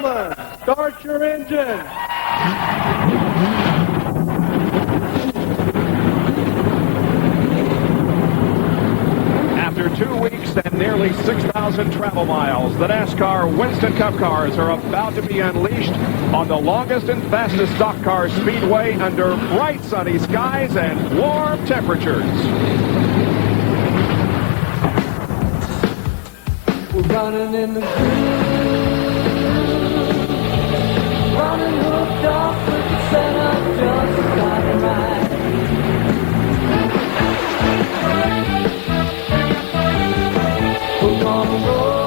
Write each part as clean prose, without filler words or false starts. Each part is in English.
gentlemen, start your engine. After 2 weeks and nearly 6,000 travel miles, the NASCAR Winston Cup cars are about to be unleashed on the longest and fastest stock car speedway under bright sunny skies and warm temperatures. We're running in the groove, running hooked off with the setup just got right. We're gonna roll,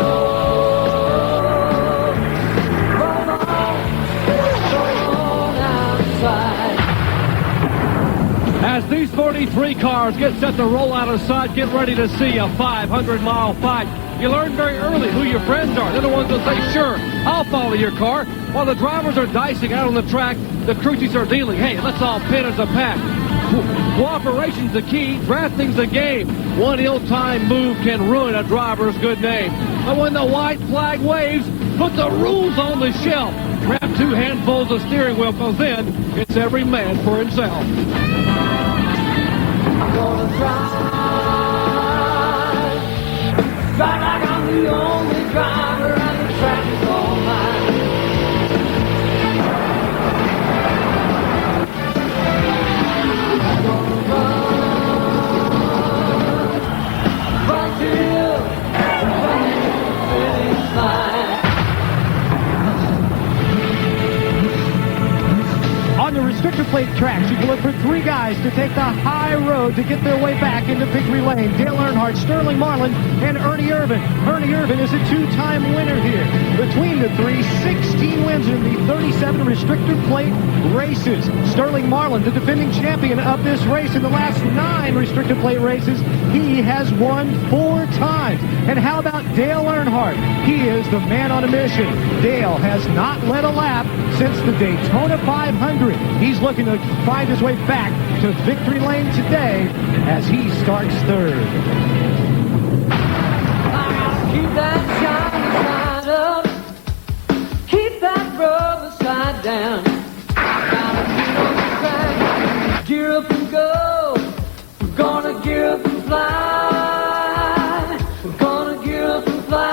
roll on outside. As these 33 cars get set to roll out of sight, get ready to see a 500-mile fight. You learn very early who your friends are. They're the ones that say, sure, I'll follow your car. While the drivers are dicing out on the track, the crew chiefs are dealing. Hey, let's all pit as a pack. Cooperation's the key. Drafting's the game. One ill-timed move can ruin a driver's good name. But when the white flag waves, put the rules on the shelf. Grab 2 handfuls of steering wheel, because then it's every man for himself. I'm gonna drive like I'm the only driver and the track is all mine. I'm gonna run till the finish line. On the restrictor plate tracks, you can look for 3 guys to take the high road to get their way back into victory lane. Dale Earnhardt, Sterling Marlin, and Ernie Irvan. Ernie Irvan is a 2-time winner here. Between the 3, 16 wins in the 37 restrictor plate races. Sterling Marlin, the defending champion of this race in the last 9 restrictor plate races. He has won 4 times. And how about Dale Earnhardt? He is the man on a mission. Dale has not led a lap since the Daytona 500. He's looking to find his way back to victory lane today as he starts 3rd. Keep that shiny side up, keep that rubber side down. Gotta get on the track, gear up and go. We're gonna gear up and fly. We're gonna gear up and fly.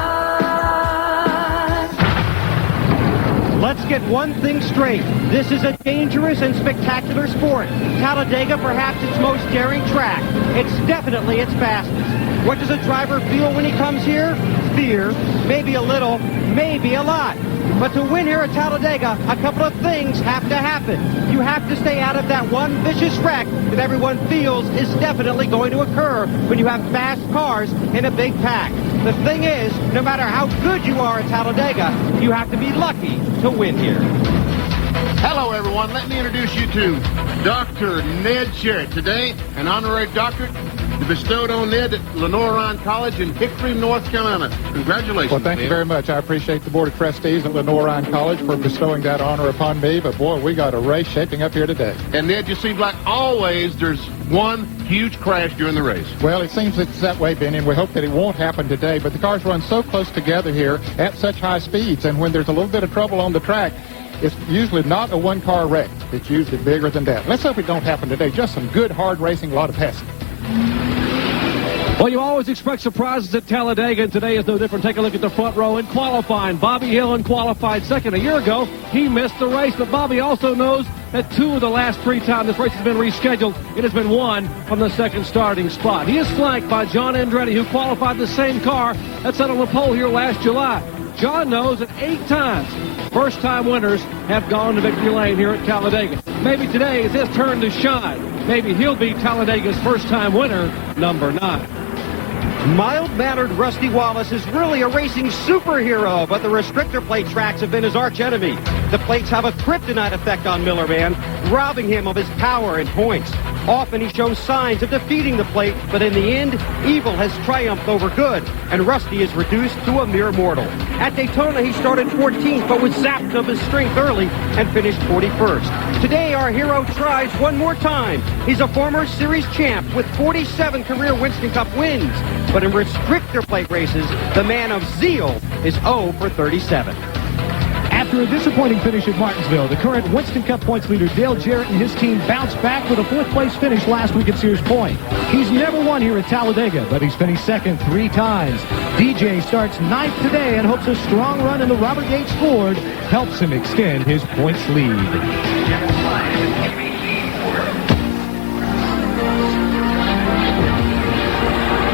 Let's get one thing straight. This is a dangerous and spectacular sport. Talladega, perhaps its most daring track. It's definitely its fastest. What does a driver feel when he comes here? Fear, maybe a little, maybe a lot. But to win here at Talladega, a couple of things have to happen. You have to stay out of that one vicious wreck that everyone feels is definitely going to occur when you have fast cars in a big pack. The thing is, no matter how good you are at Talladega, you have to be lucky to win here. Hello, everyone. Let me introduce you to Dr. Ned Sherritt. Today, an honorary doctorate bestowed on Ned at Lenoir-Rhyne College in Hickory, North Carolina. Congratulations, Well, thank you very much. I appreciate the Board of Trustees at Lenoir-Rhyne College for bestowing that honor upon me. But, boy, we got a race shaping up here today. And, Ned, you seem like always there's one huge crash during the race. Well, it seems it's that way, Benny, and we hope that it won't happen today. But the cars run so close together here at such high speeds, and when there's a little bit of trouble on the track, it's usually not a one-car wreck. It's usually bigger than that. Let's hope it don't happen today. Just some good, hard racing, a lot of passing. Well, you always expect surprises at Talladega, and today is no different. Take a look at the front row in qualifying. Bobby Hillin qualified second a year ago. He missed the race, but Bobby also knows that 2 of the last 3 times this race has been rescheduled, it has been won from the second starting spot. He is flanked by John Andretti, who qualified the same car that sat on the pole here last July. John knows that 8 times first-time winners have gone to victory lane here at Talladega. Maybe today is his turn to shine. Maybe he'll be Talladega's first-time winner, number 9. Mild-mannered Rusty Wallace is really a racing superhero, but the restrictor plate tracks have been his archenemy. The plates have a kryptonite effect on Miller Man, robbing him of his power and points. Often he shows signs of defeating the plate, but in the end, evil has triumphed over good, and Rusty is reduced to a mere mortal. At Daytona, he started 14th, but was zapped of his strength early and finished 41st. Today, our hero tries one more time. He's a former series champ with 47 career Winston Cup wins, but in restrictor plate races, the man of zeal is 0 for 37. At After a disappointing finish at Martinsville, the current Winston Cup points leader Dale Jarrett and his team bounced back with a fourth-place finish last week at Sears Point. He's never won here at Talladega, but he's finished second 3 times. DJ starts ninth today and hopes a strong run in the Robert Yates Ford helps him extend his points lead.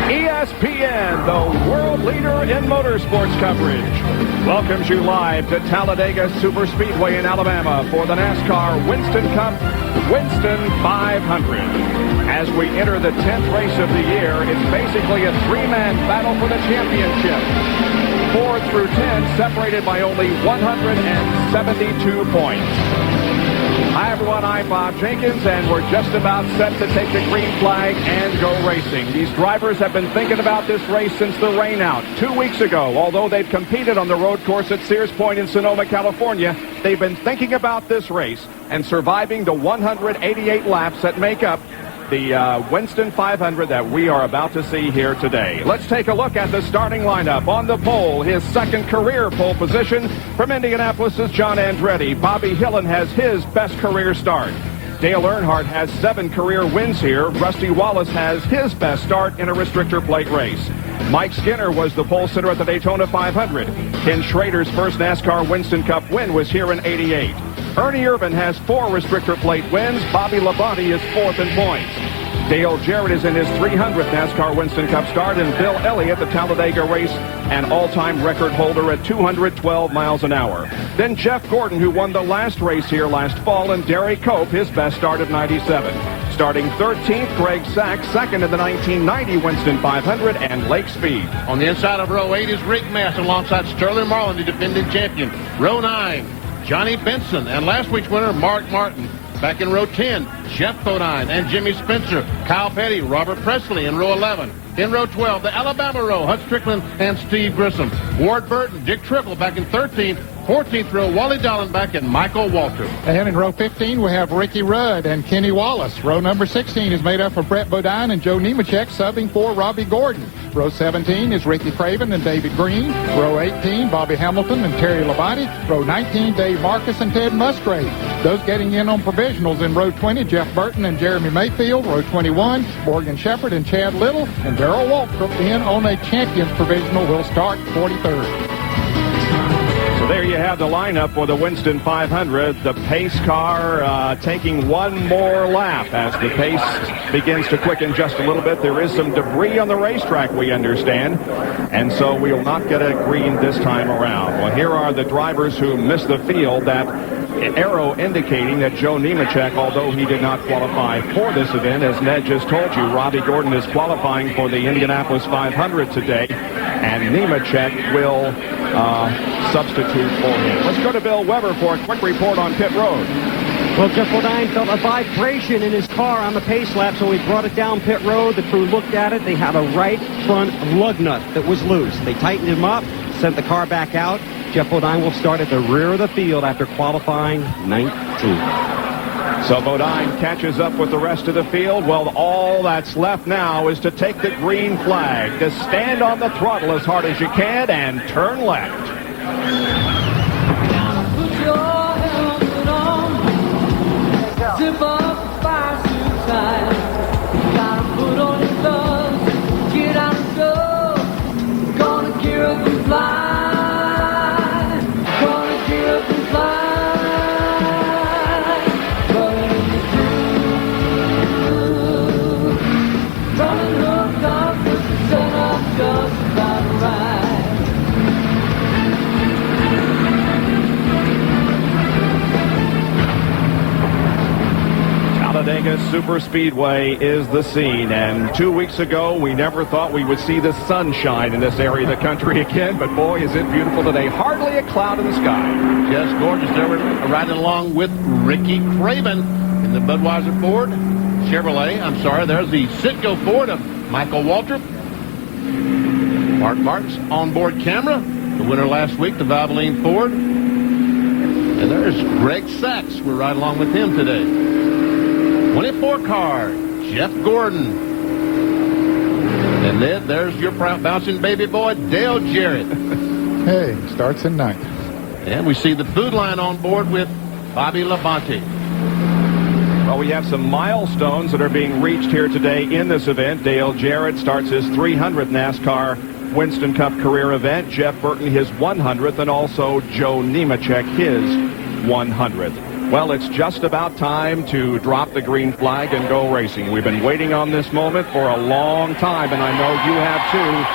ESPN, the world leader in motorsports coverage, welcomes you live to Talladega Superspeedway in Alabama for the NASCAR Winston Cup Winston 500. As we enter the 10th race of the year, it's basically a 3-man battle for the championship. 4 through 10 separated by only 172 points. Hi, everyone. I'm Bob Jenkins, and we're just about set to take the green flag and go racing. These drivers have been thinking about this race since the rainout 2 weeks ago. Although they've competed on the road course at Sears Point in Sonoma, California, they've been thinking about this race and surviving the 188 laps that make up the Winston 500 that we are about to see here today. Let's take a look at the starting lineup. On the pole, his second career pole position from Indianapolis is John Andretti. Bobby Hillin has his best career start. Dale Earnhardt has 7 career wins here. Rusty Wallace has his best start in a restrictor plate race. Mike Skinner was the pole sitter at the Daytona 500. Ken Schrader's first NASCAR Winston Cup win was here in '88. Ernie Irvan has 4 restrictor plate wins. Bobby Labonte is 4th in points. Dale Jarrett is in his 300th NASCAR Winston Cup start, and Bill Elliott, the Talladega race, an all-time record holder at 212 miles an hour. Then Jeff Gordon, who won the last race here last fall, and Derry Cope, his best start of '97. Starting 13th, Greg Sachs, second in the 1990 Winston 500, and Lake Speed. On the inside of row 8 is Rick Mast alongside Sterling Marlin, the defending champion. Row 9, Johnny Benson, and last week's winner, Mark Martin. Back in row 10, Jeff Bodine and Jimmy Spencer, Kyle Petty, Robert Presley in row 11. In row 12, the Alabama row, Hutch Strickland and Steve Grissom. Ward Burton, Dick Trickle back in 13th. 14th row, Wally Dallenbach and Michael Waltrip. And in row 15, we have Ricky Rudd and Kenny Wallace. Row number 16 is made up of Brett Bodine and Joe Nemechek, subbing for Robbie Gordon. Row 17 is Ricky Craven and David Green. Row 18, Bobby Hamilton and Terry Labonte. Row 19, Dave Marcus and Ted Musgrave. Those getting in on provisionals in row 20, Jeff Burton and Jeremy Mayfield. Row 21, Morgan Shepard and Chad Little. And Darrell Waltrip in on a champions provisional will start 43rd. So there you have the lineup for the Winston 500. The pace car taking one more lap as the pace begins to quicken just a little bit. There is some debris on the racetrack, we understand, and so we will not get a green this time around. Well, here are the drivers who missed the field. That arrow indicating that Joe Nemechek, although he did not qualify for this event, as Ned just told you, Robbie Gordon is qualifying for the Indianapolis 500 today, and Nemechek will substitute for him. Let's go to Bill Weber for a quick report on pit road. Well, Jeff Bodine felt a vibration in his car on the pace lap, so he brought it down pit road. The crew looked at it. They had a right front lug nut that was loose. They tightened him up, sent the car back out. Jeff Bodine will start at the rear of the field after qualifying 19th. So Bodine catches up with the rest of the field. Well, all that's left now is to take the green flag, to stand on the throttle as hard as you can and turn left. Put your helmet on. Zip up the fire suit tie. Gotta put on your gloves. Get out the door. Gonna gear up and fly. Gonna gear up and fly. Running hooked up with the sun up just about right. Talladega Superspeedway is the scene, and 2 weeks ago we never thought we would see the sunshine in this area of the country again, but boy, is it beautiful today. Hardly a cloud in the sky. Just gorgeous. They were riding along with Ricky Craven in the Budweiser Ford. Chevrolet, I'm sorry, there's the Citgo Ford of Michael Waltrip. Mark Martin's onboard camera, the winner last week, the Valvoline Ford. And there's Greg Sachs. We're right along with him today. 24 car, Jeff Gordon. And then there's your bouncing baby boy, Dale Jarrett. Hey, starts in ninth. And we see the food line on board with Bobby Labonte. Well, we have some milestones that are being reached here today in this event. Dale Jarrett starts his 300th NASCAR Winston Cup career event. Jeff Burton his 100th, and also Joe Nemechek his 100th. Well, it's just about time to drop the green flag and go racing. We've been waiting on this moment for a long time, and I know you have too.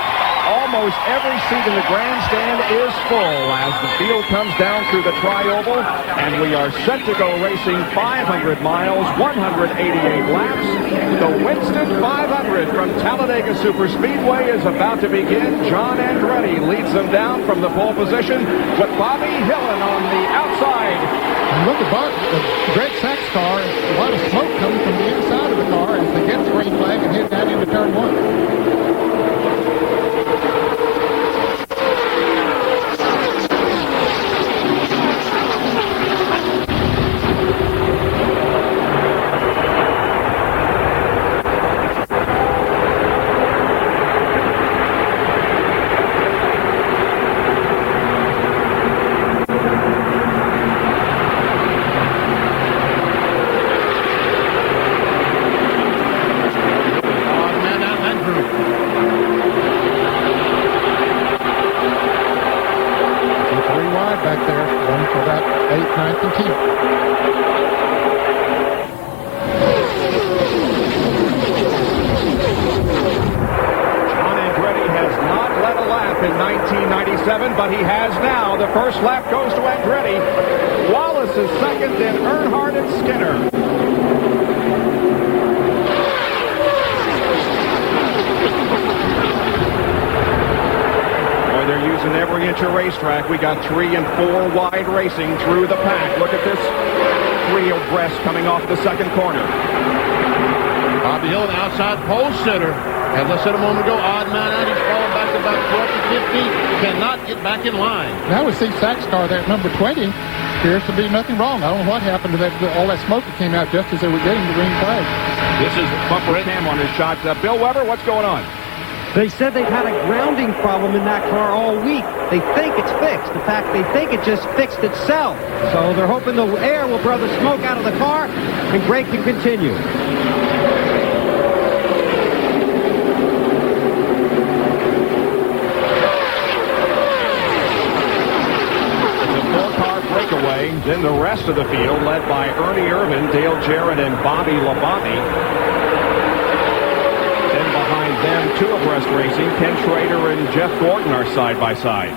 Almost every seat in the grandstand is full as the field comes down through the tri-oval, and we are set to go racing 500 miles, 188 laps. The Winston 500 from Talladega Superspeedway is about to begin. John Andretti leads them down from the pole position with Bobby Hillen on the outside. And look at the Greg Sachs car. A lot of smoke coming from the inside of the car as they get the green flag and head down into turn 1. But he has now. The first lap goes to Andretti. Wallace is second, then Earnhardt and Skinner. Boy, they're using every inch of racetrack. We got 3 and 4 wide racing through the pack. Look at this 3 abreast coming off the second corner. Bobby Hill, the outside pole sitter. As I said a moment ago, odd man out. He's falling back to about 12 to 15. Cannot get back in line. Now we see Sachs' car there at number 20. Appears to be nothing wrong. I don't know what happened to that. All that smoke that came out just as they were getting the green flag. This is bumper cam on his shot. Bill Weber, what's going on? They said they've had a grounding problem in that car all week. They think it's fixed. In fact, they think it just fixed itself. So they're hoping the air will blow the smoke out of the car and Greg can continue. Then the rest of the field led by Ernie Irvin, Dale Jarrett, and Bobby Labonte. Then behind them, 2 abreast racing, Ken Schrader and Jeff Gordon are side by side. I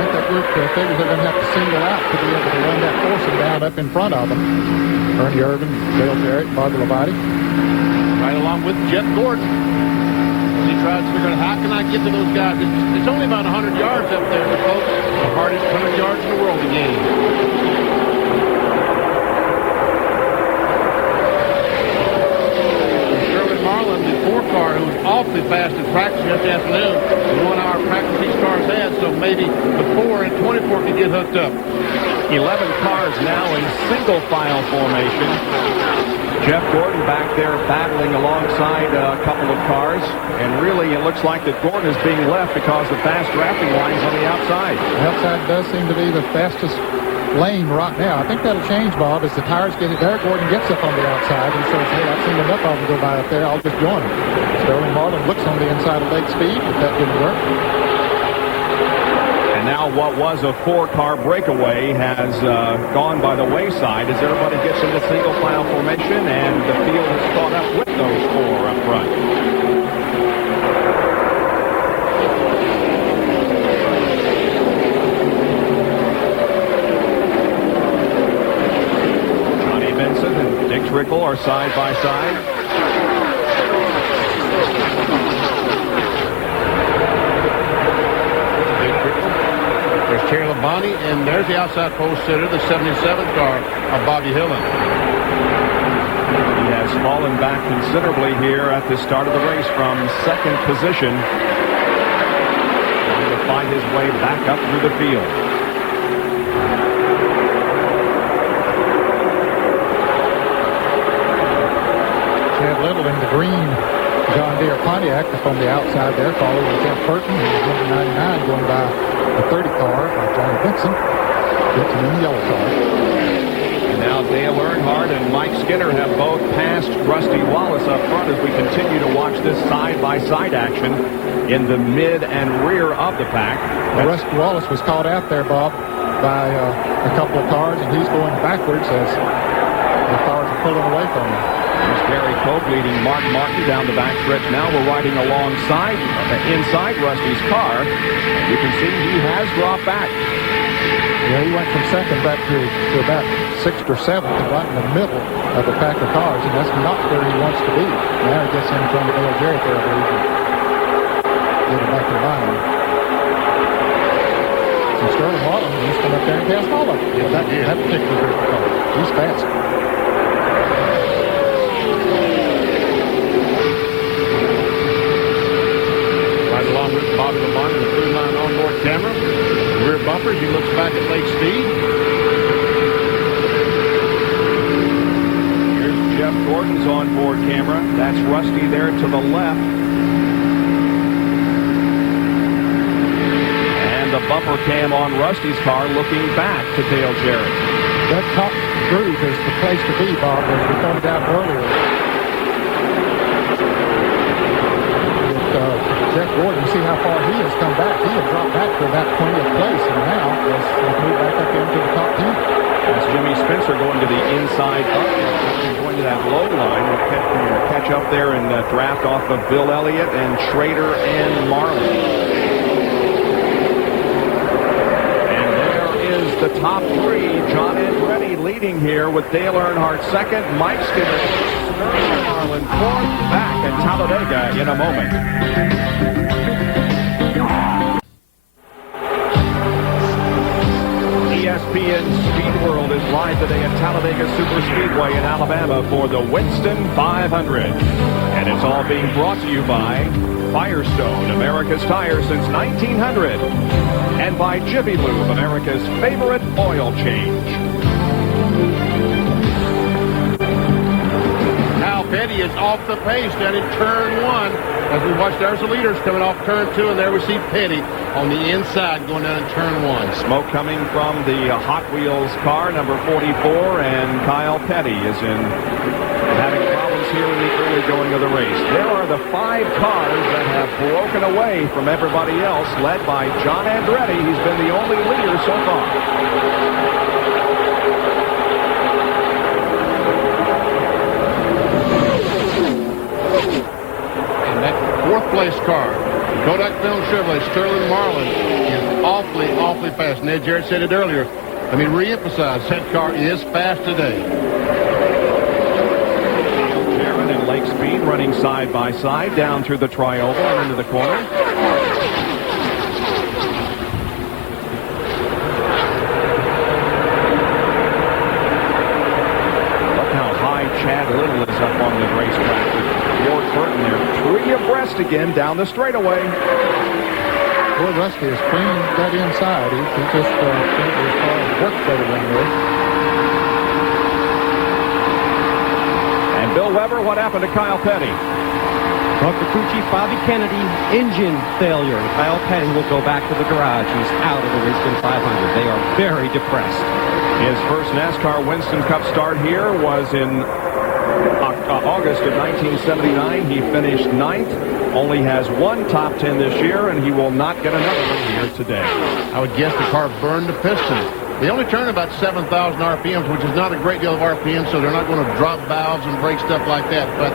think that group figures they're going to have to single out to be able to run that forcing down up in front of them. Ernie Irvin, Dale Jarrett, Bobby Labonte. Right along with Jeff Gordon. He tries to figure out how can I get to those guys. It's only about 100 yards up there, but folks, the hardest 100 yards in the world to gain. Sterling Marlin, the 4 car, who was awfully fast in practice yesterday afternoon, the 1 hour practice these cars had, so maybe the 4 and 24 can get hooked up. 11 cars now in single file formation. Jeff Gordon back there battling alongside a couple of cars, and really it looks like that Gordon is being left because the fast drafting line's on the outside. The outside does seem to be the fastest lane right now. I think that'll change, Bob, as the tires get it there. Gordon gets up on the outside and says, hey, I've seen enough of them go by up there. I'll just join them. Sterling Marlin looks on the inside of leg speed, but that didn't work. Now what was a 4-car breakaway has gone by the wayside as everybody gets into single file formation, and the field has caught up with those 4 up front. Johnny Benson and Dick Trickle are side by side. Terry Labonte, and there's the outside pole sitter, the 77 car of Bobby Hillen. He has fallen back considerably here at the start of the race from second position. Trying to find his way back up through the field. Chad Little in the green John Deere Pontiac up on the outside there, followed with Jeff Burton, who's number 99, going by the 30 car by Johnny Winston. Winston in the yellow car. And now Dale Earnhardt and Mike Skinner have both passed Rusty Wallace up front as we continue to watch this side-by-side action in the mid and rear of the pack. Well, Rusty Wallace was caught out there, Bob, by a couple of cars, and he's going backwards as the cars are pulling away from him. There's Gary Cope leading Mark Martin down the backstretch. Now we're riding alongside, inside Rusty's car. You can see he has dropped back. Yeah, he went from second back to about 6th or 7th, right in the middle of the pack of cars, and that's not where he wants to be. Now he gets in front of Bill Jarrett there, I believe, and get him back in line. So Sterling Marlin, he's come up there and passed all of them. Yeah, that particular group of cars. He's fast. Right along with Bobby Lamont and the through line onboard camera. Rear bumpers, he looks back at late speed. Here's Jeff Gordon's onboard camera. That's Rusty there to the left. And the bumper cam on Rusty's car looking back to Dale Jarrett. That top groove is the place to be, Bob, as we pointed out earlier. Jeff Gordon, see how far he has come back. He had dropped back to about 20th place, and now has moved back up into the top 10. That's Jimmy Spencer going to the inside up. Going to that low line. We'll catch up there and draft off of Bill Elliott and Schrader and Marlin. And there is the top 3. John Andretti leading here with Dale Earnhardt second. Mike Skinner, Marlin fourth. Back at Talladega in a moment. ESPN Speed World is live today at Talladega Superspeedway in Alabama for the Winston 500. And it's all being brought to you by Firestone, America's tire since 1900. And by Jiffy Lube, America's favorite oil change. Petty is off the pace down in turn 1. As we watch, there's the leaders coming off turn 2, and there we see Petty on the inside going down in turn 1. Smoke coming from the Hot Wheels car, number 44, and Kyle Petty is having problems here in the early going of the race. There are the 5 cars that have broken away from everybody else, led by John Andretti. He's been the only leader so far. Fourth place car, Kodak Film Chevrolet, Sterling Marlin, is awfully fast. Ned Jarrett said it earlier. Let me reemphasize, that car is fast today. Jarrett and Lake Speed running side by side down through the trioval and into the corner. Look how high Chad Little is up on the racetrack. Ward Burton there, 3 abreast again down the straightaway. Boy, Rusty is cleaning that inside. He just worked better than this. And Bill Weber, what happened to Kyle Petty? Dr. Cucci, Bobby Kennedy, engine failure. Kyle Petty will go back to the garage. He's out of the Winston 500. They are very depressed. His first NASCAR Winston Cup start here was in August of 1979. He finished 9th, only has 1 top 10 this year, and he will not get another one here today. I would guess the car burned the piston. They only turn about 7,000 RPMs, which is not a great deal of RPM, so they're not going to drop valves and break stuff like that. But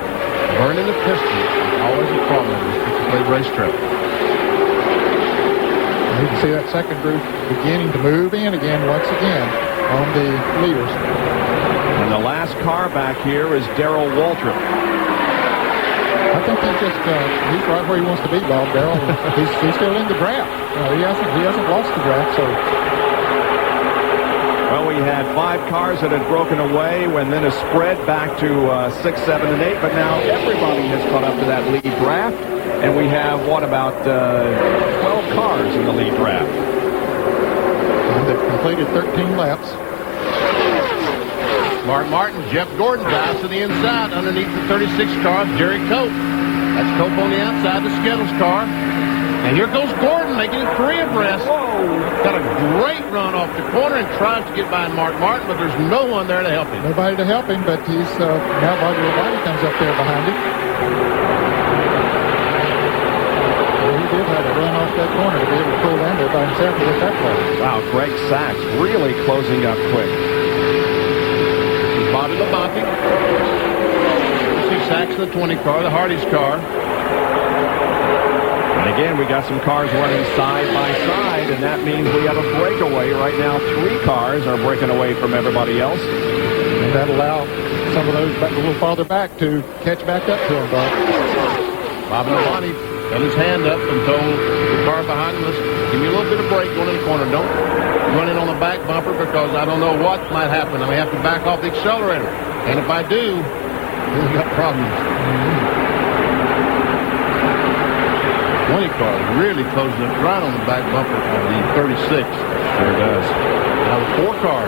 burning the piston is always a problem in this particular racetrack. You can see that second group beginning to move in again once again on the leaders. And the last car back here is Darrell Waltrip. I think he's right where he wants to be, Bob. Darrell, he's still in the draft. He hasn't lost the draft, so. Well, we had 5 cars that had broken away, and then a spread back to 6, 7, and 8. But now everybody has caught up to that lead draft, and we have about 12 cars in the lead draft. And they've completed 13 laps. Mark Martin, Jeff Gordon dives to the inside underneath the 36 car of Jerry Cope. That's Cope on the outside, the Skittles car. And here goes Gordon making it 3 abreast. Whoa, got a great run off the corner and tries to get by Mark Martin, but there's no one there to help him. Nobody to help him, but he's now Bobby Labonte comes up there behind him. Well, he did have a run off that corner to be able to pull in there by himself to get that place. Wow, Greg Sachs really closing up quick. Bobby Labonte. See Sachs in the 20 car, the Hardy's car. And again, we got some cars running side by side, and that means we have a breakaway. Right now, 3 cars are breaking away from everybody else. And that'll allow some of those back, a little farther back to catch back up to him, Bob. Bobby Labonte held his hand up and told the car behind him, listen, give me a little bit of brake going in the corner. Don't run in on the back bumper because I don't know what might happen. I may have to back off the accelerator. And if I do, we've got problems. 20 car is really closing it right on the back bumper of the 36. Sure does. Now the 4 car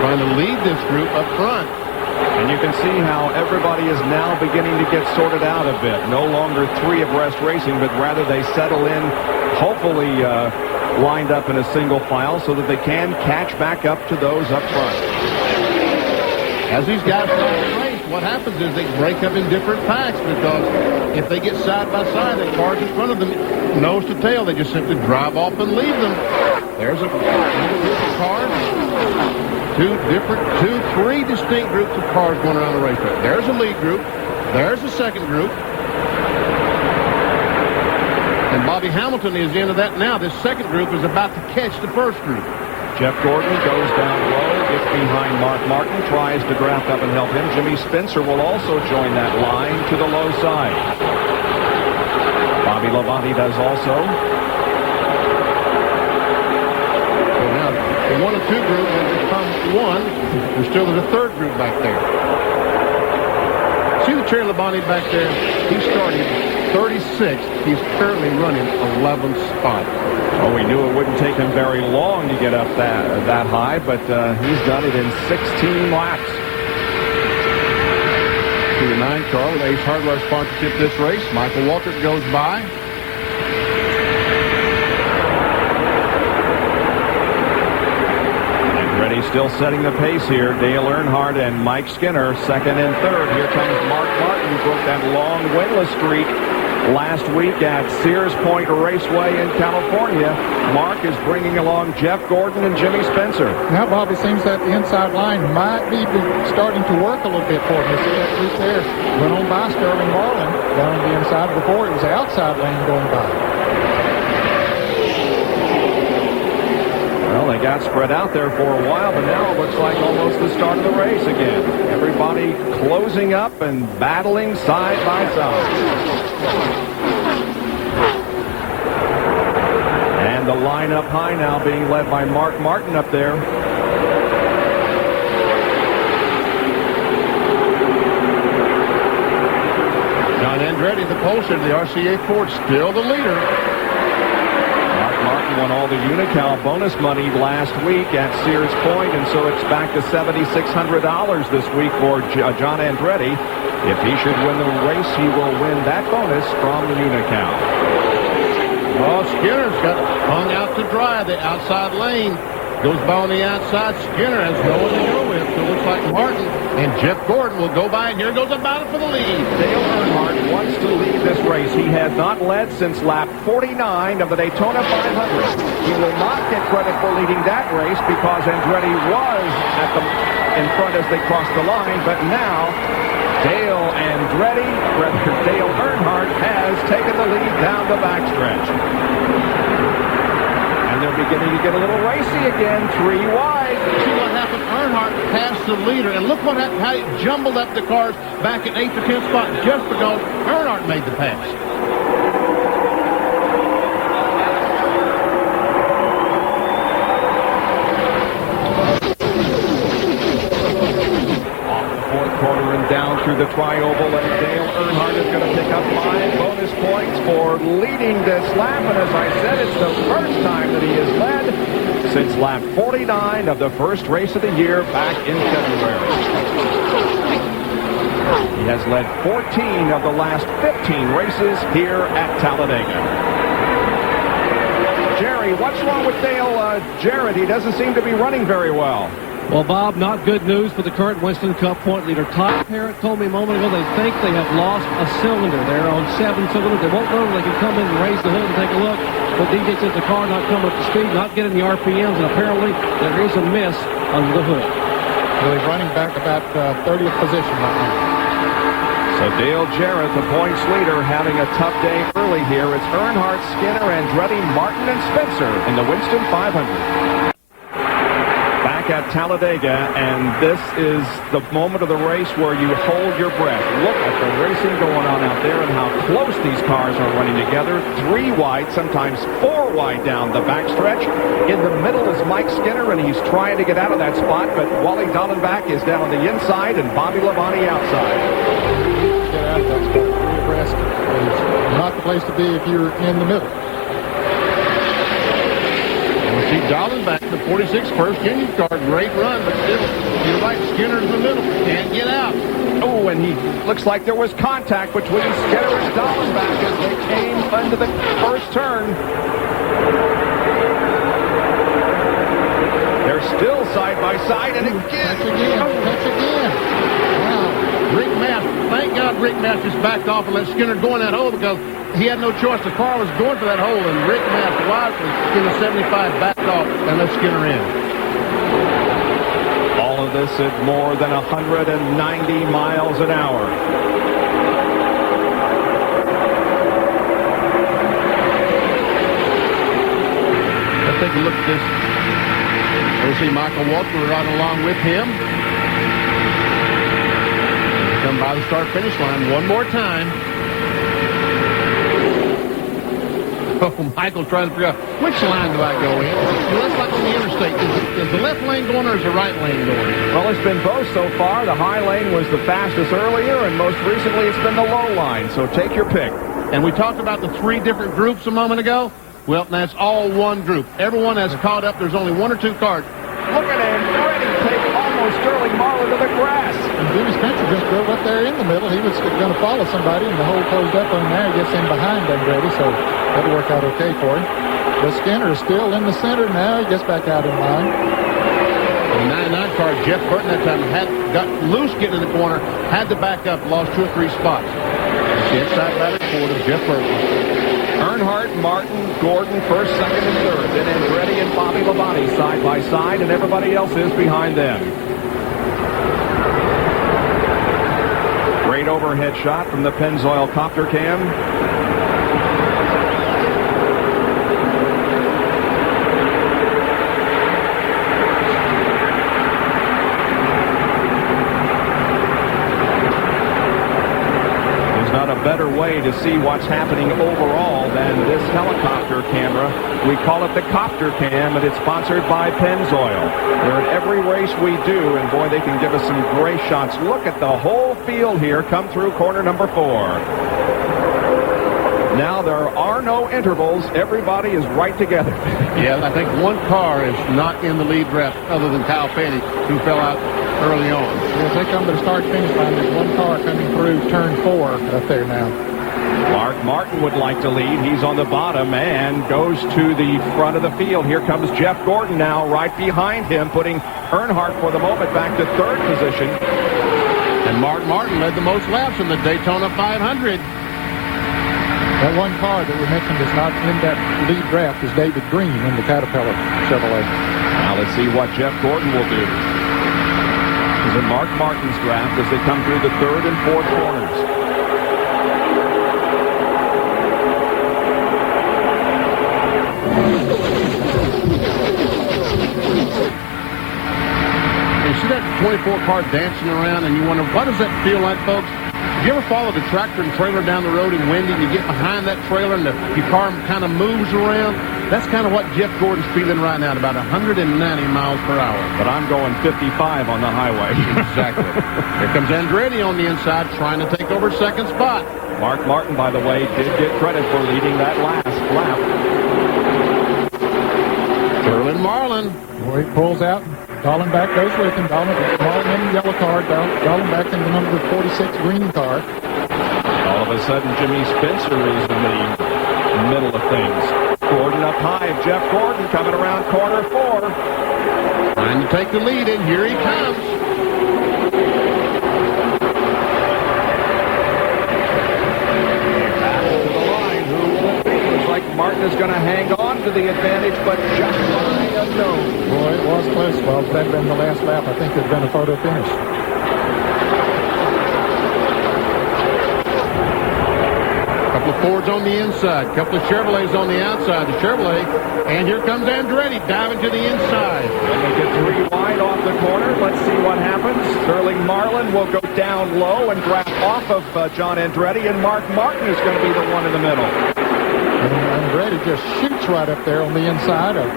trying to lead this group up front. And you can see how everybody is now beginning to get sorted out a bit. No longer 3 abreast racing, but rather they settle in, hopefully lined up in a single file so that they can catch back up to those up front. As these guys start the race, what happens is they break up in different packs because if they get side by side, the cars in front of them, nose to tail, they just simply drive off and leave them. There's a group of cars. 3 distinct groups of cars going around the racetrack. There's a lead group. There's a second group. And Bobby Hamilton is into that now. This second group is about to catch the first group. Jeff Gordon goes down low, gets behind Mark Martin, tries to draft up and help him. Jimmy Spencer will also join that line to the low side. Bobby Labonte does also. So now the 1 and 2 group has become 1. There's still a third group back there. See the Terry Labonte back there? He started 36th. He's currently running 11th spot. Oh, we knew it wouldn't take him very long to get up that high, but he's done it in 16 laps. To the 9 car with Ace Hardware sponsorship this race. Michael Waltrip goes by. Andretti still setting the pace here. Dale Earnhardt and Mike Skinner, second and third. Here comes Mark Martin, who broke that long winless streak last week at Sears Point Raceway in California. Mark is bringing along Jeff Gordon and Jimmy Spencer. Now, Bobby, seems that the inside line might be starting to work a little bit for him. You see that group there went on by Sterling Marlin down on the inside. Before it was the outside lane going by. Well, they got spread out there for a while, but now it looks like almost the start of the race again. Everybody closing up and battling side by side. And the line up high now being led by Mark Martin up there. John Andretti, the pollster of the RCA Ford, still the leader. Mark Martin won all the Unocal bonus money last week at Sears Point, and so it's back to $7,600 this week for John Andretti. If he should win the race, he will win that bonus from Unocal. Oh, Skinner's got hung out to dry. The outside lane goes by on the outside. Skinner has no one to go with. So it looks like Martin and Jeff Gordon will go by, and here goes a battle for the lead. Dale Earnhardt wants to lead this race. He has not led since lap 49 of the Daytona 500. He will not get credit for leading that race because Andretti was in front as they crossed the line, but now Dale Earnhardt has taken the lead down the backstretch. And they're beginning to get a little racy again, 3 wide. See what happened? Earnhardt passed the leader, and look what happened, how it jumbled up the cars back at 8th to 10th spot just because Earnhardt made the pass. Down through the tri-oval, and Dale Earnhardt is going to pick up 5 bonus points for leading this lap. And as I said, it's the first time that he has led since lap 49 of the first race of the year back in February. He has led 14 of the last 15 races here at Talladega. Jerry Jerry, what's wrong with Dale Jarrett? He doesn't seem to be running very well. Well, Bob, not good news for the current Winston Cup point leader. Todd Parrott told me a moment ago they think they have lost a cylinder. They're on 7 cylinders. They won't know if they can come in and raise the hood and take a look. But DJ says the car not coming up to speed, not getting the RPMs, and apparently there is a miss under the hood. So he's running back about 30th position right now. So Dale Jarrett, the points leader, having a tough day early here. It's Earnhardt, Skinner, Andretti, Martin, and Spencer in the Winston 500. Back at Talladega, and this is the moment of the race where you hold your breath. Look at the racing going on out there and how close these cars are running together. 3 wide, sometimes 4 wide down the backstretch. In the middle is Mike Skinner, and he's trying to get out of that spot, but Wally Dallenbach is down on the inside and Bobby Labonte outside. Get out of that spot. Be abreast. It's not the place to be if you're in the middle. See Dallenbach, the 46 first Union car, great run, but still, you're right, Skinner's in the middle, can't get out. Oh, and he looks like there was contact between Skinner and Dallenbach as they came under the first turn. They're still side by side, and again. Touch again. Wow. Rick Mass, thank God Rick Mass just backed off and let Skinner go in that hole because he had no choice. The car was going for that hole, and Rick Mass wisely in the 75 backed off and let Skinner in. All of this at more than 190 miles an hour. Let's take a look at this. We'll see Michael Walker right along with him. Come by the start-finish line one more time. Oh, Michael trying to figure out, which line do I go in? Well, that's like on the interstate. Is the left lane going or is the right lane going? Well, it's been both so far. The high lane was the fastest earlier, and most recently it's been the low line. So take your pick. And we talked about the 3 different groups a moment ago. Well, that's all one group. Everyone has caught up. There's only 1 or 2 cars. Look at Andretti take almost Sterling Marlin to the grass. And Jimmy Spencer just drove up there in the middle. He was going to follow somebody, and the hole closed up on there. He gets in behind Andretti, so that'll work out okay for him. But Skinner is still in the center now. He gets back out in line. The 99 car, Jeff Burton, that time got loose getting in the corner, had to back up, lost 2 or 3 spots. The inside battery forward of Jeff Burton. Earnhardt, Martin, Gordon, first, second, and third. Then Andretti and Bobby Labonte side by side, and everybody else is behind them. Great overhead shot from the Pennzoil copter cam. Better way to see what's happening overall than this helicopter camera. We call it the copter cam, and it's sponsored by Pennzoil. They're at every race we do, and boy, they can give us some great shots. Look at the whole field here come through corner number 4. Now there are no intervals. Everybody is right together. Yeah, I think 1 car is not in the lead draft other than Kyle Petty, who fell out early on. As they come to the start-finish line, there's 1 car coming through turn 4 up there now. Mark Martin would like to lead. He's on the bottom and goes to the front of the field. Here comes Jeff Gordon now right behind him, putting Earnhardt for the moment back to 3rd position. And Mark Martin led the most laps in the Daytona 500. That 1 car that we mentioned is not in that lead draft is David Green in the Caterpillar Chevrolet. Now let's see what Jeff Gordon will do. This is in Mark Martin's draft as they come through the 3rd and 4th corners. You see that 24 car dancing around and you wonder, what does that feel like, folks? Have you ever followed a tractor and trailer down the road and windy and you get behind that trailer and your car kind of moves around? That's kind of what Jeff Gordon's feeling right now, at about 190 miles per hour. But I'm going 55 on the highway. Exactly. Here comes Andretti on the inside trying to take over 2nd spot. Mark Martin, by the way, did get credit for leading that last lap. Sterling Marlin. Boy, he pulls out. Dallenbach goes with him. Marlin in the yellow car. Dallenbach in the number 46 green car. All of a sudden, Jimmy Spencer is in the middle of things. Gordon up high. Jeff Gordon coming around corner 4. Trying to take the lead, and here he comes. Battle to the line. Who will it be? Looks like Martin is going to hang on to the advantage, but just by a nose. Boy, it was close. Well, if that had been the last lap, I think there'd been a photo finish. Couple of Fords on the inside, couple of Chevrolets on the outside. The Chevrolet, and here comes Andretti diving to the inside. And they get 3 wide off the corner. Let's see what happens. Sterling Marlin will go down low and grab off of John Andretti, and Mark Martin is going to be the one in the middle. And Andretti just shoots right up there on the inside of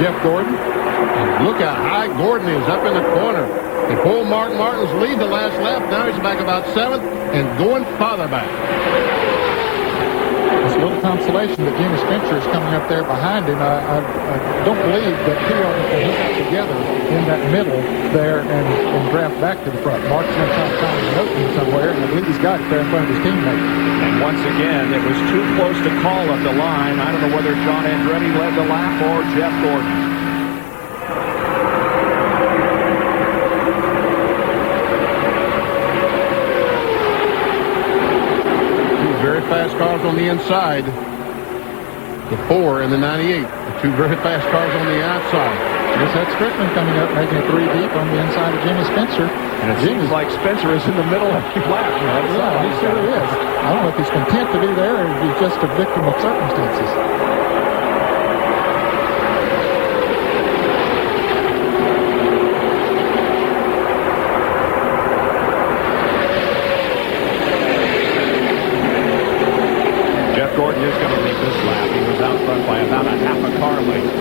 Jeff Gordon. And look how high Gordon is up in the corner. He pulled Mark Martin's lead the last lap. Now he's back about 7th and going farther back. It's a little consolation that Jimmy Spencer is coming up there behind him. I don't believe that two of them can hook up together in that middle there and draft back to the front. Mark's going to try to find an opening somewhere, and I believe he's got it there in front of his teammate. And once again, it was too close to call at the line. I don't know whether John Andretti led the lap or Jeff Gordon. Fast cars on the inside, the 4 and the 98. The 2 very fast cars on the outside. There's that Strickland coming up, making it 3 deep on the inside of Jimmy Spencer. And it seems like Spencer is in the middle of the lap. Yeah, he sure is. I don't know if he's content to be there or if he's just a victim of circumstances. Gordon is going to lead this lap. He was out front by about a half a car length.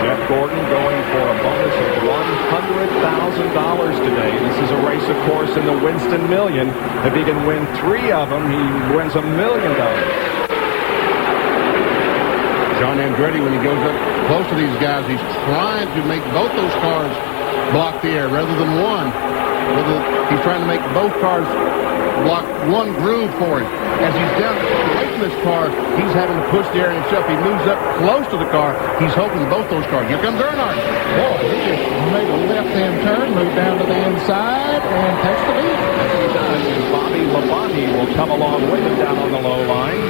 Jeff Gordon going for a bonus of $100,000 today. This is a race, of course, in the Winston Million. If he can win 3 of them, he wins $1 million. John Andretti, when he goes up close to these guys, he's trying to make both those cars block the air rather than one. He's trying to make both cars block one groove for him. As he's down away from this car, he's having to push the air himself. He moves up close to the car. He's hoping both those cars. Here comes Earnhardt. Boy, he just made a left-hand turn, moved down to the inside, and takes the lead. Yes, he does. And Bobby Labonte will come along with him down on the low line.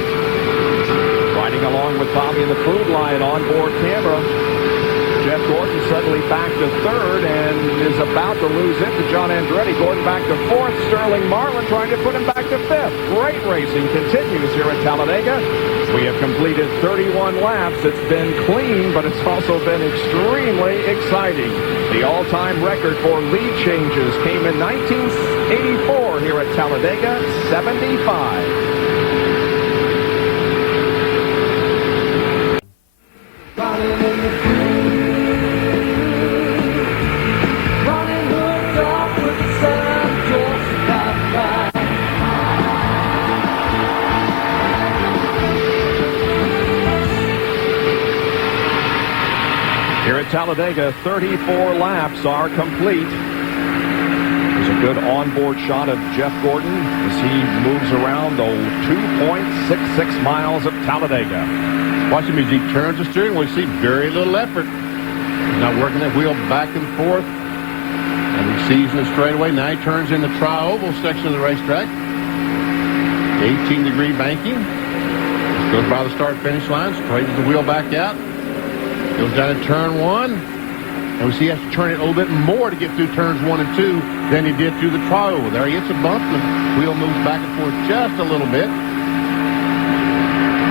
Riding along with Bobby in the food line onboard camera. Jeff Gordon suddenly back to 3rd and is about to lose it to John Andretti. Gordon back to 4th. Sterling Marlin trying to put him back to 5th. Great racing continues here at Talladega. We have completed 31 laps. It's been clean, but it's also been extremely exciting. The all-time record for lead changes came in 1984 here at Talladega, 75. Here at Talladega, 34 laps are complete. There's a good onboard shot of Jeff Gordon as he moves around the 2.66 miles of Talladega. Watch him as he turns the steering wheel. You see very little effort. He's not working that wheel back and forth. And he sees in the straightaway. Now he turns in the tri-oval section of the racetrack. 18-degree banking. Goes by the start-finish line, straightens the wheel back out. Goes down to turn 1. And we see he has to turn it a little bit more to get through turns 1 and 2 than he did through the tri-oval. There he hits a bump. The wheel moves back and forth just a little bit.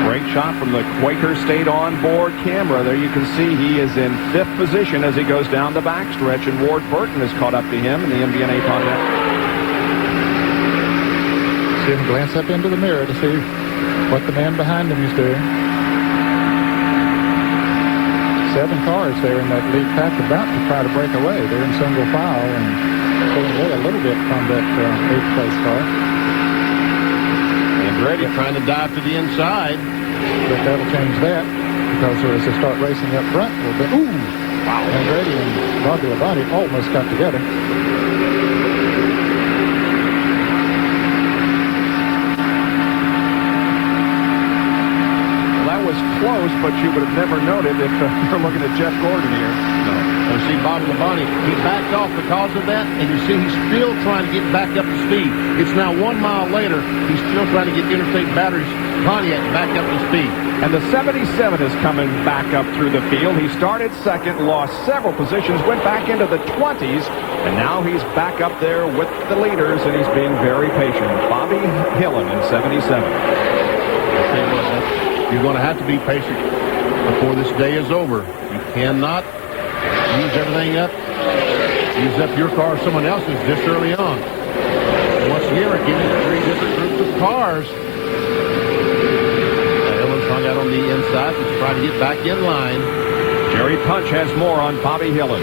Great shot from the Quaker State onboard camera. There you can see he is in 5th position as he goes down the backstretch, and Ward Burton has caught up to him in the MBNA Pontiac. See him glance up into the mirror to see what the man behind him is doing. 7 cars there in that lead pack about to try to break away. They're in single file and pulling away a little bit from that 8th place car. Andretti trying to dive to the inside. But that'll change that because as they start racing up front a little bit. Ooh! Wow. Andretti and Bobby Labonte almost got together. Well, that was close, but you would have never noted if you're looking at Jeff Gordon here. You see Bobby Labonte, he backed off because of that, and you see he's still trying to get back up to speed. It's now 1 mile later. He's still trying to get Interstate Batteries Pontiac back up to speed. And the 77 is coming back up through the field. He started second, lost several positions, went back into the 20s, and now he's back up there with the leaders, and he's being very patient. Bobby Hillin in 77. You're going to have to be patient before this day is over. You cannot use everything up. Use up your car or someone else's this early on. Once again, we're giving 3 different groups of cars. Hillen's hung out on the inside. He's trying to get back in line. Jerry Punch has more on Bobby Hillin.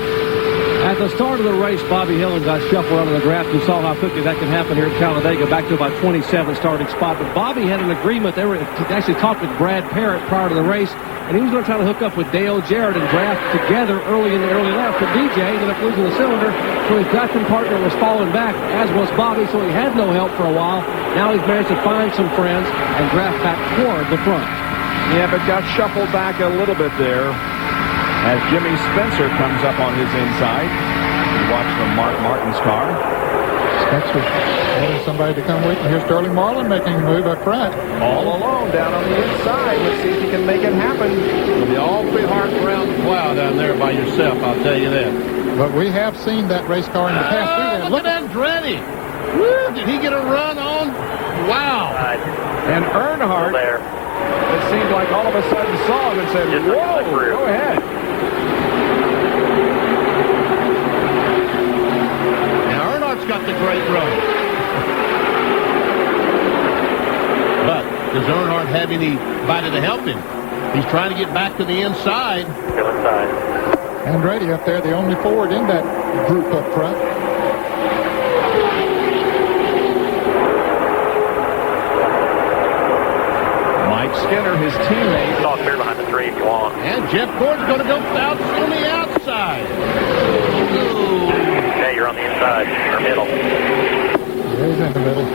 At the start of the race, Bobby Hillin got shuffled out of the draft. You saw how quickly that can happen here at Talladega, back to about 27 starting spot. But Bobby had an agreement. They were actually talked with Brad Parrott prior to the race, and he was going to try to hook up with Dale Jarrett and draft together early in the early lap. But DJ ended up losing the cylinder, so his drafting partner was falling back, as was Bobby, so he had no help for a while. Now he's managed to find some friends and draft back toward the front. Yeah, but got shuffled back a little bit there as Jimmy Spencer comes up on his inside. You watch the Mark Martin's car. Spencer wanted somebody to come with him. Here's Sterling Marlin making a move up front. All alone down on the inside. Let's see if he can make it happen. It'll be awfully hard to round the plow down there by yourself, I'll tell you that. But we have seen that race car in the past. Look at Andretti. Woo, did he get a run on? Wow. And Earnhardt, it seemed like all of a sudden saw him and said, whoa, go ahead. Got the great run. But does Earnhardt have anybody to help him? He's trying to get back to the inside. Go inside. Andretti up there, the only Ford in that group up front. Mike Skinner, his teammate. It's all clear behind the 3 if you want. And Jeff Gordon's going to go out on the outside. Okay, you're on the inside, or middle. Yeah, he's in the middle.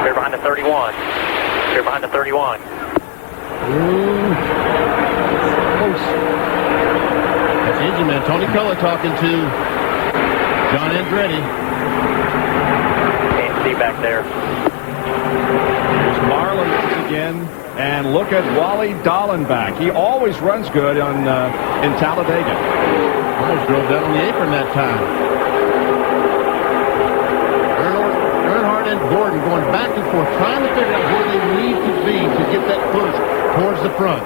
Clear behind the 31. Clear behind the 31. That's engine man Tony Cullen talking to John Andretti. Can't see back there. Here's Marlin once again. And look at Wally Dallenbach. He always runs good on in Talladega. Almost drove down on the apron that time. Earnhardt and Gordon going back and forth, trying to figure out where they need to be to get that push towards the front.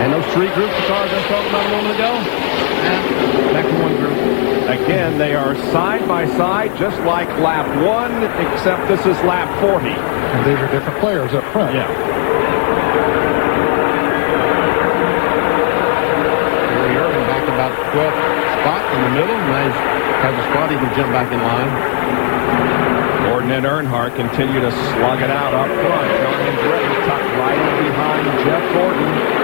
And those 3 groups of cars I was talking about a moment ago, back to 1 group. Again, they are side by side, just like lap 1, except this is lap 40. And these are different players up front. Yeah. Gary Irvin back about 12th spot in the middle. Now he's has a spot he can jump back in line. Gordon and Earnhardt continue to slug it out up front. John Andretti tucked right in behind Jeff Gordon.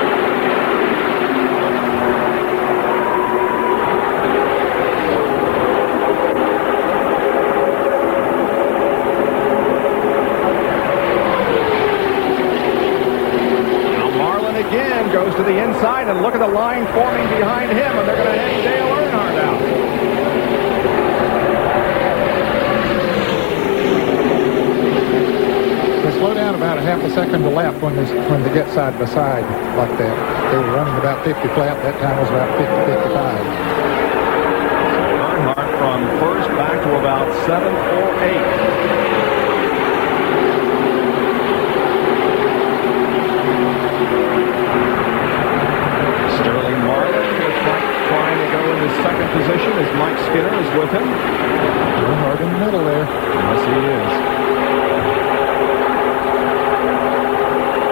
Goes to the inside, and look at the line forming behind him, and they're going to head Dale Earnhardt out. They slow down about a half a second a lap when they get side by side like that. They were running about 50 flat. That time was about 50-55. So Earnhardt from first back to about 7th or 8th. Second position as Mike Skinner is with him. Earnhardt in the middle there. Yes, he is.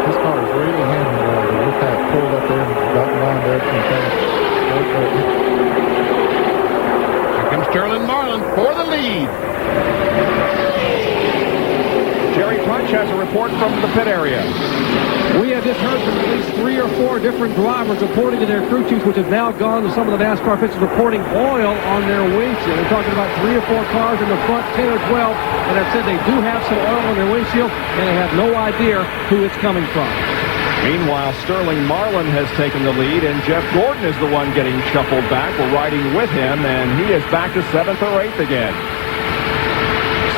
This car is really handling well. Look how it pulled up there and got lined up and Here comes Sterling Marlin for the lead. Jerry Punch Coach has a report from the pit area. We have just heard from at least 3 or 4 different drivers reporting to their crew chiefs, which have now gone to some of the NASCAR officials reporting oil on their windshield. They're talking about 3 or 4 cars in the front, 10 or 12, and have said they do have some oil on their windshield, and they have no idea who it's coming from. Meanwhile, Sterling Marlin has taken the lead, and Jeff Gordon is the one getting shuffled back. We're riding with him, and he is back to 7th or 8th again.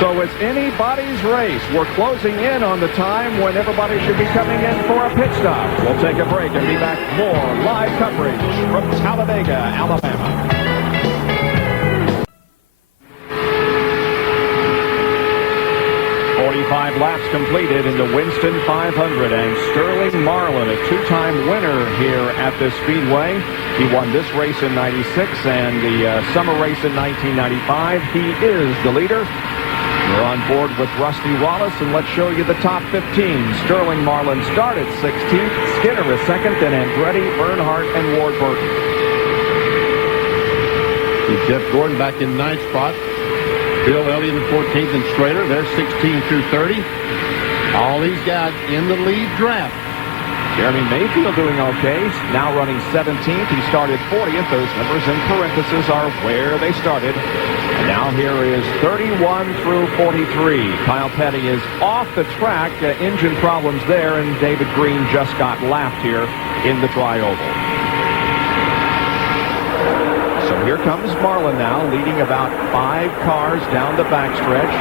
So it's anybody's race. We're closing in on the time when everybody should be coming in for a pit stop. We'll take a break and be back more live coverage from Talladega, Alabama. 45 laps completed in the Winston 500, and Sterling Marlin, a 2-time winner here at this speedway. He won this race in '96 and the summer race in 1995. He is the leader. We're on board with Rusty Wallace, and let's show you the top 15. Sterling Marlin started 16th, Skinner is 2nd, and Andretti, Earnhardt, and Ward Burton. Jeff Gordon back in 9th spot. Bill Elliott in 14th and Schrader. They're 16 through 30. All these guys in the lead draft. Jeremy Mayfield doing okay. Now running 17th. He started 40th. Those numbers in parentheses are where they started. And now here is 31 through 43. Kyle Petty is off the track. Engine problems there, and David Green just got lapped here in the tri-oval. So here comes Marlin now, leading about 5 cars down the backstretch.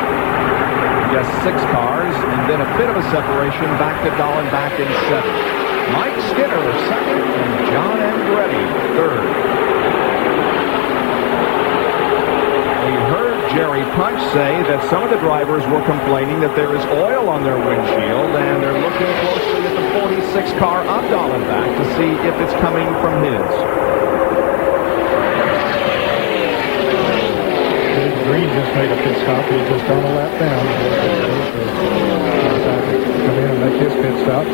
Just 6 cars, and then a bit of a separation back to Dahlin back in 7th. Mike Skinner 2nd, and John Andretti 3rd. We heard Jerry Punch say that some of the drivers were complaining that there is oil on their windshield, and they're looking closely at the 46 car of Dahlin back to see if it's coming from his. Green just made a pit stop. He's just gone a lap down. Come in and make his pit stop.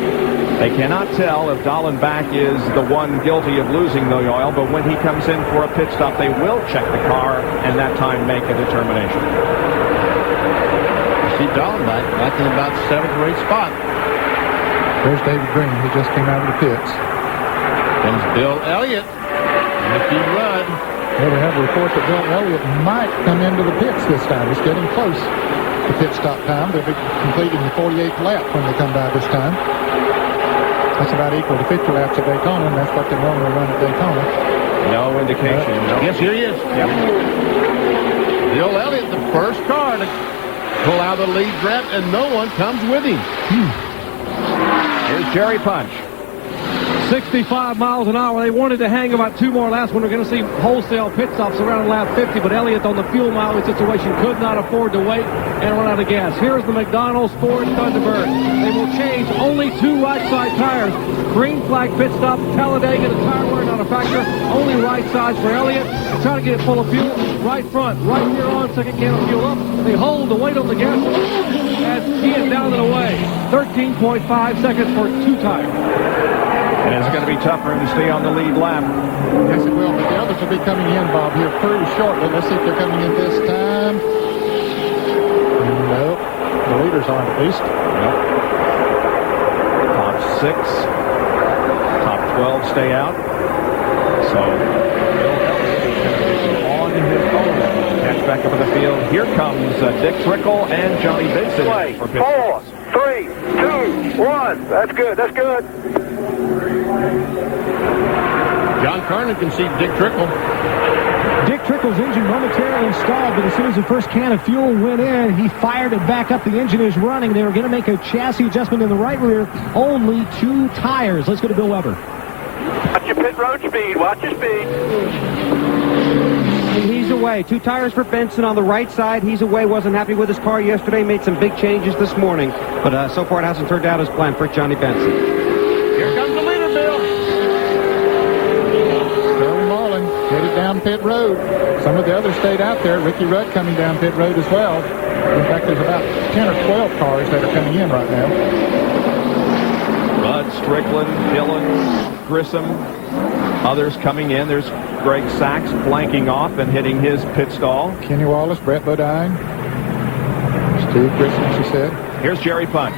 They cannot tell if Dallenbach is the one guilty of losing the oil, but when he comes in for a pit stop, they will check the car and that time make a determination. You see Dallenbach back in about 7th or 8th spot. There's David Green, who just came out of the pits. Comes Bill Elliott. Mickey Rudd. Well, we have a report that Bill Elliott might come into the pits this time. It's getting close to pit stop time. They'll be completing the 48th lap when they come by this time. That's about equal to 50 laps at Daytona, and that's what they normally run at Daytona. No indication. No. Yes, here he is. Yep. Bill Elliott, the first car to pull out of the lead draft, and no one comes with him. Here's Jerry Punch. 65 miles an hour. They wanted to hang about 2 more laps when we're going to see wholesale pit stops around lap 50, but Elliott on the fuel mileage situation could not afford to wait and run out of gas. Here's the McDonald's Ford Thunderbird. They will change only 2 right side tires. Green flag pit stop, Talladega, the tire wear not a factor. Only right sides for Elliott. Trying to get it full of fuel. Right front, right gear on, second can of fuel up. They hold the weight on the gas as he is down and away. 13.5 seconds for 2 tires. And it's going to be tough for him to stay on the lead lap. Yes, it will, but the others will be coming in, Bob, here pretty shortly. Let's see if they're coming in this time. Nope. The leaders aren't, at least. Nope. Top 6. Top 12 stay out. So, Bill Elliott is going to be on his own. Catch back up in the field. Here comes Dick Trickle and Johnny Benson. For 4, 3, 2, 1. That's good. That's good. John Carnan can see Dick Trickle. Dick Trickle's engine momentarily stalled, but as soon as the first can of fuel went in, he fired it back up. The engine is running. They were going to make a chassis adjustment in the right rear. Only 2 tires. Let's go to Bill Weber. Watch your pit road speed. Watch your speed. And he's away. 2 tires for Benson on the right side. He's away. Wasn't happy with his car yesterday. Made some big changes this morning. But so far it hasn't turned out as planned for Johnny Benson. Here comes the leader, Bill. Sterling Marlin headed down pit road. Some of the others stayed out there. Ricky Rudd coming down pit road as well. In fact, there's about 10 or 12 cars that are coming in right now. Rudd, Strickland, Dillon, Grissom, others coming in. There's Greg Sachs flanking off and hitting his pit stall. Kenny Wallace, Brett Bodine. Steve Grissom, she said. Here's Jerry Punch.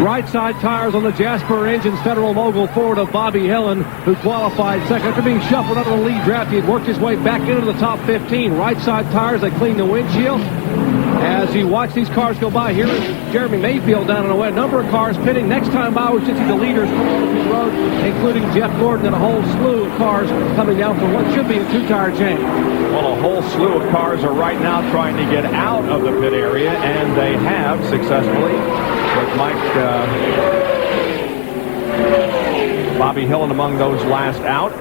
Right side tires on the Jasper Engines Federal Mogul Ford of Bobby Hillin, who qualified second. After being shuffled out of the lead draft, he had worked his way back into the top 15. Right side tires, they cleaned the windshield. As you watch these cars go by, here is Jeremy Mayfield down on the way. A number of cars pitting. Next time by, we should see the leaders come on the road, including Jeff Gordon and a whole slew of cars coming down for what should be a two-tire change. Well, a whole slew of cars are right now trying to get out of the pit area, and they have successfully. With Bobby Hillin among those last out.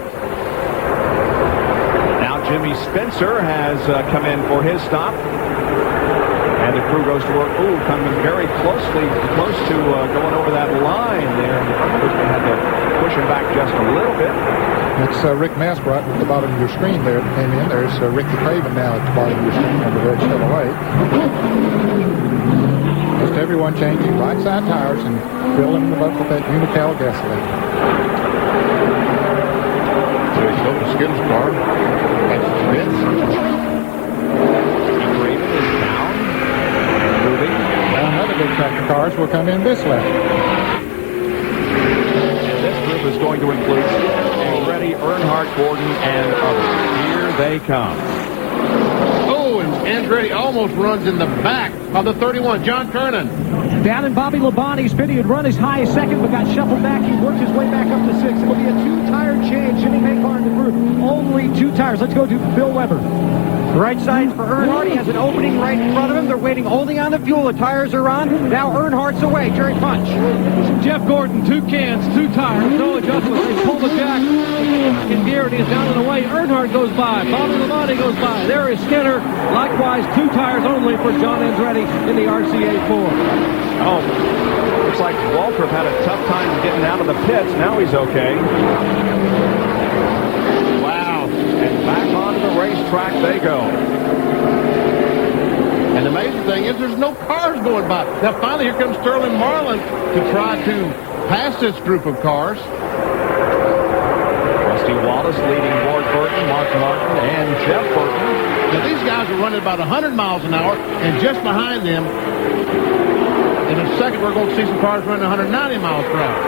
Now Jimmy Spencer has come in for his stop. And the crew goes to work. Ooh, coming very close to going over that line there. They had to push him back just a little bit. It's Rick Masbrock at the bottom of your screen there that came in. There's Ricky Craven now at the bottom of your screen on the red Chevrolet. Just everyone changing right side tires and filling them up with that Unical gasoline. So he's over to Skid's car. That's Vince. Craven is down and moving. Now another big track of cars will come in this lap. And this group is going to include Andretti, Earnhardt, Gordon, and others. Here they come. Oh, and Andretti almost runs in the back of the 31. John Kernan. Down in Bobby Labonte's pit, he had run as high as second, but got shuffled back. He worked his way back up to sixth. It will be a two-tire change. Jimmy Maycar in the group. Only two tires. Let's go to Bill Weber. Right side for Earnhardt. He has an opening right in front of him. They're waiting only on the fuel. The tires are on. Now Earnhardt's away. Jerry Punch. Jeff Gordon, 2 cans, 2 tires, no adjustment. They pull the jack. And Garrity is down and away. Earnhardt goes by. Bobby Labonte goes by. There is Skinner. Likewise, 2 tires only for John Andretti in the RCA 4. Oh, looks like Waltrip had a tough time getting out of the pits. Now he's okay. Wow. And back onto the racetrack they go. And the amazing thing is there's no cars going by. Now finally here comes Sterling Marlin to try to pass this group of cars. Rusty Wallace leading Ward Burton, Mark Martin, and Jeff Burton. Now these guys are running about 100 miles an hour, and just behind them, in a second, we're going to see some cars running 190 miles per hour.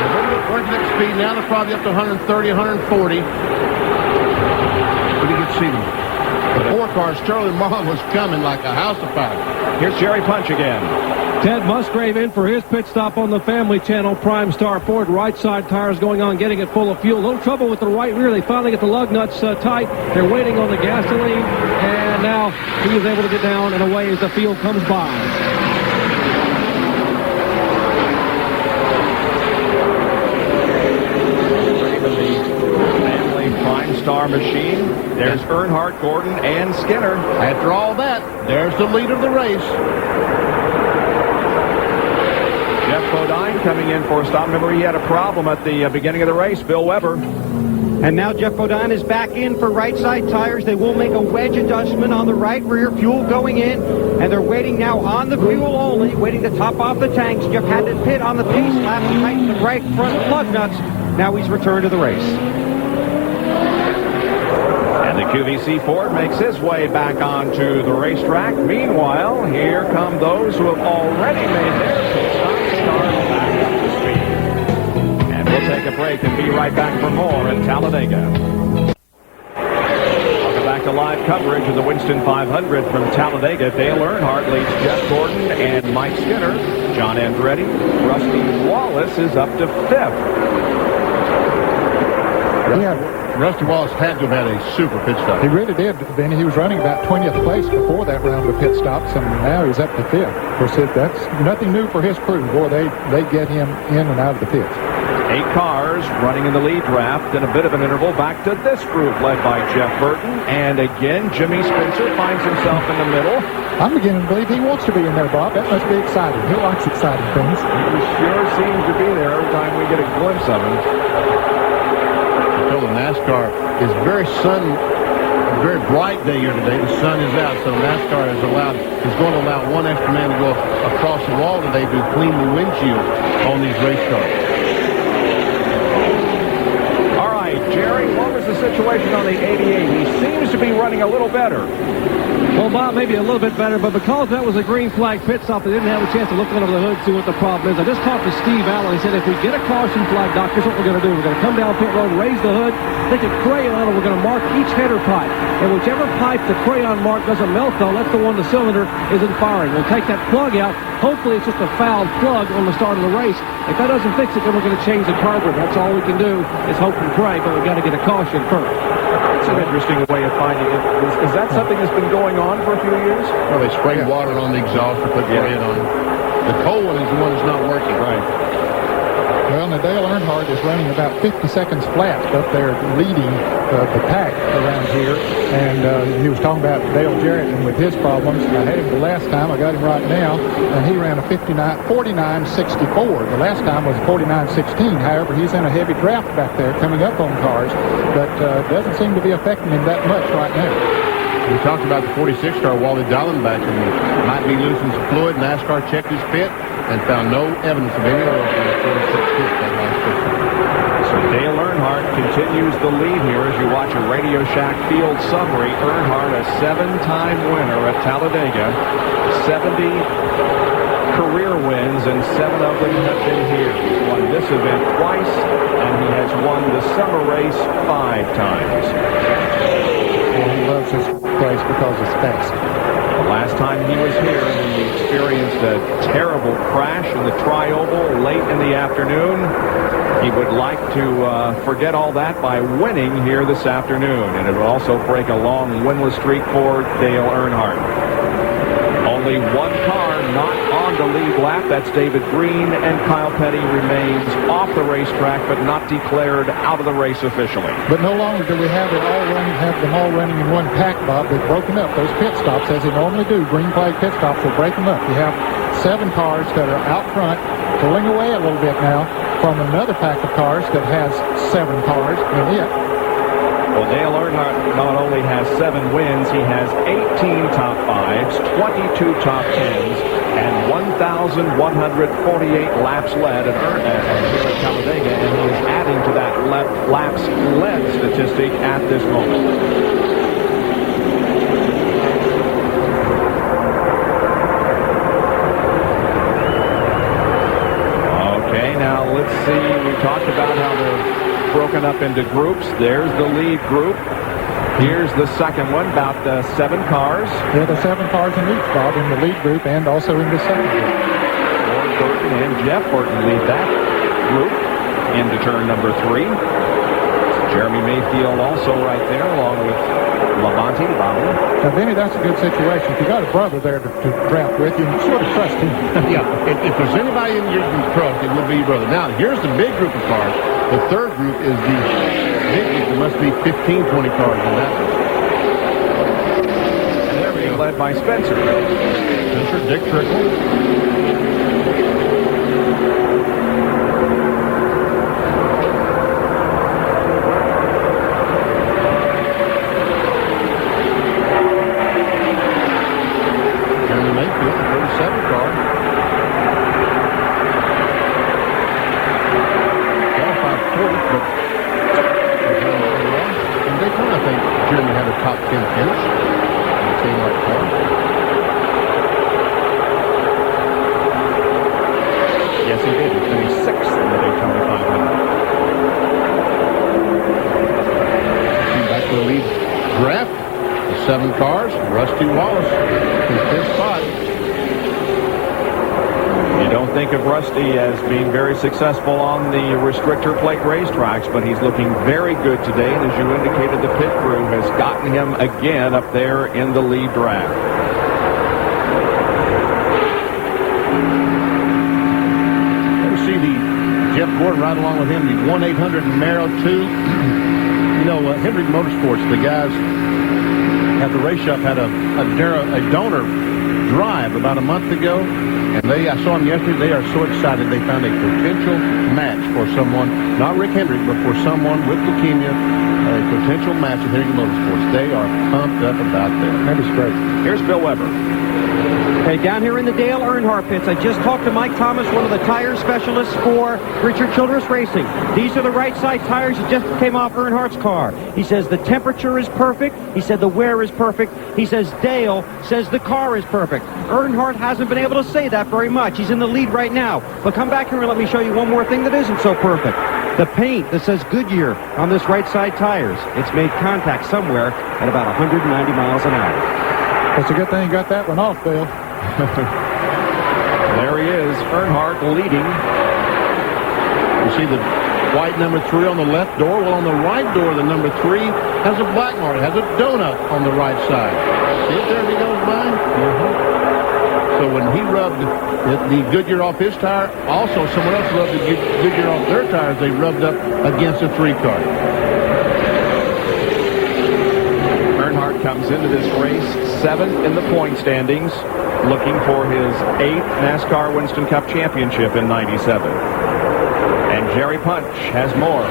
Now, we're at speed now. They're probably up to 130, 140. But you can see them. The 4 cars, Sterling Marlin was coming like a house of fire. Here's Jerry Punch again. Ted Musgrave in for his pit stop on the Family Channel Prime Star Ford. Right side tires going on, getting it full of fuel. A little trouble with the right rear. They finally get the lug nuts tight. They're waiting on the gasoline. And now he is able to get down and away as the field comes by. Star machine. There's Earnhardt, Gordon, and Skinner. After all that, there's the lead of the race. Jeff Bodine coming in for a stop. Remember, he had a problem at the beginning of the race. Bill Weber. And now Jeff Bodine is back in for right side tires. They will make a wedge adjustment on the right rear. Fuel going in. And they're waiting now on the fuel only, waiting to top off the tanks. Jeff had to pit on the pace lap to tighten the right front lug nuts. Now he's returned to the race. The QVC Ford makes his way back onto the racetrack. Meanwhile, here come those who have already made their pit start back up to speed. And we'll take a break and be right back for more at Talladega. Welcome back to live coverage of the Winston 500 from Talladega. Dale Earnhardt leads Jeff Gordon and Mike Skinner. John Andretti, Rusty Wallace is up to 5th. Yeah. Rusty Wallace had to have had a super pit stop. He really did, Benny. He was running about 20th place before that round of pit stops, and now he's up to 5th. Of course, that's nothing new for his crew. Boy, they get him in and out of the pits. 8 cars running in the lead draft, then a bit of an interval back to this group led by Jeff Burton. And again, Jimmy Spencer finds himself in the middle. I'm beginning to believe he wants to be in there, Bob. That must be exciting. He likes exciting things. He sure seems to be there every time we get a glimpse of him. The NASCAR is very bright day here today. The sun is out, so NASCAR is going to allow one extra man to go across the wall today to clean the windshield on these race cars. All right, Jerry, what was the situation on the 88? He seems to be running a little better. Well, Well, Bob, maybe a little bit better, but because that was a green flag pit stop, they didn't have a chance to look under the hood, see what the problem is. I just talked to Steve Allen. He said, if we get a caution flag, Doc, here's what we're going to do. We're going to come down pit road, raise the hood, take a crayon, and we're going to mark each header pipe. And whichever pipe the crayon mark doesn't melt on, that's the one the cylinder isn't firing. We'll take that plug out. Hopefully, it's just a fouled plug on the start of the race. If that doesn't fix it, then we're going to change the carburetor. That's all we can do is hope and pray, but we've got to get a caution first. It's an interesting way of finding it. Is that something that's been going on for a few years? Well, they spray water on the exhaust to put lead on. The cold one is the one that's not working. Right. Well, now Dale Earnhardt is running about 50 seconds flat up there leading the pack around here. And he was talking about Dale Jarrett and with his problems. I had him the last time. I got him right now. And he ran a 49.64. The last time was 49.16. However, he's in a heavy draft back there coming up on cars. But doesn't seem to be affecting him that much right now. We talked about the 46 car, Wally Dallenbach, and might be losing some fluid. NASCAR checked his pit and found no evidence of any oil in the 46 pit that last pit. So Dale Earnhardt continues the lead here as you watch a Radio Shack field summary. Earnhardt, a 7-time winner at Talladega, 70 career wins, and 7 of them have been here. He's won this event twice, and he has won the summer race 5 times. Well, he loves this place because it's fast. The last time he was here, he experienced a terrible crash in the Tri-Oval late in the afternoon. He would like to forget all that by winning here this afternoon, and it would also break a long winless streak for Dale Earnhardt. Only one car not on the lead lap. That's David Green, and Kyle Petty remains off the racetrack, but not declared out of the race officially. But no longer do we have them all running in one pack, Bob. They've broken up those pit stops as they normally do. Green flag pit stops will break them up. You have 7 cars that are out front, pulling away a little bit now from another pack of cars that has 7 cars in it. Well, Dale Earnhardt not only has 7 wins, he has 18 top 5s, 22 top 10s, and 1,148 laps led at Talladega, and he is adding to that laps led statistic at this moment. Okay, now let's see. We talked about how they're broken up into groups. There's the lead group. Here's the second one, about 7 cars. Yeah, the 7 cars in each, Bob, in the lead group and also in the second group. Ward Burton and Jeff Burton lead that group into turn number 3. Jeremy Mayfield also right there, along with Labonte Bobby. Now, Benny, that's a good situation. If you got a brother there to draft with, you can sort of trust him. Yeah, if there's anybody in your trust, it would be your brother. Now, here's the big group of cars. The third group is the big group. There must be 15, 20 cars in that one. And they're being led by Spencer. Dick Trickle. As being very successful on the restrictor plate racetracks, but he's looking very good today, and as you indicated, the pit crew has gotten him again up there in the lead draft. You see the Jeff Gordon right along with him, the 1-800 and Merrill 2. You know, Hendrick Motorsports, the guys at the race shop had a donor drive about a month ago. And I saw them yesterday. They are so excited. They found a potential match for someone, not Rick Hendrick, but for someone with leukemia, a potential match at Hendrick Motorsports. They are pumped up about that. That is great. Here's Bill Weber. Okay, down here in the Dale Earnhardt pits, I just talked to Mike Thomas, one of the tire specialists for Richard Childress Racing. These are the right side tires that just came off Earnhardt's car. He says the temperature is perfect. He said the wear is perfect. He says Dale says the car is perfect. Earnhardt hasn't been able to say that very much. He's in the lead right now. But come back here and let me show you one more thing that isn't so perfect. The paint that says Goodyear on this right side tires. It's made contact somewhere at about 190 miles an hour. It's a good thing you got that one off, Dale. There he is, Earnhardt leading. You see the white number 3 on the left door. Well, on the right door, the number 3 has a black mark. It has a donut on the right side. See it there as he goes by? So when he rubbed the Goodyear off his tire, also someone else rubbed the Goodyear off their tires. They rubbed up against the 3 car. Earnhardt comes into this race 7th in the point standings, looking for his 8th NASCAR Winston Cup championship in '97. And Jerry Punch has more.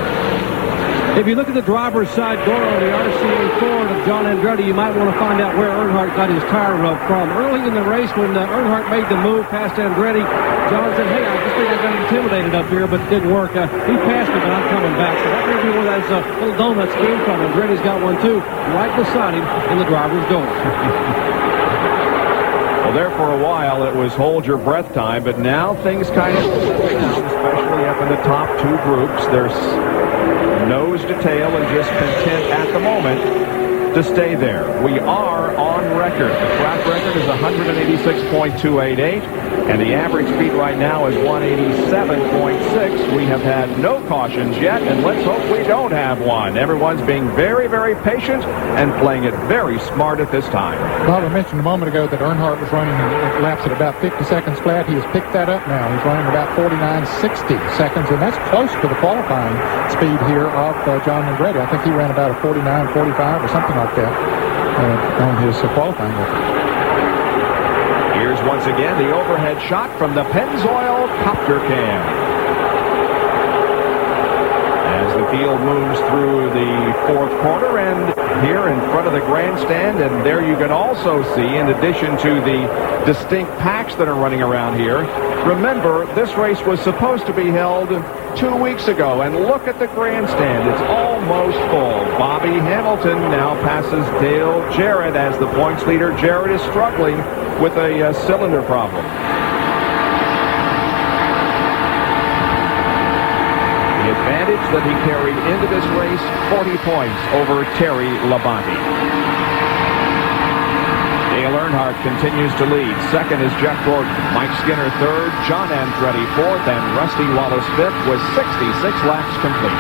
If you look at the driver's side door on the RCA Ford of John Andretti, you might want to find out where Earnhardt got his tire rub from. Early in the race, when Earnhardt made the move past Andretti, John said, hey, I just think I got intimidated up here, but it didn't work. He passed me, but I'm coming back. So that may be where those little donuts came from. Andretti's got one, too, right beside him in the driver's door. Well, there for a while, it was hold your breath time, but now things kind of slow down, especially up in the top 2 groups. There's nose to tail and just content at the moment to stay there. We are on record. The track record is 186.288, and the average speed right now is 187.6. We have had no cautions yet, and let's hope we don't have one. Everyone's being very, very patient and playing it very smart at this time. Bob, I mentioned a moment ago that Earnhardt was running laps at about 50 seconds flat. He has picked that up now. He's running about 49.60 seconds, and that's close to the qualifying speed here of John Andretti. I think he ran about a 49.45 or something like that on his qualifying record. Here's once again the overhead shot from the Pennzoil copter cam. As the field moves through the 4th quarter and here in front of the grandstand, and there you can also see, in addition to the distinct packs that are running around here, remember this race was supposed to be held 2 weeks ago, and look at the grandstand. It's almost full. Bobby Hamilton now passes Dale Jarrett as the points leader. Jarrett is struggling with a cylinder problem. The advantage that he carried into this race, 40 points over Terry Labonte. Dale Earnhardt continues to lead. Second is Jeff Gordon. Mike Skinner third. John Andretti fourth. And Rusty Wallace fifth with 66 laps complete.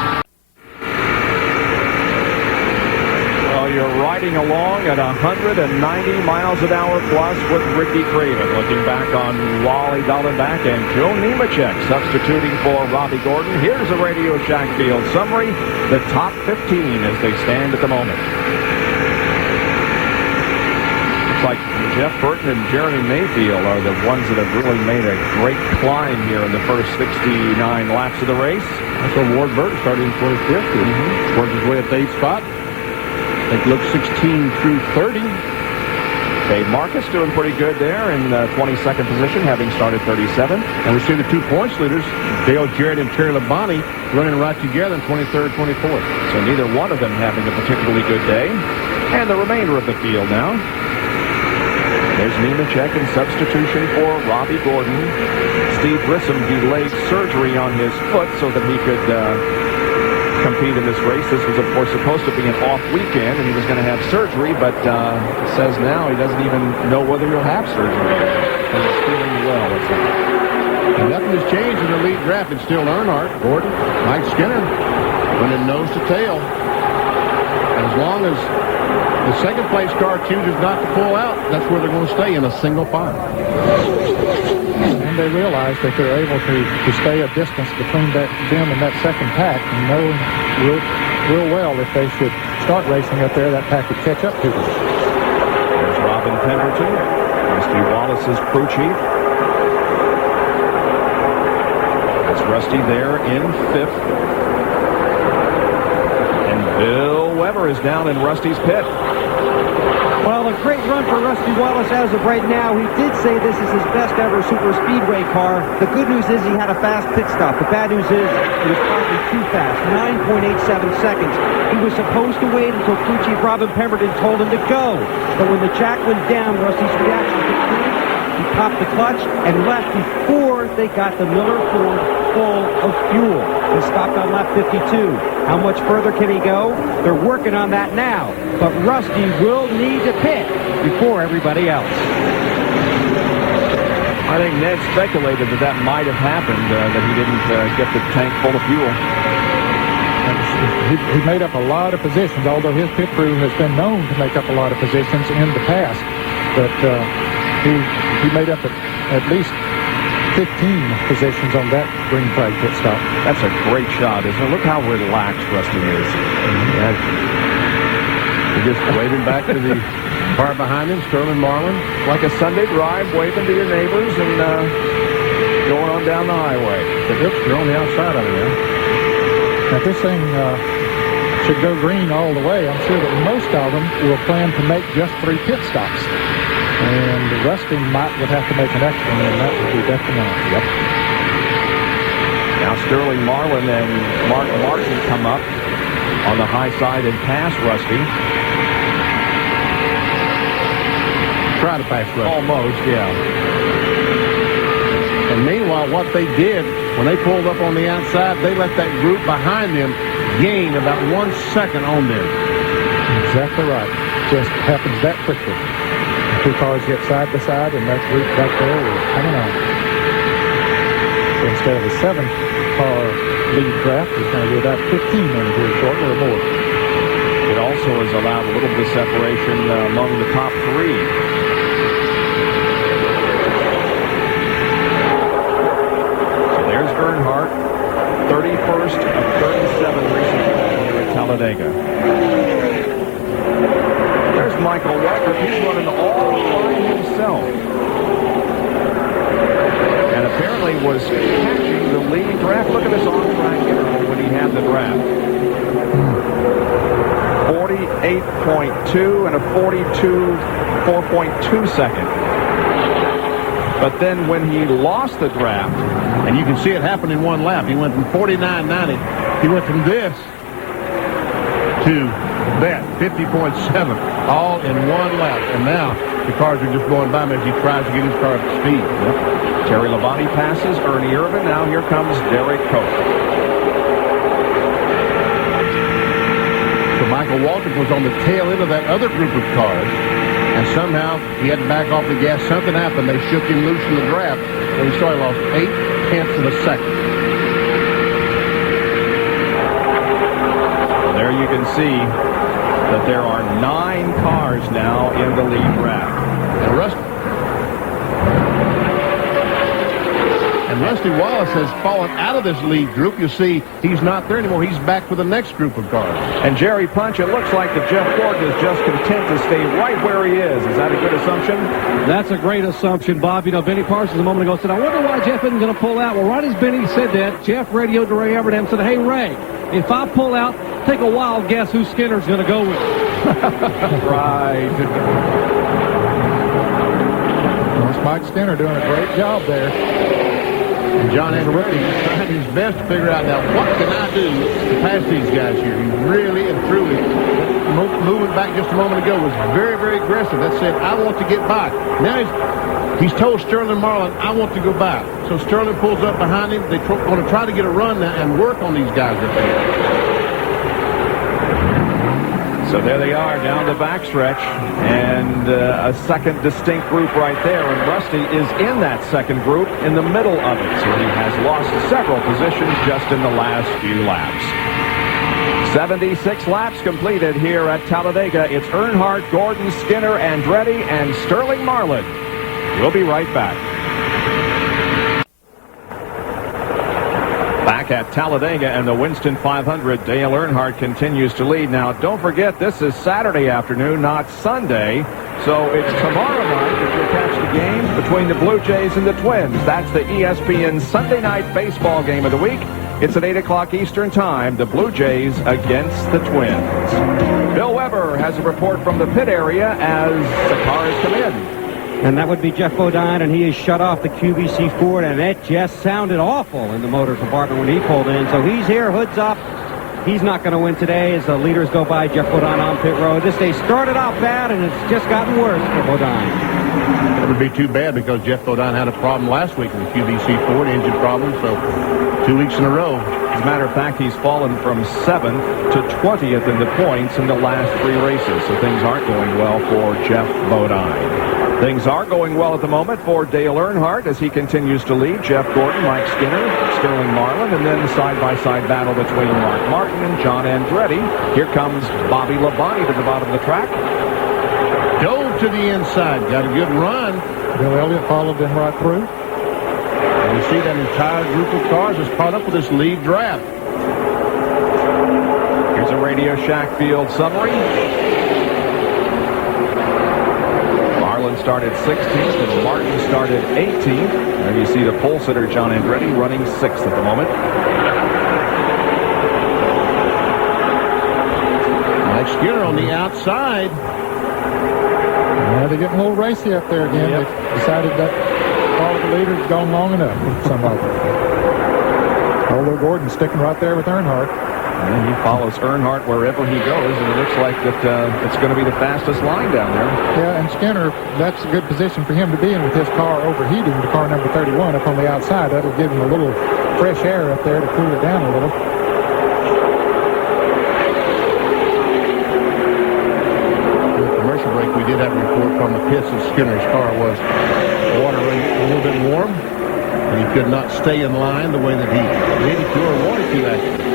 Well, you're riding along at 190 miles an hour plus with Ricky Craven. Looking back on Wally Dallenbach and Joe Nemechek substituting for Robbie Gordon. Here's a Radio Shack Field summary. The top 15 as they stand at the moment. Like Jeff Burton and Jeremy Mayfield are the ones that have really made a great climb here in the first 69 laps of the race. That's where Ward Burton started in 25th. Worked his way up to 8th spot. I think looked 16 through 30. Dave Marcus doing pretty good there in 22nd position, having started 37. And we see the 2 points leaders, Dale Jarrett and Terry Labonte, running right together in 23rd, 24th. So neither one of them having a particularly good day. And the remainder of the field now. There's Nemechek in substitution for Robbie Gordon. Steve Grissom delayed surgery on his foot so that he could compete in this race. This was, of course, supposed to be an off weekend, and he was going to have surgery, but it says now he doesn't even know whether he'll have surgery. And he's feeling well. And nothing has changed in the lead draft. It's still Earnhardt, Gordon, Mike Skinner, running nose to tail. As long as the second place car chooses not to pull out, that's where they're going to stay, in a single file. And they realize that they're able to stay a distance between them and that second pack, and know real well if they should start racing up there, that pack would catch up to them. There's Robin Pemberton, Rusty Wallace's crew chief. That's Rusty there in 5th. And Bill Weber is down in Rusty's pit. Well, the great run for Rusty Wallace as of right now. He did say this is his best ever Superspeedway car. The good news is he had a fast pit stop. The bad news is it was probably too fast, 9.87 seconds. He was supposed to wait until crew chief Robin Pemberton told him to go. But when the jack went down, Rusty's reaction to he popped the clutch and left before they got the Miller Ford full of fuel. He stopped on lap 52. How much further can he go? They're working on that now. But Rusty will need to pit before everybody else. I think Ned speculated that might have happened, that he didn't get the tank full of fuel. He made up a lot of positions, although his pit crew has been known to make up a lot of positions in the past. But he made up at least 15 positions on that green flag pit stop. That's a great shot, isn't it? Look how relaxed Rusty is. He just waving back to the car behind him, Sterling Marlin. Like a Sunday drive, waving to your neighbors and going on down the highway. You're on the outside of it now. Now, if this thing should go green all the way, I'm sure that most of them will plan to make just 3 pit stops. And Rusty would have to make an extra one, and that would be detrimental. Yep. Now Sterling Marlin and Mark Martin come up on the high side and pass Rusty. Try to pass Rusty. Almost, yeah. And meanwhile, what they did when they pulled up on the outside, they let that group behind them gain about 1 second on them. Exactly right. Just happens that quickly. 2 cars get side by side, and that group back there is coming on. So instead of a 7-car lead draft, it's going to be about 15 minutes here shortly or more. It also has allowed a little bit of separation among the top 3. So there's Earnhardt, 31st of 37 recently here at Talladega. There's Michael Walker. He's running all by himself. And apparently was catching the lead draft. Look at this on-track interval when he had the draft. 48.2 and a 4.2 second. But then when he lost the draft, and you can see it happen in 1 lap. He went from 49.90. He went from this to that, 50.7, all in 1 lap. And now the cars are just going by him as he tries to get his car up to speed. Yep. Terry Labonte passes Ernie Irvin. Now here comes Derek Cope. So Michael Waltrip was on the tail end of that other group of cars, and somehow he had to back off the gas. Something happened. They shook him loose in the draft, and we saw he lost 0.8 of a second. There you can see that there are 9 cars now in the lead draft. And Rusty Wallace has fallen out of this lead group. You see, he's not there anymore. He's back for the next group of cars. And Jerry Punch, it looks like that Jeff Gordon is just content to stay right where he is. Is that a good assumption? That's a great assumption, Bob. You know, Benny Parsons a moment ago said, I wonder why Jeff isn't going to pull out. Well, right as Benny said that, Jeff radioed to Ray Everdam and said, hey, Ray, if I pull out, take a wild guess who Skinner's going to go with. Right. That's Mike Skinner doing a great job there. And John Andretti is trying his best to figure out, now, what can I do to pass these guys here? He really and truly, moving back just a moment ago, was very, very aggressive. That said, I want to get by. Now he's told Sterling Marlin, I want to go by. So Sterling pulls up behind him. They're going to try to get a run now and work on these guys up there. So there they are down the backstretch, and a second distinct group right there, and Rusty is in that second group in the middle of it, so he has lost several positions just in the last few laps. 76 laps completed here at Talladega. It's Earnhardt, Gordon, Skinner, Andretti, and Sterling Marlin. We'll be right back. Back at Talladega and the Winston 500, Dale Earnhardt continues to lead. Now, don't forget, this is Saturday afternoon, not Sunday. So it's tomorrow night that you'll catch the game between the Blue Jays and the Twins. That's the ESPN Sunday night baseball game of the week. It's at 8 o'clock Eastern Time. The Blue Jays against the Twins. Bill Weber has a report from the pit area as the cars come in. And that would be Jeff Bodine, and he has shut off the QVC Ford, and it just sounded awful in the motor compartment when he pulled in. So he's here, hoods up. He's not going to win today as the leaders go by. Jeff Bodine on pit road. This day started out bad, and it's just gotten worse for Bodine. It would be too bad because Jeff Bodine had a problem last week with the QVC Ford engine problem, so 2 weeks in a row. As a matter of fact, he's fallen from 7th to 20th in the points in the last 3 races, so things aren't going well for Jeff Bodine. Things are going well at the moment for Dale Earnhardt as he continues to lead. Jeff Gordon, Mike Skinner, Sterling Marlin, and then the side-by-side battle between Mark Martin and John Andretti. Here comes Bobby Labonte to the bottom of the track. Dove to the inside, got a good run. Bill Elliott followed them right through. And you see that entire group of cars is caught up with this lead draft. Here's a Radio Shack Field summary. Marlin started 16th and Martin started 18th. There you see the pole sitter John Andretti running 6th at the moment. Mike Skinner on the outside. Now they're getting a little racy up there again. Yep. They decided that all of the leaders have gone long enough with some of them. Although Gordon's sticking right there with Earnhardt. And he follows Earnhardt wherever he goes, and it looks like that it's going to be the fastest line down there. Yeah, and Skinner, that's a good position for him to be in with his car overheating to car number 31 up on the outside. That'll give him a little fresh air up there to cool it down a little. We did have a report from the pits that Skinner's car was water a little bit warm, and he could not stay in line the way that he needed to or wanted to, actually.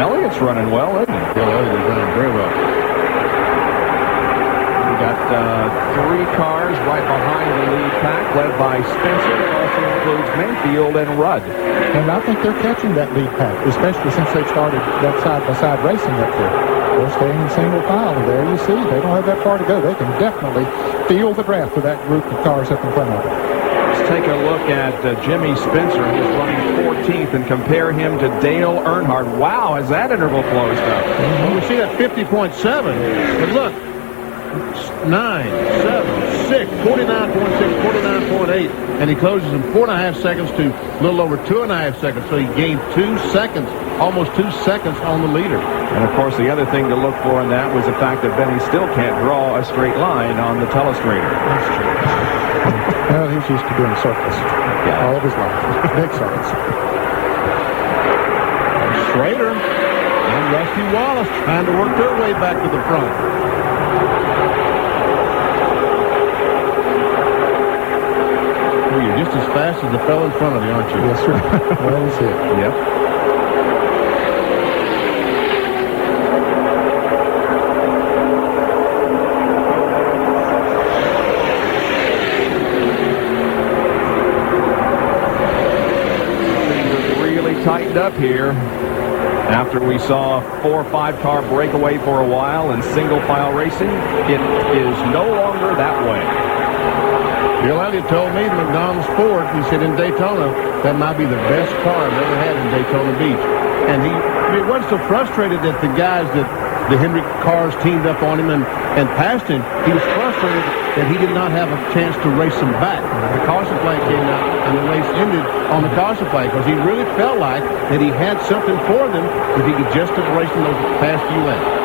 Elliott's running well, isn't he? Bill Elliott is running very well. Got 3 cars right behind the lead pack, led by Spencer. It also includes Mayfield and Rudd. And I think they're catching that lead pack, especially since they've started that side-by-side racing up there. They're staying in single file, and there you see, they don't have that far to go. They can definitely feel the draft of that group of cars up in front of them. Let's take a look at Jimmy Spencer, who's running 14th, and compare him to Dale Earnhardt. Wow, has that interval closed up? Well, we see that 50.7, but look, 9, 7, 6, 49.6, 49.8, and he closes in 4.5 seconds to a little over 2.5 seconds. So he gained 2 seconds, almost 2 seconds on the leader. And of course, the other thing to look for in that was the fact that Benny still can't draw a straight line on the telestrator. Well, he's used to doing circles all of his life. Big circles. Schrader and Rusty Wallace trying to work their way back to the front. Well, you're just as fast as the fellow in front of you, aren't you? Yes, sir. Well, that's it. Yep. Tightened up here after we a 4 or 5 car breakaway for a while in single file racing. It is no longer that way. Bill Elliott told me the McDonald's Ford, he said in Daytona, that might be the best car I've ever had in Daytona Beach. And he wasn't so frustrated that the guys that the Hendrick cars teamed up on him and passed him. He was frustrated that he did not have a chance to race them back. The caution flag came out and the race ended on the caution flag because he really felt like that he had something for them if he could just have raced in those past few laps.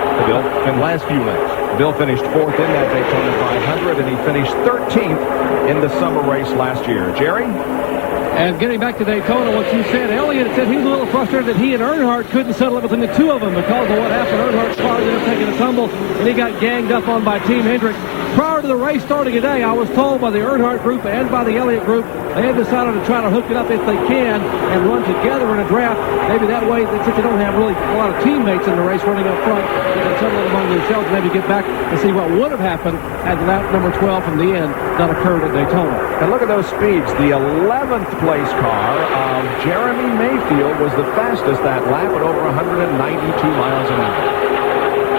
Last few laps. Bill finished 4th in that Daytona 500, and he finished 13th in the summer race last year. Jerry? And getting back to Daytona, what you said, Elliott said he was a little frustrated that he and Earnhardt couldn't settle it between the two of them because of what happened. Earnhardt's car ended up taking a tumble, and he got ganged up on by Team Hendrick. Prior to the race starting today, I was told by the Earnhardt group and by the Elliott group, they had decided to try to hook it up if they can and run together in a draft. Maybe that way, since they don't have really a lot of teammates in the race running up front, they can settle it among themselves, maybe get back and see what would have happened had lap number 12 from the end not occurred at Daytona. And look at those speeds. The 11th place car of Jeremy Mayfield was the fastest that lap at over 192 miles an hour.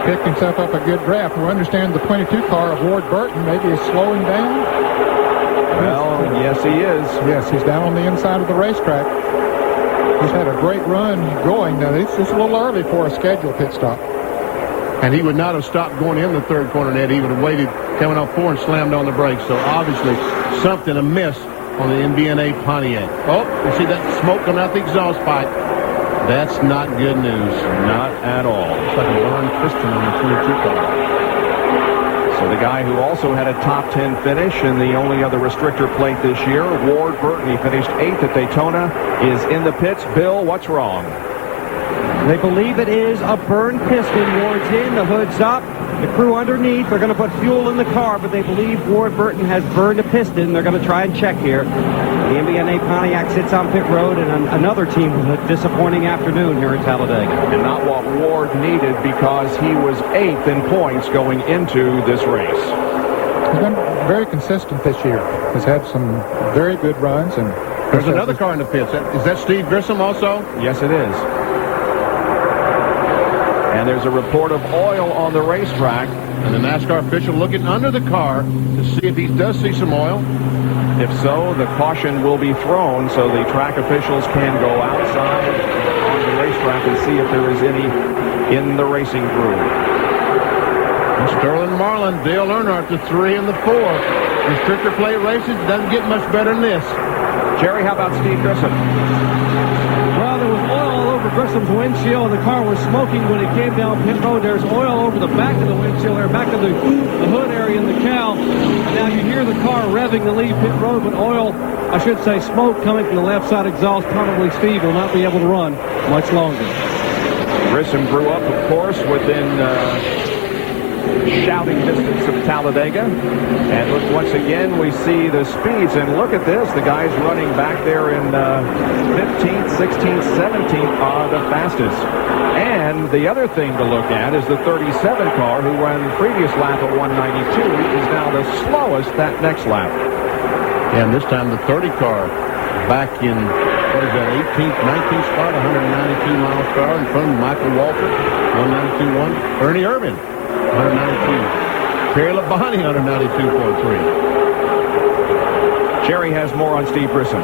Picked himself up a good draft. We understand the 22 car of Ward Burton maybe is slowing down. Well, yes, he is. Yes, he's down on the inside of the racetrack. He's had a great run going. Now, it's just a little early for a scheduled pit stop. And he would not have stopped going in the third corner, Ned. He would have waited, coming off 4 and slammed on the brakes. So obviously something amiss on the MBNA Pontiac. Oh, you see that smoke coming out the exhaust pipe. That's not good news. Not at all. It's like a Ron Piston on the 22 car. So the guy who also had a top 10 finish in the only other restrictor plate this year, Ward Burton, he finished 8th at Daytona, is in the pits. Bill, what's wrong? They believe it is a burned piston. Ward's in, the hood's up. The crew underneath, they're going to put fuel in the car, but they believe Ward Burton has burned a piston. They're going to try and check here. The MBNA Pontiac sits on pit road, and another team with a disappointing afternoon here in Talladega. And not what Ward needed, because he was 8th in points going into this race. He's been very consistent this year. He's had some very good runs. And there's another car in the pits. Is that Steve Grissom also? Yes, it is. And there's a report of oil on the racetrack. And the NASCAR official looking under the car to see if he does see some oil. If so, the caution will be thrown so the track officials can go outside on the racetrack and see if there is any in the racing groove. And Sterling Marlin, Dale Earnhardt, the 3 and the 4. Restrictor plate races doesn't get much better than this. Jerry, how about Steve Grissom? Well, there was oil all over Grissom's windshield. The car was smoking when it came down pit road. There's oil over the back of the windshield there, back of the hood area in the cowl. And now you hear the car revving to leave pit road, but oil, I should say smoke, coming from the left side exhaust. Probably Steve will not be able to run much longer. Grissom grew up, of course, within shouting distance of Talladega. And look, once again, we see the speeds. And look at this. The guys running back there in 15th, 16th, 17th are the fastest. And the other thing to look at is the 37 car, who ran the previous lap at 192, is now the slowest that next lap. And this time the 30 car back in, what is that, 18th, 19th spot, 192 miles per hour in front of Michael Walter, 192.1. Ernie Irvin, 192. Terry Labonte, 192.3. Jerry has more on Steve Grissom.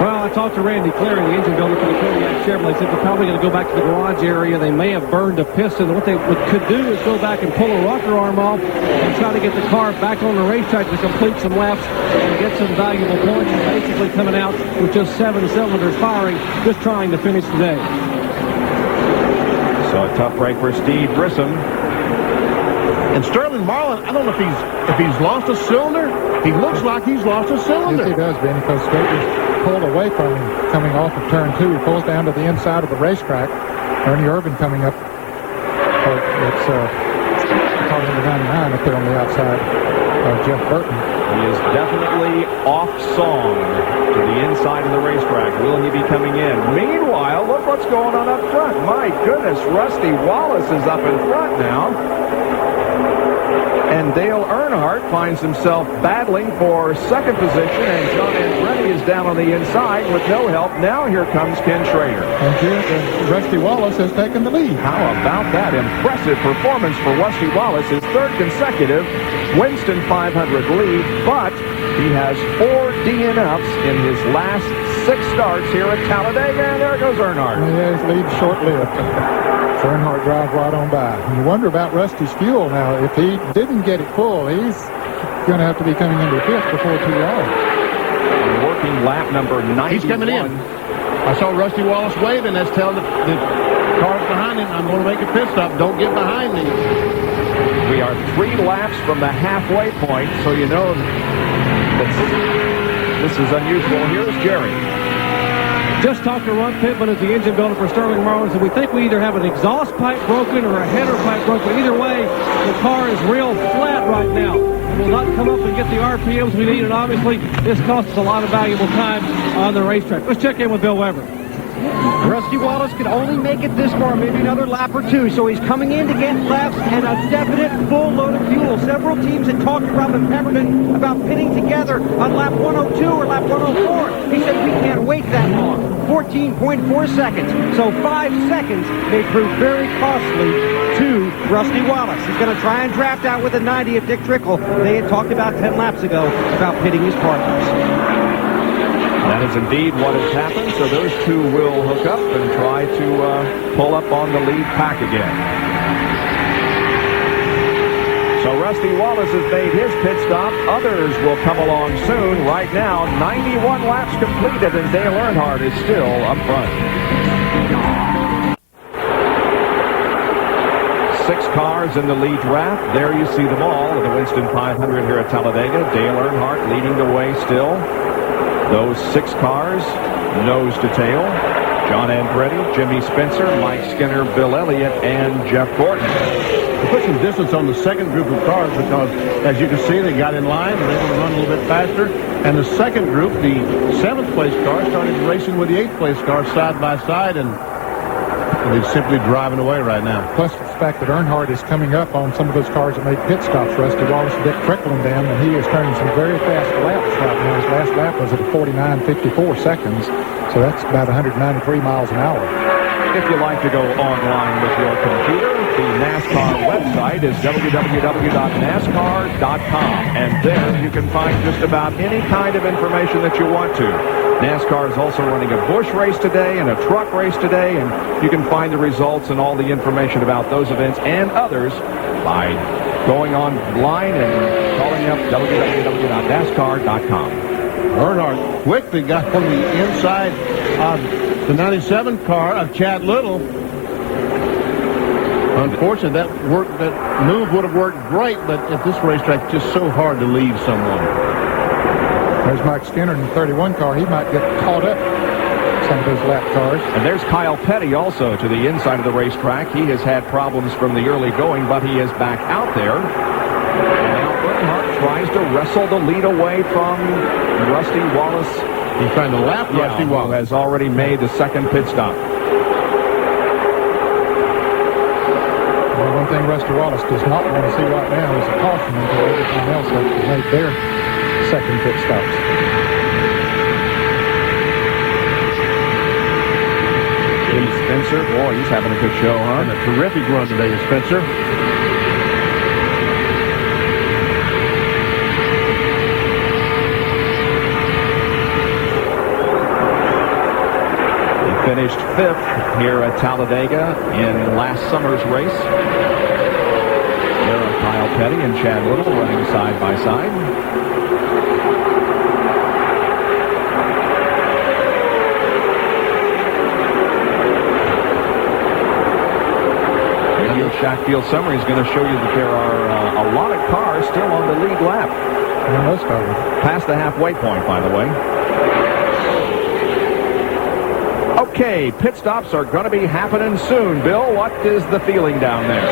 Well, I talked to Randy Cleary, the engine builder for the Kodiak Chevrolet. Said they're probably going to go back to the garage area. They may have burned a piston. What they could do is go back and pull a rocker arm off and try to get the car back on the racetrack to complete some laps and get some valuable points. And basically coming out with just 7 cylinders firing, just trying to finish the day. So a tough break for Steve Grissom. And Sterling Marlin, I don't know if he's lost a cylinder. He looks like he's lost a cylinder. Yes, he does, Benny, because Skater's pulled away from him coming off of turn 2. He pulls down to the inside of the racetrack. Ernie Irvin coming up. It's car number 99 up there on the outside of Jeff Burton. He is definitely off song to the inside of the racetrack. Will he be coming in? Meanwhile, look what's going on up front. My goodness, Rusty Wallace is up in front now. And Dale Earnhardt finds himself battling for second position, and John Andretti is down on the inside with no help. Now here comes Ken Schrader. And Rusty Wallace has taken the lead. How about that? Impressive performance for Rusty Wallace, his third consecutive Winston 500 lead, but he has 4 DNFs in his last 6 starts here at Talladega, and there goes Earnhardt. Yeah, his lead's short-lived. Earnhardt drives right on by. And you wonder about Rusty's fuel now. If he didn't get it full, he's going to have to be coming into the pit before too long. Working lap number 91. He's coming in. I saw Rusty Wallace waving. That's telling the cars behind him, I'm going to make a pit stop. Don't get behind me. We are 3 laps from the halfway point, so you know that this is unusual. Here's Jerry. Just talked to Ron Pittman as the engine builder for Sterling Marlin, and we think we either have an exhaust pipe broken or a header pipe broken. Either way, the car is real flat right now. It will not come up and get the RPMs we need, and obviously this costs us a lot of valuable time on the racetrack. Let's check in with Bill Weber. Rusty Wallace can only make it this far, maybe another lap or two, so he's coming in to get laps and a definite full load of fuel. Several teams had talked around the Pemberton about pitting together on lap 102 or lap 104. He said we can't wait that long. 14.4 seconds, so 5 seconds may prove very costly to Rusty Wallace. He's going to try and draft out with a 90 of Dick Trickle. They had talked about 10 laps ago about pitting his partners. That is indeed what has happened, so those two will hook up and try to pull up on the lead pack again. So Rusty Wallace has made his pit stop. Others will come along soon. Right now, 91 laps completed, and Dale Earnhardt is still up front. 6 cars in the lead draft. There you see them all at the Winston 500 here at Talladega. Dale Earnhardt leading the way still. Those 6 cars, nose to tail. John Andretti, Jimmy Spencer, Mike Skinner, Bill Elliott, and Jeff Gordon. They put some distance on the second group of cars because, as you can see, they got in line and they were able to run a little bit faster. And the second group, the 7th place car, started racing with the 8th place car side by side, and they're simply driving away right now. Plus the fact that Earnhardt is coming up on some of those cars that made pit stops. Rusty Wallace and Dick Trickle them, and he is turning some very fast laps right now. His last lap was at 49.54 seconds, so that's about 193 miles an hour. If you like to go online with your computer, the NASCAR website is www.nascar.com, and there you can find just about any kind of information that you want to. NASCAR is also running a Busch race today and a truck race today, and you can find the results and all the information about those events and others by going online and calling up www.nascar.com. Earnhardt quickly got on the inside of the 97 car of Chad Little. Unfortunately, that move would have worked great, but at this racetrack, it's just so hard to leave someone. There's Mike Skinner in the 31 car. He might get caught up some of those lap cars. And there's Kyle Petty also to the inside of the racetrack. He has had problems from the early going, but he is back out there. And now Earnhardt tries to wrestle the lead away from Rusty Wallace. He's trying to lap Rusty Wallace, who has already made the second pit stop. Well, one thing Rusty Wallace does not want to see right now is a caution until everyone else has made their second pit stops. Jimmy Spencer, boy, he's having a good show, huh? And a terrific run today, Spencer. He finished 5th here at Talladega in last summer's race. There are Kyle Petty and Chad Little running side by side. Shackfield summary is going to show you that there are a lot of cars still on the lead lap. And most of them. Past the halfway point, by the way. Okay, pit stops are going to be happening soon. Bill, what is the feeling down there?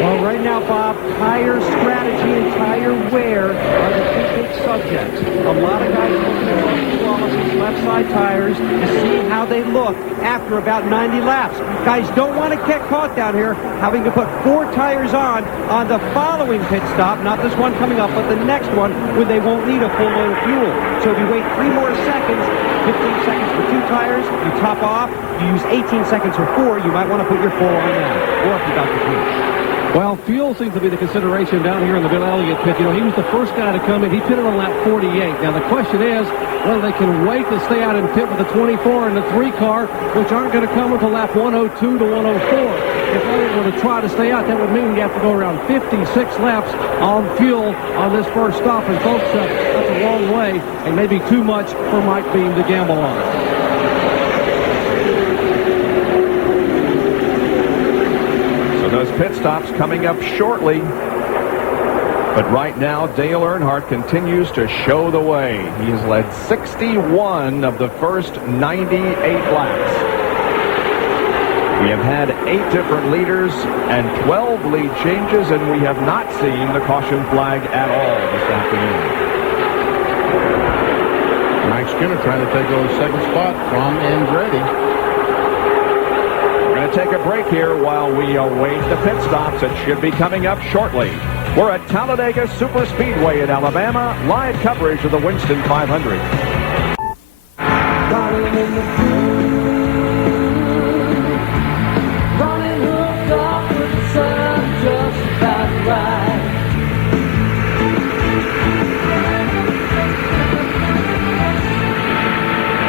Well, right now, Bob, tire strategy and tire wear are the two big subjects. A lot of guys looking at Rusty Wallace's left side tires to see how they look after about 90 laps. Guys don't want to get caught down here having to put 4 tires on the following pit stop, not this one coming up, but the next one when they won't need a full load of fuel. So if you wait 3 more seconds, 15 seconds for 2 tires, you top off, you use 18 seconds for 4, you might want to put your full on now, or if you got the fuel. Well, fuel seems to be the consideration down here in the Bill Elliott pit. You know, he was the first guy to come in. He pitted on lap 48. Now, the question is whether they can wait to stay out and pit with the 24 and the 3 car, which aren't going to come until lap 102 to 104. If Elliott were to try to stay out, that would mean you have to go around 56 laps on fuel on this first stop. And, folks, that's a long way and maybe too much for Mike Beam to gamble on. Those pit stops coming up shortly. But right now, Dale Earnhardt continues to show the way. He has led 61 of the first 98 laps. We have had 8 different leaders and 12 lead changes, and we have not seen the caution flag at all this afternoon. Mike Skinner trying to take over the second spot from Andretti. We're going to take a break here while we await the pit stops that should be coming up shortly. We're at Talladega Superspeedway in Alabama. Live coverage of the Winston 500. Running hooked up with the sun just about right.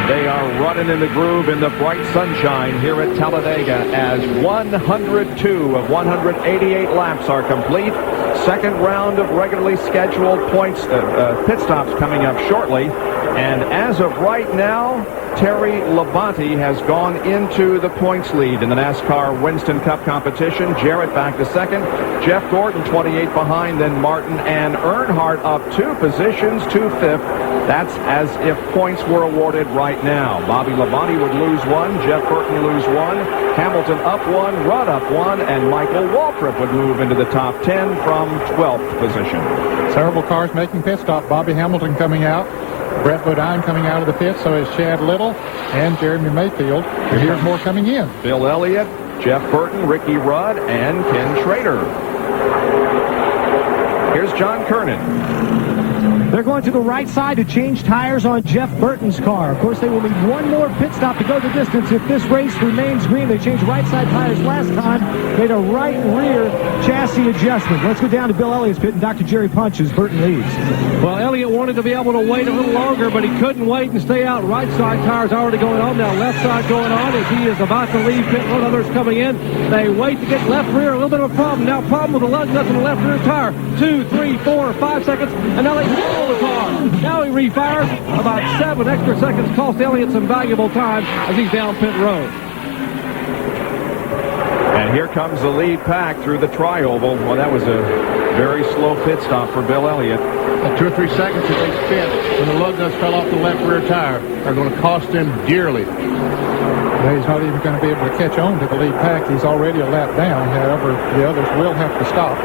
They are running in the groove in the bright sunshine here at Talladega as 102 of 188 laps are complete. Second round of regularly scheduled pit stops coming up shortly. And as of right now, Terry Labonte has gone into the points lead in the NASCAR Winston Cup competition. Jarrett back to second. Jeff Gordon 28 behind, then Martin and Earnhardt up 2 positions to 5th. That's as if points were awarded right now. Bobby Labonte would lose 1, Jeff Burton lose 1, Hamilton up 1, Rudd up 1, and Michael Waltrip would move into the top 10 from 12th position. Several cars making pit stop. Bobby Hamilton coming out. Brett Bodine coming out of the pit, so is Chad Little and Jeremy Mayfield. And here's more coming in. Bill Elliott, Jeff Burton, Ricky Rudd, and Ken Schrader. Here's John Kernan. They're going to the right side to change tires on Jeff Burton's car. Of course, they will need one more pit stop to go the distance. If this race remains green, they changed right side tires last time. Made a right rear chassis adjustment. Let's go down to Bill Elliott's pit and Dr. Jerry Punch as Burton leads. Well, Elliott wanted to be able to wait a little longer, but he couldn't wait and stay out. Right side tires already going on. Now left side going on as he is about to leave pit road. Others coming in. They wait to get left rear. A little bit of a problem. Now problem with the lug nuts on the left rear tire. 2, 3, 4, 5 seconds. And now they pull the car. Now he refires. About 7 extra seconds cost Elliott some valuable time as he's down pit road. And here comes the lead pack through the tri-oval. Well, that was a very slow pit stop for Bill Elliott. 2 or 3 seconds that they spent when the lug nuts fell off the left rear tire are going to cost him dearly. Well, he's not even going to be able to catch on to the lead pack. He's already a lap down. However, the others will have to stop.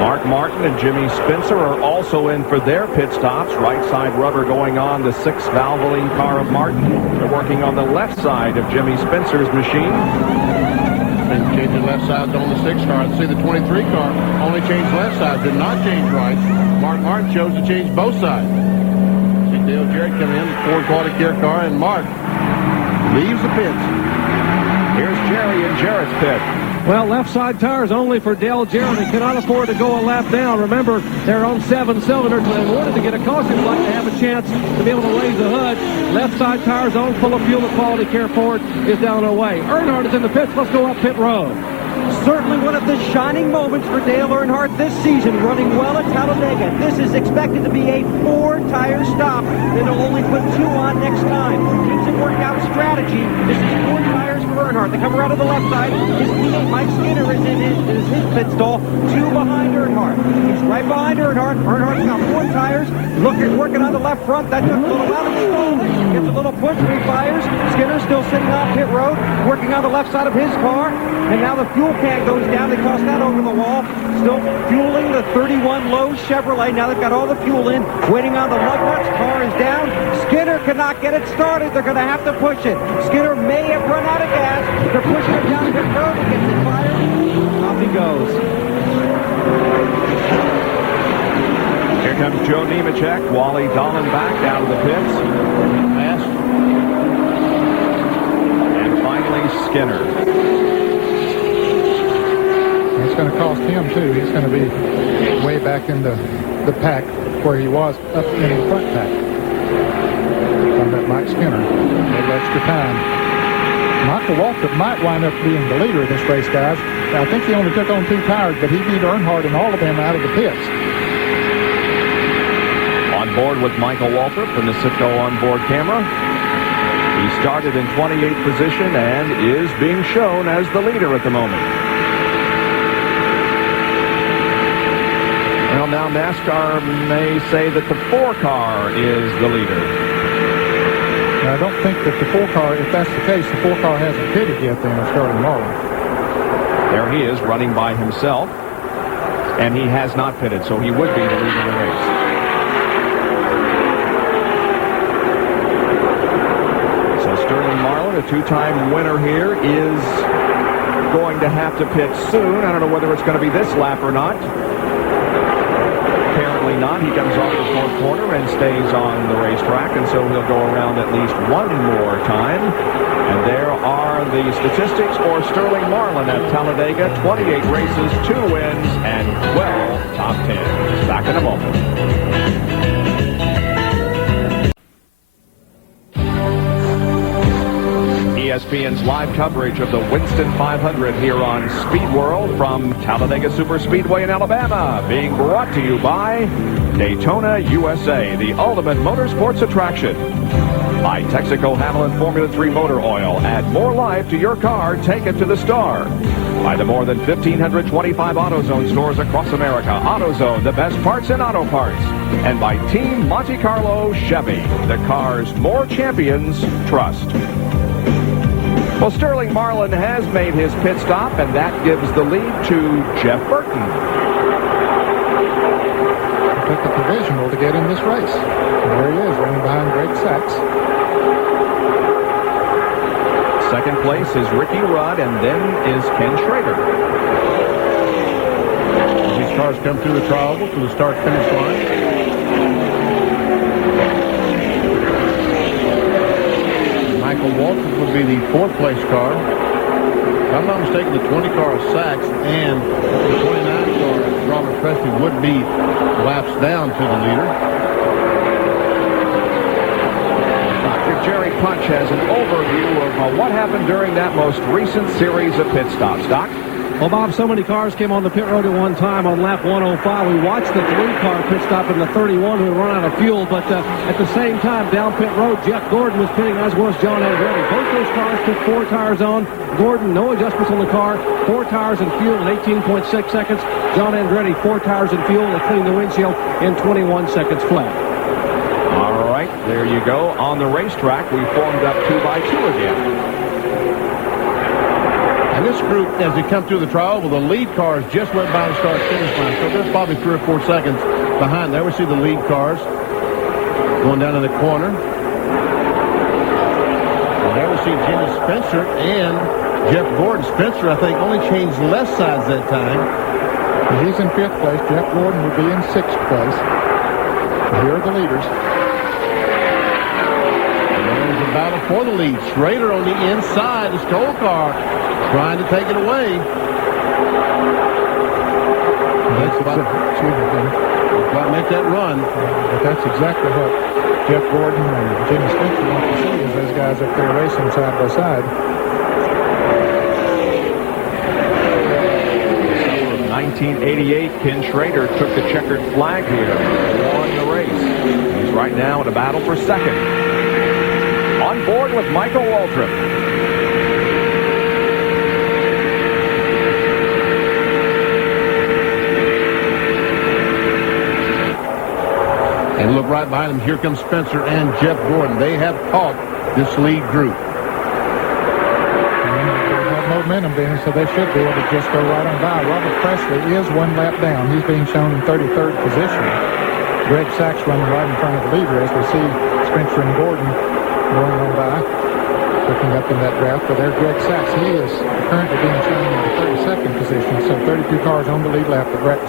Mark Martin and Jimmy Spencer are also in for their pit stops. Right side rubber going on the 6 Valvoline car of Martin. They're working on the left side of Jimmy Spencer's machine. They changed the left sides on the 6 car. See, the 23 car only changed left sides, did not change right. Mark Martin chose to change both sides. See Dale Jarrett come in, the Ford Quality Care car, and Mark leaves the pits. Here's Jerry in Jarrett's pit. Well, left side tires only for Dale Jarrett. They cannot afford to go a lap down. Remember, they're on 7 cylinders. So in order to get a caution flag to have a chance to be able to raise the hood, left side tires on, full of fuel. The Quality Care Ford is down and away. Earnhardt is in the pits. Let's go up pit road. Certainly one of the shining moments for Dale Earnhardt this season, running well at Talladega. This is expected to be a 4-tire stop. Then he'll only put 2 on next time. Keeps it working out strategy. This is 4 tires for Earnhardt. They come around to the left side. His teammate Mike Skinner is in his pit stall. 2 behind Earnhardt. He's right behind Earnhardt. Earnhardt's got 4 tires. Working on the left front. That took a little out of the stall. Gets a little push, refires. Skinner still sitting on pit road, working on the left side of his car. And now the fuel tank goes down. They toss that over the wall. Still fueling the 31 Lowe's Chevrolet. Now they've got all the fuel in. Waiting on the lug nuts. Car is down. Skinner cannot get it started. They're going to have to push it. Skinner may have run out of gas. They're pushing it down pit road. He gets it fired. Off he goes. Here comes Joe Nemechek. Wally Dallenbach out of the pits. Fast. And finally Skinner. It's going to cost him, too. He's going to be way back in the pack where he was up in the front pack. From that Mike Skinner. A little extra time. Michael Waltrip might wind up being the leader of this race, guys. Now, I think he only took on 2 tires, but he beat Earnhardt and all of them out of the pits. On board with Michael Waltrip from the Citgo onboard camera. He started in 28th position and is being shown as the leader at the moment. Well, now NASCAR may say that the 4 car is the leader. I don't think that the 4 car, if that's the case, the 4 car hasn't pitted yet then of Sterling Marlin. There he is running by himself, and he has not pitted, so he would be the leader of the race. So Sterling Marlin, a 2-time winner here, is going to have to pit soon. I don't know whether it's going to be this lap or not. Apparently not. He comes off the 4th corner and stays on the racetrack, and so he'll go around at least one more time. And there are the statistics for Sterling Marlin at Talladega. 28 races, 2 wins, and 12 top 10s. Back in a moment. ESPN's live coverage of the Winston 500 here on Speed World from Talladega Superspeedway in Alabama, being brought to you by Daytona USA, the ultimate motorsports attraction. By Texaco Havoline Formula 3 motor oil. Add more life to your car. Take it to the star. By the more than 1,525 AutoZone stores across America. AutoZone, the best parts in auto parts. And by Team Monte Carlo Chevy, the cars more champions trust. Well, Sterling Marlin has made his pit stop, and that gives the lead to Jeff Burton. He took the provisional to get in this race. And there he is, running behind Greg Sachs. Second place is Ricky Rudd, and then is Ken Schrader. These cars come through the trial to the start-finish line. Michael Walters would be the 4th place car. If I'm not mistaken, the 20 car is Sachs, and the 29 car, Robert Presley, would be laps down to the leader. Jerry Punch has an overview of what happened during that most recent series of pit stops. Doc? Well, Bob, so many cars came on the pit road at one time on lap 105. We watched the 3-car pit stop in the 31 who had run out of fuel, but at the same time, down pit road, Jeff Gordon was pitting, as was John Andretti. Both those cars put 4 tires on. Gordon, no adjustments on the car, 4 tires and fuel in 18.6 seconds. John Andretti, 4 tires and fuel, and cleaned the windshield in 21 seconds flat. All right, there you go. On the racetrack, we formed up 2 by 2 again. And this group, as they come through the trial, well, the lead cars just went by the start-finish line, so they're probably 3 or 4 seconds behind. There we see the lead cars going down in the corner. And there we see Jimmy Spencer and Jeff Gordon. Spencer, I think, only changed left sides that time. He's in 5th place. Jeff Gordon will be in 6th place. Here are the leaders. And there's a battle for the lead. Schrader on the inside. The Stoll car trying to take it away. That's about to make that run. But that's exactly what Jeff Gordon and Jimmy Spencer want to see, is those guys up there racing side by side. Summer of 1988, Ken Schrader took the checkered flag here, won the race. He's right now in a battle for second. On board with Michael Waltrip. And look right behind them. Here comes Spencer and Jeff Gordon. They have caught this lead group. They have momentum then, so they should be able to just go right on by. Robert Presley is 1 lap down. He's being shown in 33rd position. Greg Sachs running right in front of the leader as we see Spencer and Gordon going on by, looking up in that draft. But there's Greg Sachs. He is currently being shown in the 32nd position. So 32 cars on the lead lap. But Greg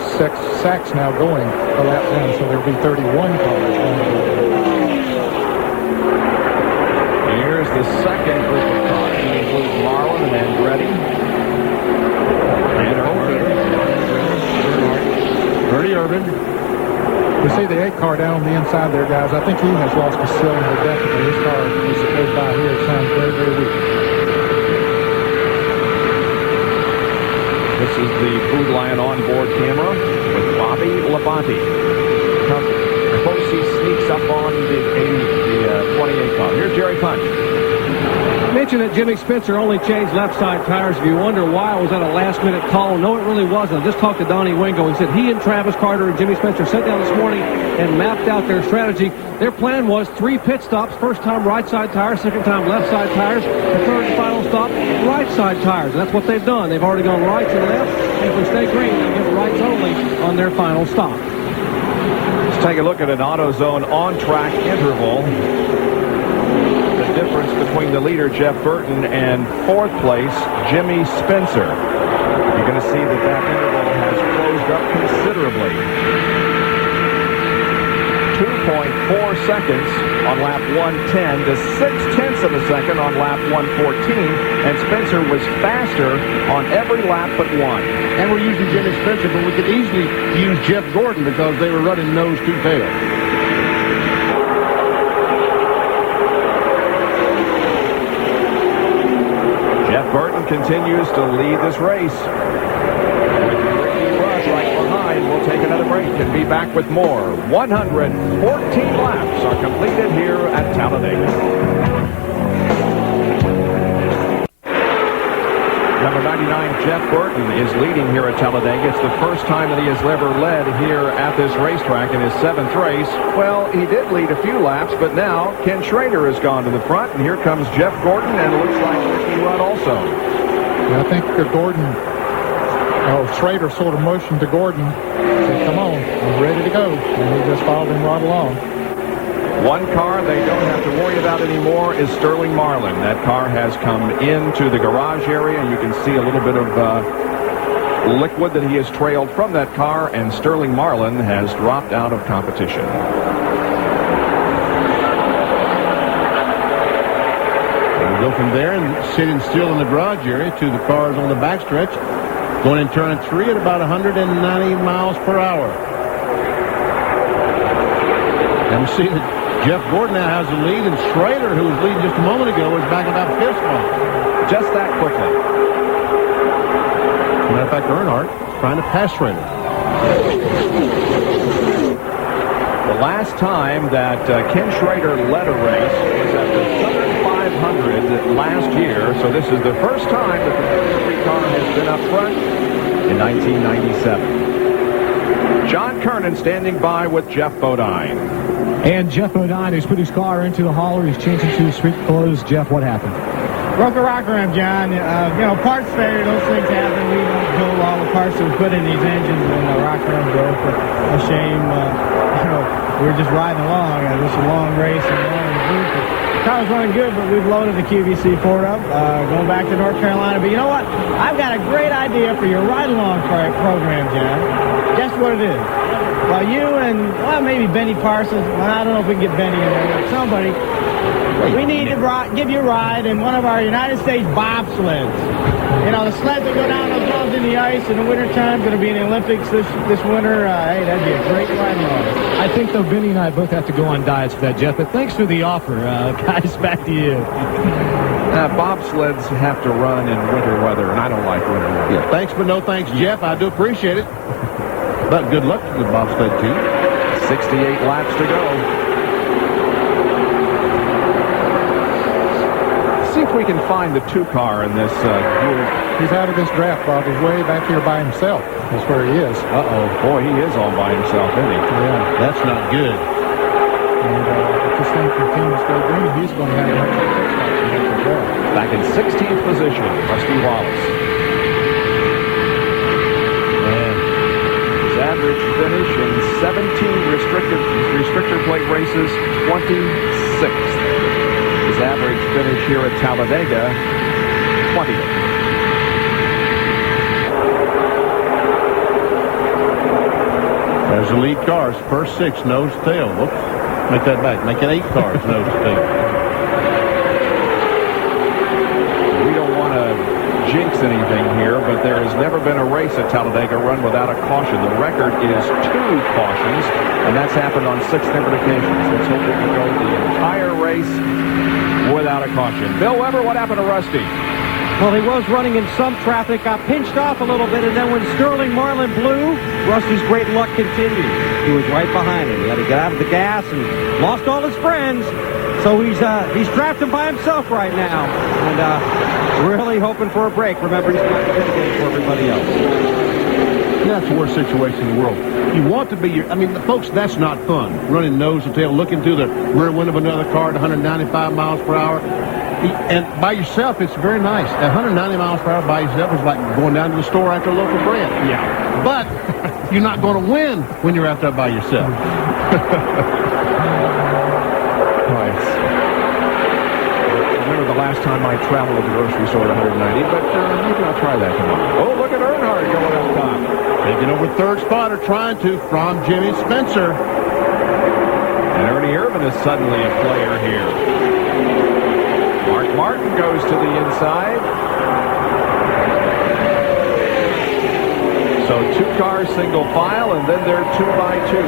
Sachs now going a lap down, so there'll be 31 cars on the lead lap. Here's the second group of cars. It includes Marlin and Andretti. And Bernie Irvin. We see the 8 car down on the inside there, guys. I think he has lost a cylinder definitely. His car, as it goes by here, it sounds very, very weak. This is the Food Lion onboard camera with Bobby Labonte. How close he sneaks up on the 28 car. Here's Jerry Punch. Mentioned that Jimmy Spencer only changed left side tires. If you wonder why, was that a last-minute call? No, it really wasn't. I just talked to Donnie Wingo. He said he and Travis Carter and Jimmy Spencer sat down this morning and mapped out their strategy. Their plan was 3 pit stops. First time right side tires, second time left side tires. The third and final stop, right side tires. And that's what they've done. They've already gone rights and left. And if we stay green, they'll get rights only on their final stop. Let's take a look at an AutoZone on-track interval. Difference between the leader, Jeff Burton, and fourth place, Jimmy Spencer. You're going to see that that interval has closed up considerably. 2.4 seconds on lap 110 to 0.6 of a second on lap 114, and Spencer was faster on every lap but one. And we're using Jimmy Spencer, but we could easily use Jeff Gordon because they were running nose to tail. Burton continues to lead this race. With Ricky Rush right behind, we'll take another break and be back with more. 114 laps are completed here at Talladega. Number 99, Jeff Burton, is leading here at Talladega. It's the first time that he has ever led here at this racetrack in his 7th race. Well, he did lead a few laps, but now Ken Schrader has gone to the front, and here comes Jeff Gordon, and it looks like Ricky Rudd also. I think Schrader sort of motioned to Gordon, said, come on, I'm ready to go. And he just followed him right along. One car they don't have to worry about anymore is Sterling Marlin. That car has come into the garage area, and you can see a little bit of liquid that he has trailed from that car, and Sterling Marlin has dropped out of competition. We'll go from there and sitting still in the garage area to the cars on the backstretch, going in turn 3 at about 190 miles per hour. And we see that Jeff Gordon now has the lead, and Schrader, who was leading just a moment ago, is back about 5th spot. Just that quickly. As a matter of fact, Earnhardt is trying to pass Schrader. The last time that Ken Schrader led a race was at the Southern 500 last year, so this is the first time that the 33 car has been up front in 1997. John Kernan standing by with Jeff Bodine. And Jeff Bodine, who's put his car into the hauler, he's changing to his street clothes. Jeff, what happened? Broke a rocker ram, John. Parts failure, those things happen. We don't build all the parts that we put in these engines, and the rocker ram broke. But a shame. We were just riding along. It was a long race and long in the booth. The car was running good, but we've loaded the QVC Ford up, going back to North Carolina. But you know what? I've got a great idea for your ride-along program, John. Guess what it is? Well, you and, maybe Benny Parsons. Well, I don't know if we can get Benny in there, but somebody. We need to give you a ride in one of our United States bobsleds. You know, the sleds that go down those roads in the ice in the wintertime, going to be in the Olympics this winter. Hey, that'd be a great ride along. I think, though, Benny and I both have to go on diets for that, Jeff. But thanks for the offer. Guys, back to you. Bobsleds have to run in winter weather, and I don't like winter weather. Yeah, thanks, but no thanks, Jeff. I do appreciate it. But good luck to the bobsled team. 68 laps to go. See if we can find the 2-car in this group. He's out of this draft, Bob. He's way back here by himself. That's where he is. Uh-oh. Boy, he is all by himself, isn't he? Yeah. That's not good. And if this thing continues to go green, he's going to have an extra pit stop to make as well. Back in 16th position, Rusty Wallace. Average finish in 17 restrictor plate races, 26th. His average finish here at Talladega, 20th. There's the lead cars. First 6, nose to tail. Whoops. Make that back. Make it 8 cars, nose to tail. We don't want to jinx anything here, but there has never been a race at Talladega run without a caution. The record is 2 cautions, and that's happened on 6 different occasions. Let's hope we can go the entire race without a caution. Bill Weber, what happened to Rusty? Well, he was running in some traffic, got pinched off a little bit, and then when Sterling Marlin blew, Rusty's great luck continued. He was right behind him. He had to get out of the gas and lost all his friends. So he's drafting by himself right now, and really hoping for a break. Remember, he's trying to mitigate for everybody else. That's the worst situation in the world. You want to be folks, that's not fun. Running nose to tail, looking through the rear window of another car at 195 miles per hour. And by yourself, it's very nice. At 190 miles per hour by yourself is like going down to the store after a loaf of bread. Yeah. But you're not going to win when you're out there by yourself. Nice. I remember the last time I traveled to the grocery store at 190, but maybe I'll try that tomorrow. Oh, look at Earnhardt going up top. Taking over third spot, or trying to, from Jimmy Spencer. And Ernie Irvan is suddenly a player here. Mark Martin goes to the inside. So 2 cars single file, and then they're 2 by 2.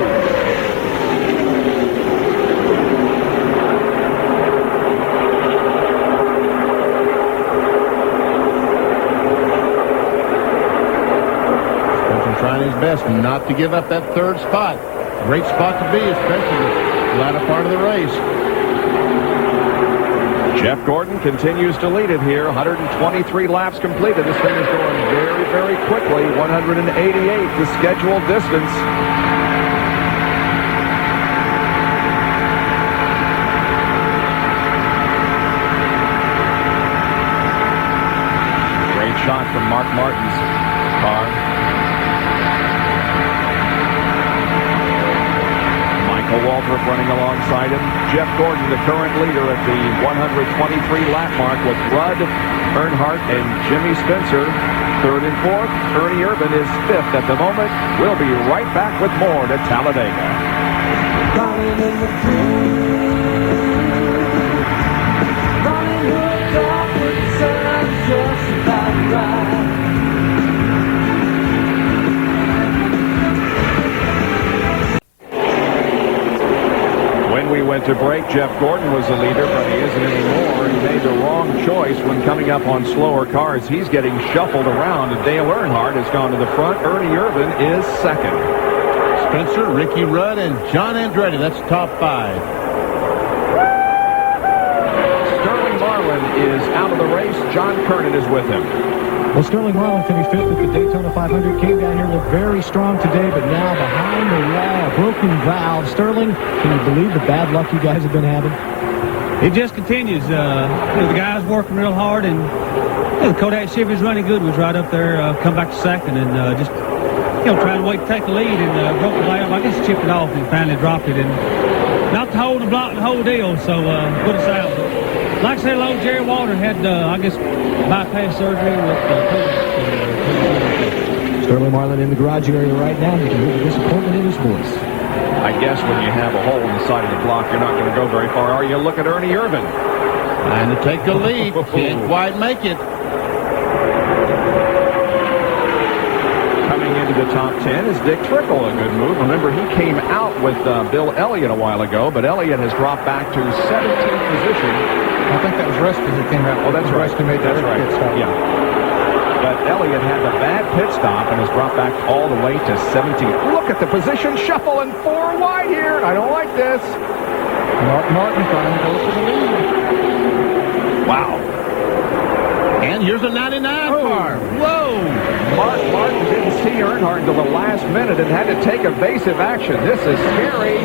Trying his best not to give up that third spot. Great spot to be, especially the latter part of the race. Jeff Gordon continues to lead it here. 123 laps completed. This thing is going very, very quickly. 188, the scheduled distance. Great shot from Mark Martin's car. Waltrip running alongside him. Jeff Gordon, the current leader at the 123 lap mark, with Rudd, Earnhardt, and Jimmy Spencer third and fourth. Ernie Irvan is fifth at the moment. We'll be right back with more to Talladega. We went to break. Jeff Gordon was the leader, but he isn't anymore. He made the wrong choice when coming up on slower cars. He's getting shuffled around, and Dale Earnhardt has gone to the front. Ernie Irvan is second. Spencer, Ricky Rudd, and John Andretti. That's top 5. Sterling Marlin is out of the race. John Kernan is with him. Well, Sterling Marlin finished 5th at the Daytona 500. Came down here, looked very strong today, but now behind the wall, a broken valve. Sterling, can you believe the bad luck you guys have been having? It just continues. The guys working real hard, and the Kodak Chevy's running good. Was right up there, come back to second, and just trying to wait to take the lead, and broke the valve. I guess chipped it off and finally dropped it, and not to hold the block, the whole deal. So put us out. Like I said, old Jerry Walter had, I guess, bypass surgery with Sterling Marlin in the garage area right now. You can hear the disappointment in his voice. I guess when you have a hole in the side of the block, you're not going to go very far, are you? Look at Ernie Irvan. Trying to take the lead. Can't quite make it. Coming into the top 10 is Dick Trickle. A good move. Remember, he came out with Bill Elliott a while ago, but Elliott has dropped back to 17th position. I think that was Rusty who came out. Oh, that's right. Rusty made that pit stop. Yeah. But Elliott had a bad pit stop and has dropped back all the way to 17th. Look at the position shuffle and 4 wide here. I don't like this. Mark Martin trying to go for the lead. Wow. And here's a 99 car. Whoa. Mark Martin didn't see Earnhardt until the last minute and had to take evasive action. This is scary.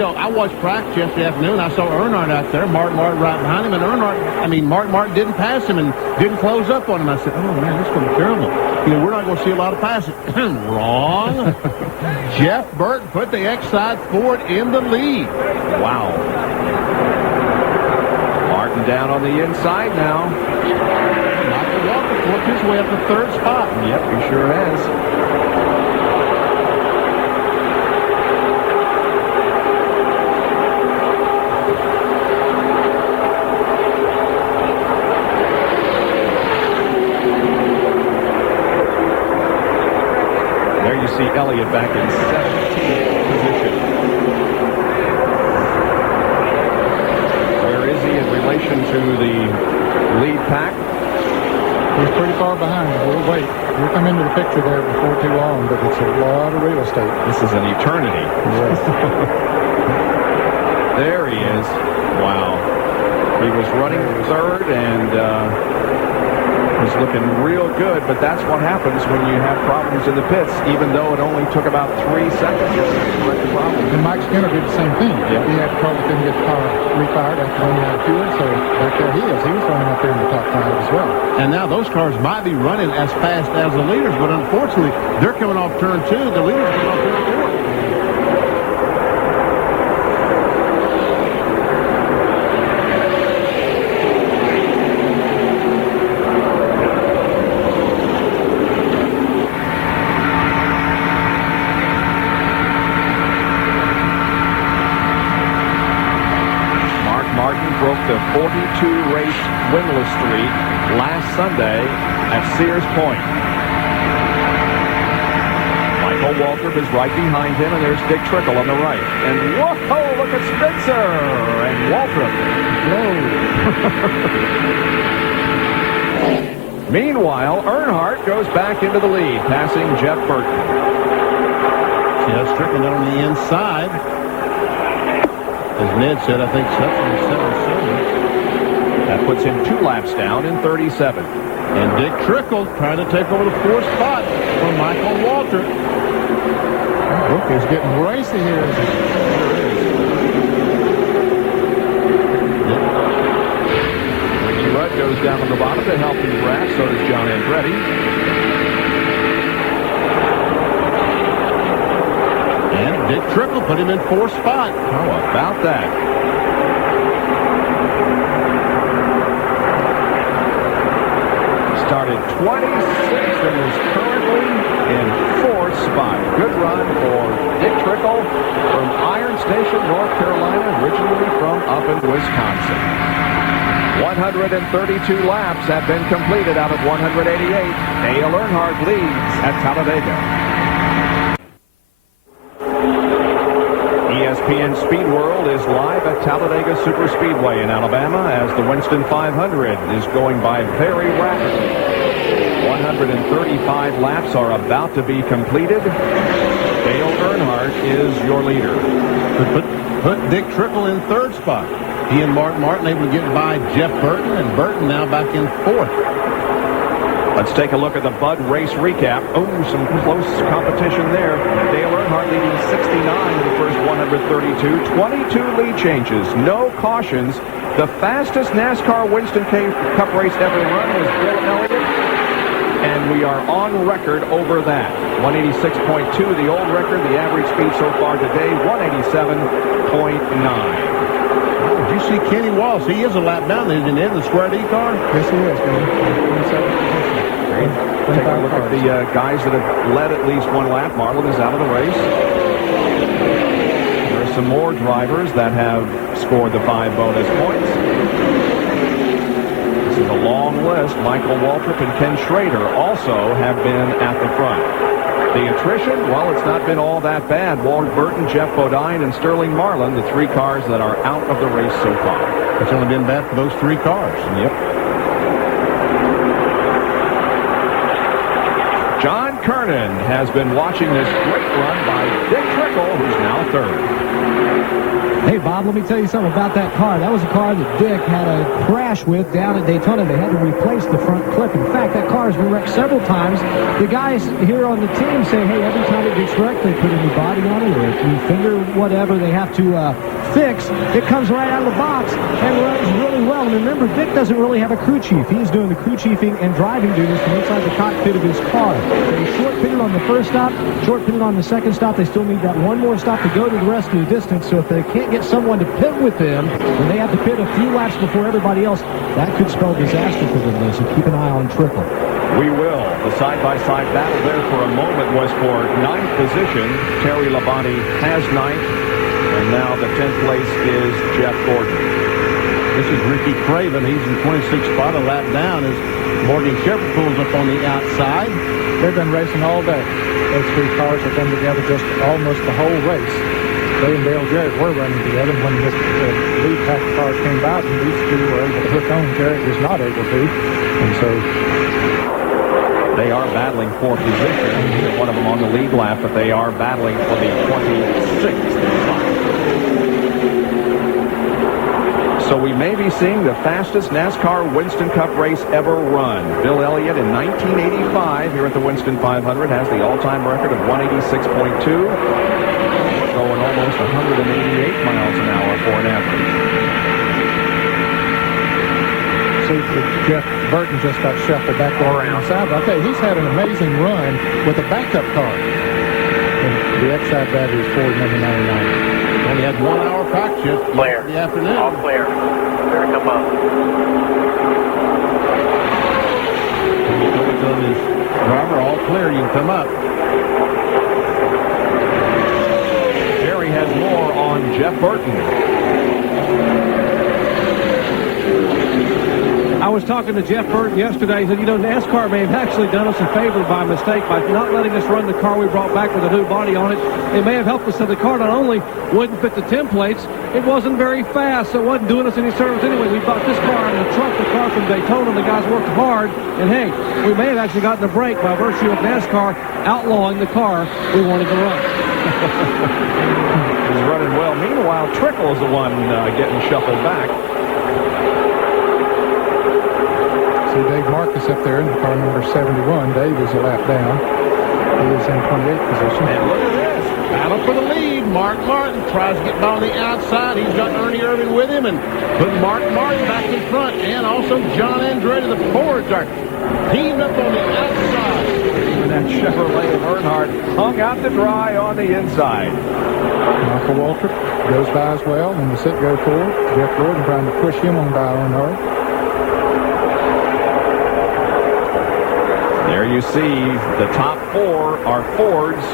I watched practice yesterday afternoon. I saw Earnhardt out there, Mark Martin right behind him, and Mark Martin didn't pass him and didn't close up on him. I said, oh, man, this is going to be terrible. We're not going to see a lot of passing. Wrong. Jeff Burton put the X-Side Ford in the lead. Wow. Martin down on the inside now. Michael Walker worked his way up to third spot. Yep, he sure has. See Elliott back in 17th position. Where is he in relation to the lead pack? He's pretty far behind. We'll wait. We'll come into the picture there before too long, but it's a lot of real estate. This is an eternity. Yes. There he is. Wow. He was running third and was looking real good, but that's what happens when you have problems in the pits, even though it only took about 3 seconds to correct the problem. And Mike Skinner did the same thing. Yeah. He had trouble, didn't get the car refired after running out of fuel, so back there he is. He was running up there in the top 5 as well. And now those cars might be running as fast as the leaders, but unfortunately, they're coming off turn 2. The leaders are coming off turn 4. Broke the 42-race winless streak last Sunday at Sears Point. Michael Waltrip is right behind him, and there's Dick Trickle on the right. And whoa, look at Spencer and Waltrip. Meanwhile, Earnhardt goes back into the lead, passing Jeff Burton. See, that's Trickle down on the inside. As Ned said, I think 77. That puts him 2 laps down in 37. And Dick Trickle trying to take over the 4th spot from Michael Waltrip. Look, he's getting racy here. Ricky Rudd goes down on the bottom to help him draft. So does John Andretti. And Dick Trickle put him in 4th spot. How about that? Started 26th and is currently in 4th spot. Good run for Dick Trickle from Iron Station, North Carolina, originally from up in Wisconsin. 132 laps have been completed out of 188. Dale Earnhardt leads at Talladega. ESPN Speed World is live at Talladega Superspeedway in Alabama as the Winston 500 is going by very rapidly. 135 laps are about to be completed. Dale Earnhardt is your leader. Put Dick Trickle in 3rd spot. He and Martin able to get by Jeff Burton, and Burton now back in 4th. Let's take a look at the Bud race recap. Oh, some close competition there. Dale Earnhardt leading 69 in the first 132. 22 lead changes, no cautions. The fastest NASCAR Winston Cup race ever run was Bill Elliott, and we are on record over that. 186.2, the old record. The average speed so far today, 187.9. Did you see Kenny Wallace? He is a lap down. Isn't he in the Square D car? Yes, he is, man. Take a look at the guys that have led at least 1 lap. Marlin is out of the race. There are some more drivers that have scored the 5 bonus points. This is a long list. Michael Waltrip and Ken Schrader also have been at the front. The attrition, well, it's not been all that bad. Walt Burton, Jeff Bodine, and Sterling Marlin, the 3 cars that are out of the race so far. It's only been bad for those 3 cars. Yep. John Kernan has been watching this great run by Dick Trickle, who's now 3rd. Hey, Bob, let me tell you something about that car. That was a car that Dick had a crash with down at Daytona. They had to replace the front clip. In fact, that car has been wrecked several times. The guys here on the team say, hey, every time it gets wrecked, they put a new body on it or a new finger, whatever they have to fix. It comes right out of the box and runs really well. And remember, Dick doesn't really have a crew chief. He's doing the crew chiefing and driving duties from inside the cockpit of his car. They short pitted on the first stop, short pitted on the second stop. They still need that one more stop to go to the rest of the distance. So if they can't get someone to pit with them, and they have to pit a few laps before everybody else, that could spell disaster for them. So keep an eye on Trickle. We will. The side-by-side battle there for a moment was for 9th position. Terry Labonte has 9th, and now the 10th place is Jeff Gordon. This is Ricky Craven. He's in 26th spot, a lap down as Morgan Shepherd pulls up on the outside. They've been racing all day. Those 3 cars have been together just almost the whole race. They and Dale Jarrett were running together. When this lead pack of cars came by, and these 2 were able to hook on, Jarrett was not able to. And so they are battling for position. Neither one of them on the lead lap, but they are battling for the 26th spot. So we may be seeing the fastest NASCAR Winston Cup race ever run. Bill Elliott in 1985 here at the Winston 500 has the all-time record of 186.2, going almost 188 miles an hour for an average. See, Jeff Burton just got shuffled back around the side. I'll tell you, he's had an amazing run with a backup car. And the X-side battery is Ford number 99. Only had 1 hour practice Clear. in the afternoon. All clear. Clear to come up. He told his driver, all clear, you can come up. Jerry has more on Jeff Burton. I was talking to Jeff Burton yesterday. He said, you know, NASCAR may have actually done us a favor by mistake by not letting us run the car we brought back with a new body on it. It may have helped us so the car not only wouldn't fit the templates, it wasn't very fast, so it wasn't doing us any service anyway. We bought this car out of the truck, the car from Daytona. The guys worked hard, and hey, we may have actually gotten a break by virtue of NASCAR outlawing the car we wanted to run. He's running well. Meanwhile, Trickle is the one getting shuffled back. See Dave Marcus up there in car number 71. Dave is a lap down. He is in 28th position. And look at this. Battle for the lead. Mark Martin tries to get by on the outside. He's got Ernie Irvin with him and put Mark Martin back in front. And also John Andretti, the Fords, are teamed up on the outside. Even that Chevrolet of Earnhardt hung out to dry on the inside. Michael Waltrip goes by as well, and the sit go forward. Jeff Gordon trying to push him on by Earnhardt. There you see the top four are Fords,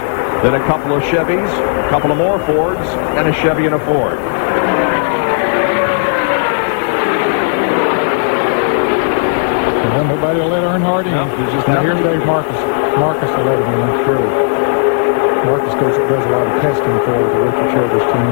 then a couple of Chevys, a couple of more Fords, and a Chevy and a Ford. Well, nobody will let Earnhardt in. No, there's just now nothing. here's Dave Marcus. Marcus will let him in, surely. Marcus does a lot of testing for the Ricky Childress team.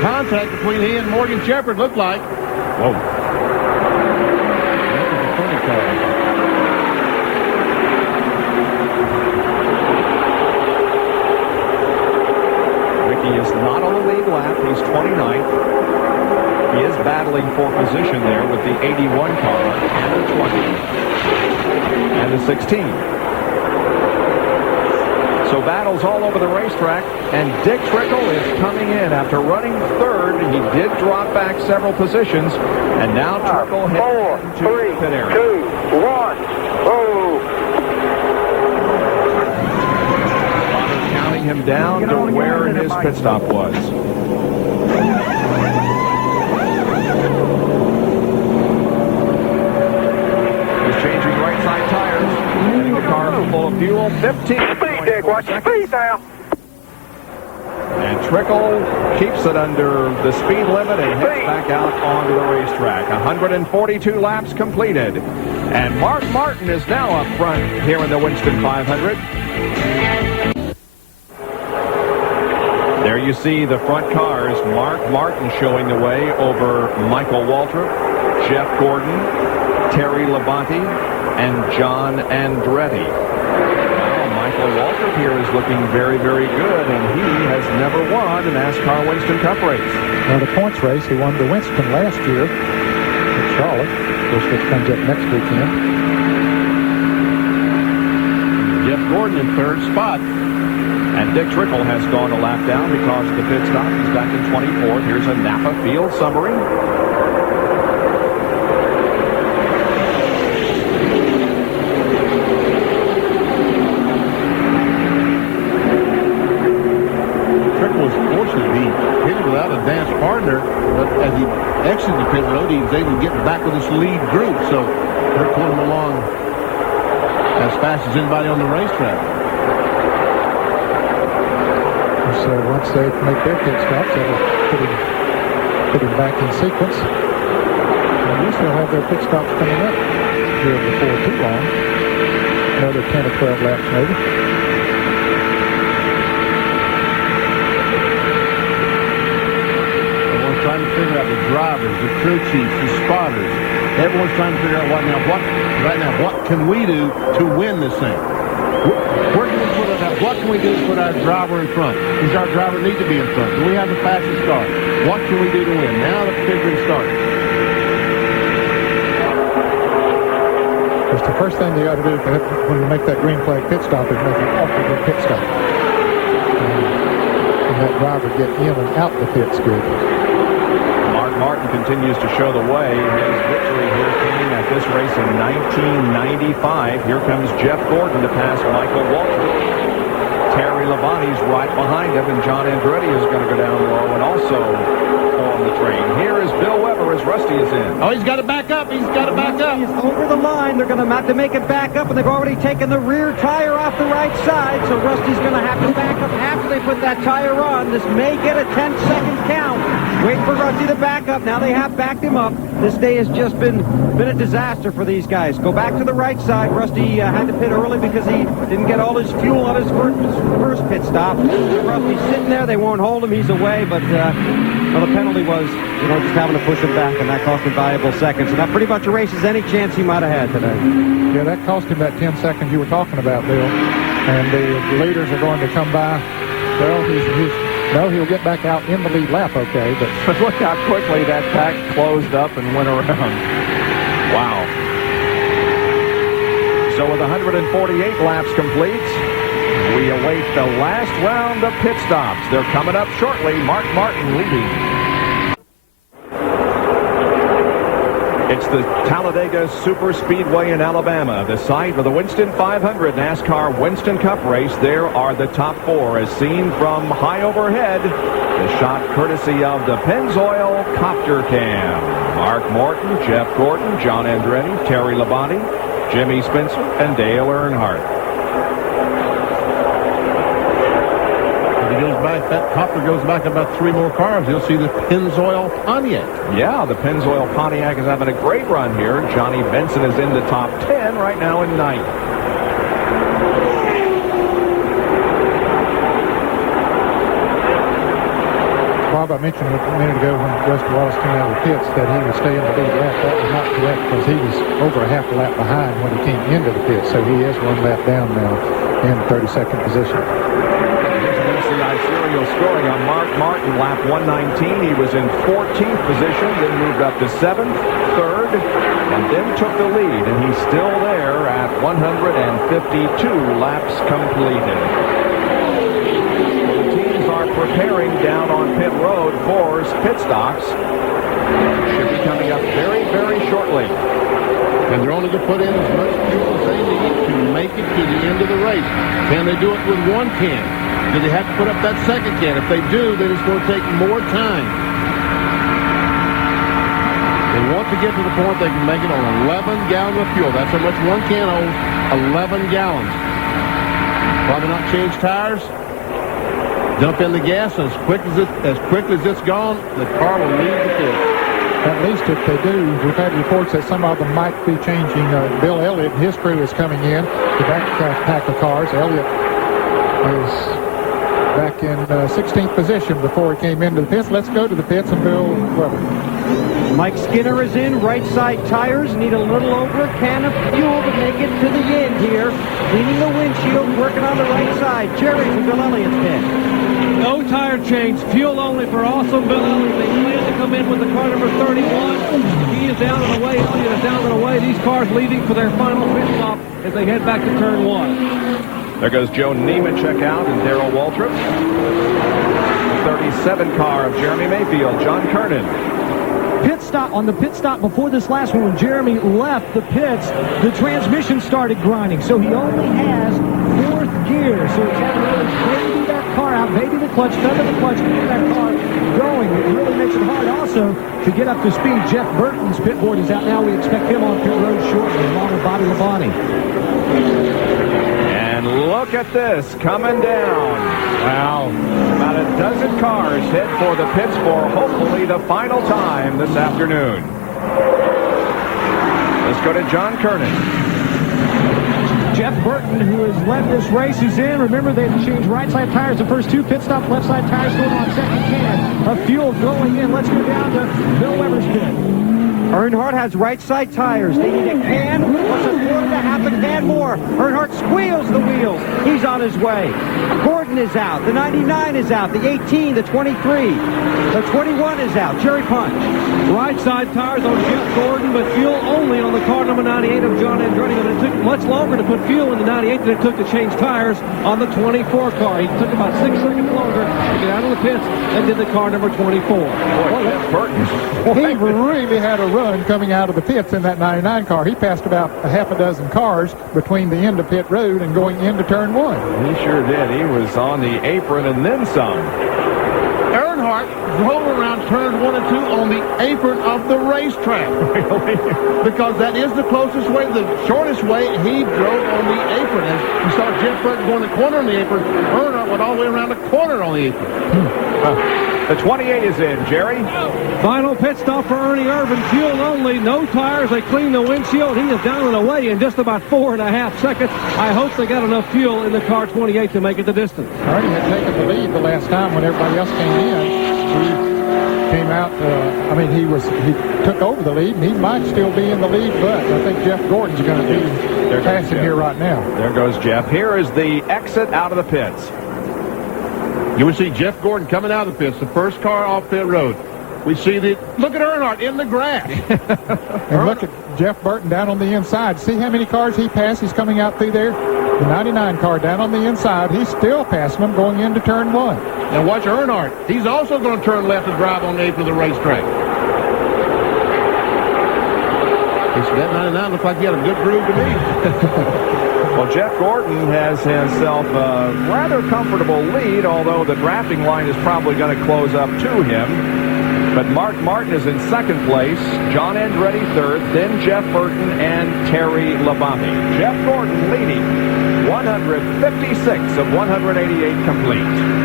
Contact between he and Morgan Shepherd looked like. Whoa. That was a funny call. Ricky is not on the lead lap. He's 29th. He is battling for position there with the 81 car and the 20 and the 16. So battles all over the racetrack, and Dick Trickle is coming in after running third. He did drop back several positions, and now Trickle heads into the pit area. 2, 1, oh! Father counting him down to where his pit stop was. He's changing right side tires, getting the car full of fuel. 15. Dick, watch your speed now. And Trickle keeps it under the speed limit and heads back out onto the racetrack. 142 laps completed. And Mark Martin is now up front here in the Winston 500. There you see the front cars. Mark Martin showing the way over Michael Waltrip, Jeff Gordon, Terry Labonte, and John Andretti. Michael Waltrip here is looking very, very good, and he has never won a NASCAR Winston Cup race. Well, the points race, he won the Winston last year at Charlotte, of course, which comes up next weekend. Jeff Gordon in third spot. And Dick Trickle has gone a lap down because of the pit stop. He's back in 24th. Here's a Napa field summary. Partner, but as he exited the pit road, he was able to get back with his lead group, so they're pulling him along as fast as anybody on the racetrack. So once they make their pit stops, that'll put him putting back in sequence. And we still have their pit stops coming up here before too long. Another 10 or 12 laps maybe. Everyone's trying to figure out the drivers, the crew chiefs, the spotters. Everyone's trying to figure out right now what can we do to win this thing? Where can we put it out? What can we do to put our driver in front? Does our driver need to be in front? Do we have the fastest car? What can we do to win? Now the figuring starts. It's the first thing you got to do when you make that green flag pit stop is make an awfully good pit stop. And that driver get in and out the pits good. Mark Martin continues to show the way. His victory here came at this race in 1995. Here comes Jeff Gordon to pass Michael Waltrip. Terry Labonte's right behind him, and John Andretti is going to go down low and also on the train. Here is Bill Weber as Rusty is in. Oh, he's got to back up. He's got to back up. He's over the line. They're going to have to make it back up, and they've already taken the rear tire off the right side, so Rusty's going to have to back up after they put that tire on. This may get a 10-second count. Wait for Rusty to back up. Now they have backed him up. This day has just been a disaster for these guys. Go back to the right side. Rusty had to pit early because he didn't get all his fuel on his first pit stop. Rusty's sitting there. They won't hold him. He's away, but well, the penalty was, just having to push him back, and that cost him valuable seconds. And that pretty much erases any chance he might have had today. Yeah, that cost him that 10 seconds you were talking about, Bill. And the leaders are going to come by. Well, he'll get back out in the lead lap, okay, but look how quickly that pack closed up and went around. Wow. So with 148 laps complete, we await the last round of pit stops. They're coming up shortly. Mark Martin leading. It's the Talladega Superspeedway in Alabama, the site of the Winston 500 NASCAR Winston Cup race. There are the top four as seen from high overhead. The shot courtesy of the Pennzoil Copter Cam. Mark Morton, Jeff Gordon, John Andretti, Terry Labonte, Jimmy Spencer, and Dale Earnhardt. That copter goes back about 3 more cars. You'll see the Pennzoil Pontiac. Yeah, the Pennzoil Pontiac is having a great run here. Johnny Benson is in the top 10 right now in 9th. Bob, I mentioned a minute ago when Rusty Wallace came out of the pits that he would stay in the lead lap. That was not correct because he was over a half a lap behind when he came into the pits. So he is 1 lap down now in 32nd position. Serial scoring on Mark Martin, lap 119. He was in 14th position, then moved up to 7th, 3rd, and then took the lead. And he's still there at 152 laps completed. The teams are preparing down on pit road for pit stops. Should be coming up very, very shortly. And they're only going to put in as much fuel as they need to make it to the end of the race. Can they do it with 1 can? Do they have to put up that second can? If they do, then it's going to take more time. They want to get to the point they can make it on 11 gallons of fuel. That's how much 1 can holds, 11 gallons. Probably not change tires. Dump in the gas, and as quickly as it's gone, the car will leave the pit. At least if they do, we've had reports that some of them might be changing. Bill Elliott and his crew is coming in. The back pack of cars. Elliott is back in 16th position before he came into the pits. Let's go to the pits and Bill Weber. Mike Skinner is in. Right side tires need a little over a can of fuel to make it to the end here. Cleaning the windshield, working on the right side. Jerry from Bill Elliott's pit. No tire change, fuel only for awesome Bill Elliott. They plan to come in with the car number 31. He is down and away. Elliott is down and away. These cars leaving for their final pit stop as they head back to turn 1. There goes Joe Nemechek out and Darrell Waltrip. The 37 car of Jeremy Mayfield, John Kernan. On the pit stop before this last one, when Jeremy left the pits, the transmission started grinding. So he only has 4th gear. So it's having to really baby that car out, baby the clutch, feather the clutch, keep that car going. It really makes it hard also to get up to speed. Jeff Burton's pit board is out now. We expect him on pit road shortly, along with Bobby Labonte. And look look at this, coming down. Wow. About a dozen cars head for the pits for hopefully the final time this afternoon. Let's go to John Kernan. Jeff Burton, who has led this race, is in. Remember, they've changed right side tires the first 2 pit stops. Left side tires going on second can of fuel going in. Let's go down to Bill Weber's pit. Earnhardt has right side tires. They need a can, plus a quarter to half a can more. Earnhardt squeals the wheels. He's on his way. Gordon is out. The 99 is out. The 18, the 23, the 21 is out. Jerry Punch. Right side tires on Jeff Gordon, but fuel only on the car number 98 of John Andretti. But it took much longer to put fuel in the 98 than it took to change tires on the 24 car. He took about 6 seconds longer to get out of the pits than did the car number 24. Boy, Jeff Burton. He really had a run coming out of the pits in that 99 car. He passed about a half a dozen cars between the end of pit road and going into turn 1. He sure did. He was on the apron and then some. Earnhardt drove around turns 1 and 2 on the apron of the racetrack. Really? Because that is the closest way, the shortest way. He drove on the apron. As you saw Jeff Burton going the corner on the apron, Earnhardt went all the way around the corner on the apron. The 28 is in, Jerry. Final pit stop for Ernie Irvan. Fuel only, no tires. They clean the windshield. He is down and away in just about 4.5 seconds. I hope they got enough fuel in the car 28 to make it the distance. Ernie had taken the lead the last time when everybody else came in. He came out, he took over the lead, and he might still be in the lead, but I think Jeff Gordon's going to be passing here right now. There goes Jeff. Here is the exit out of the pits. You will see Jeff Gordon coming out of the pits, the first car off pit road. We see look at Earnhardt in the grass. And look at Jeff Burton down on the inside. See how many cars he passed? He's coming out through there. The 99 car down on the inside. He's still passing them going into turn 1. Now watch Earnhardt. He's also going to turn left and drive on the apron of the racetrack. That 99 looks like he had a good groove to me. Well, Jeff Gordon has himself a rather comfortable lead, although the drafting line is probably going to close up to him. But Mark Martin is in second place, John Andretti third, then Jeff Burton and Terry Labonte. Jeff Gordon leading 156 of 188 complete.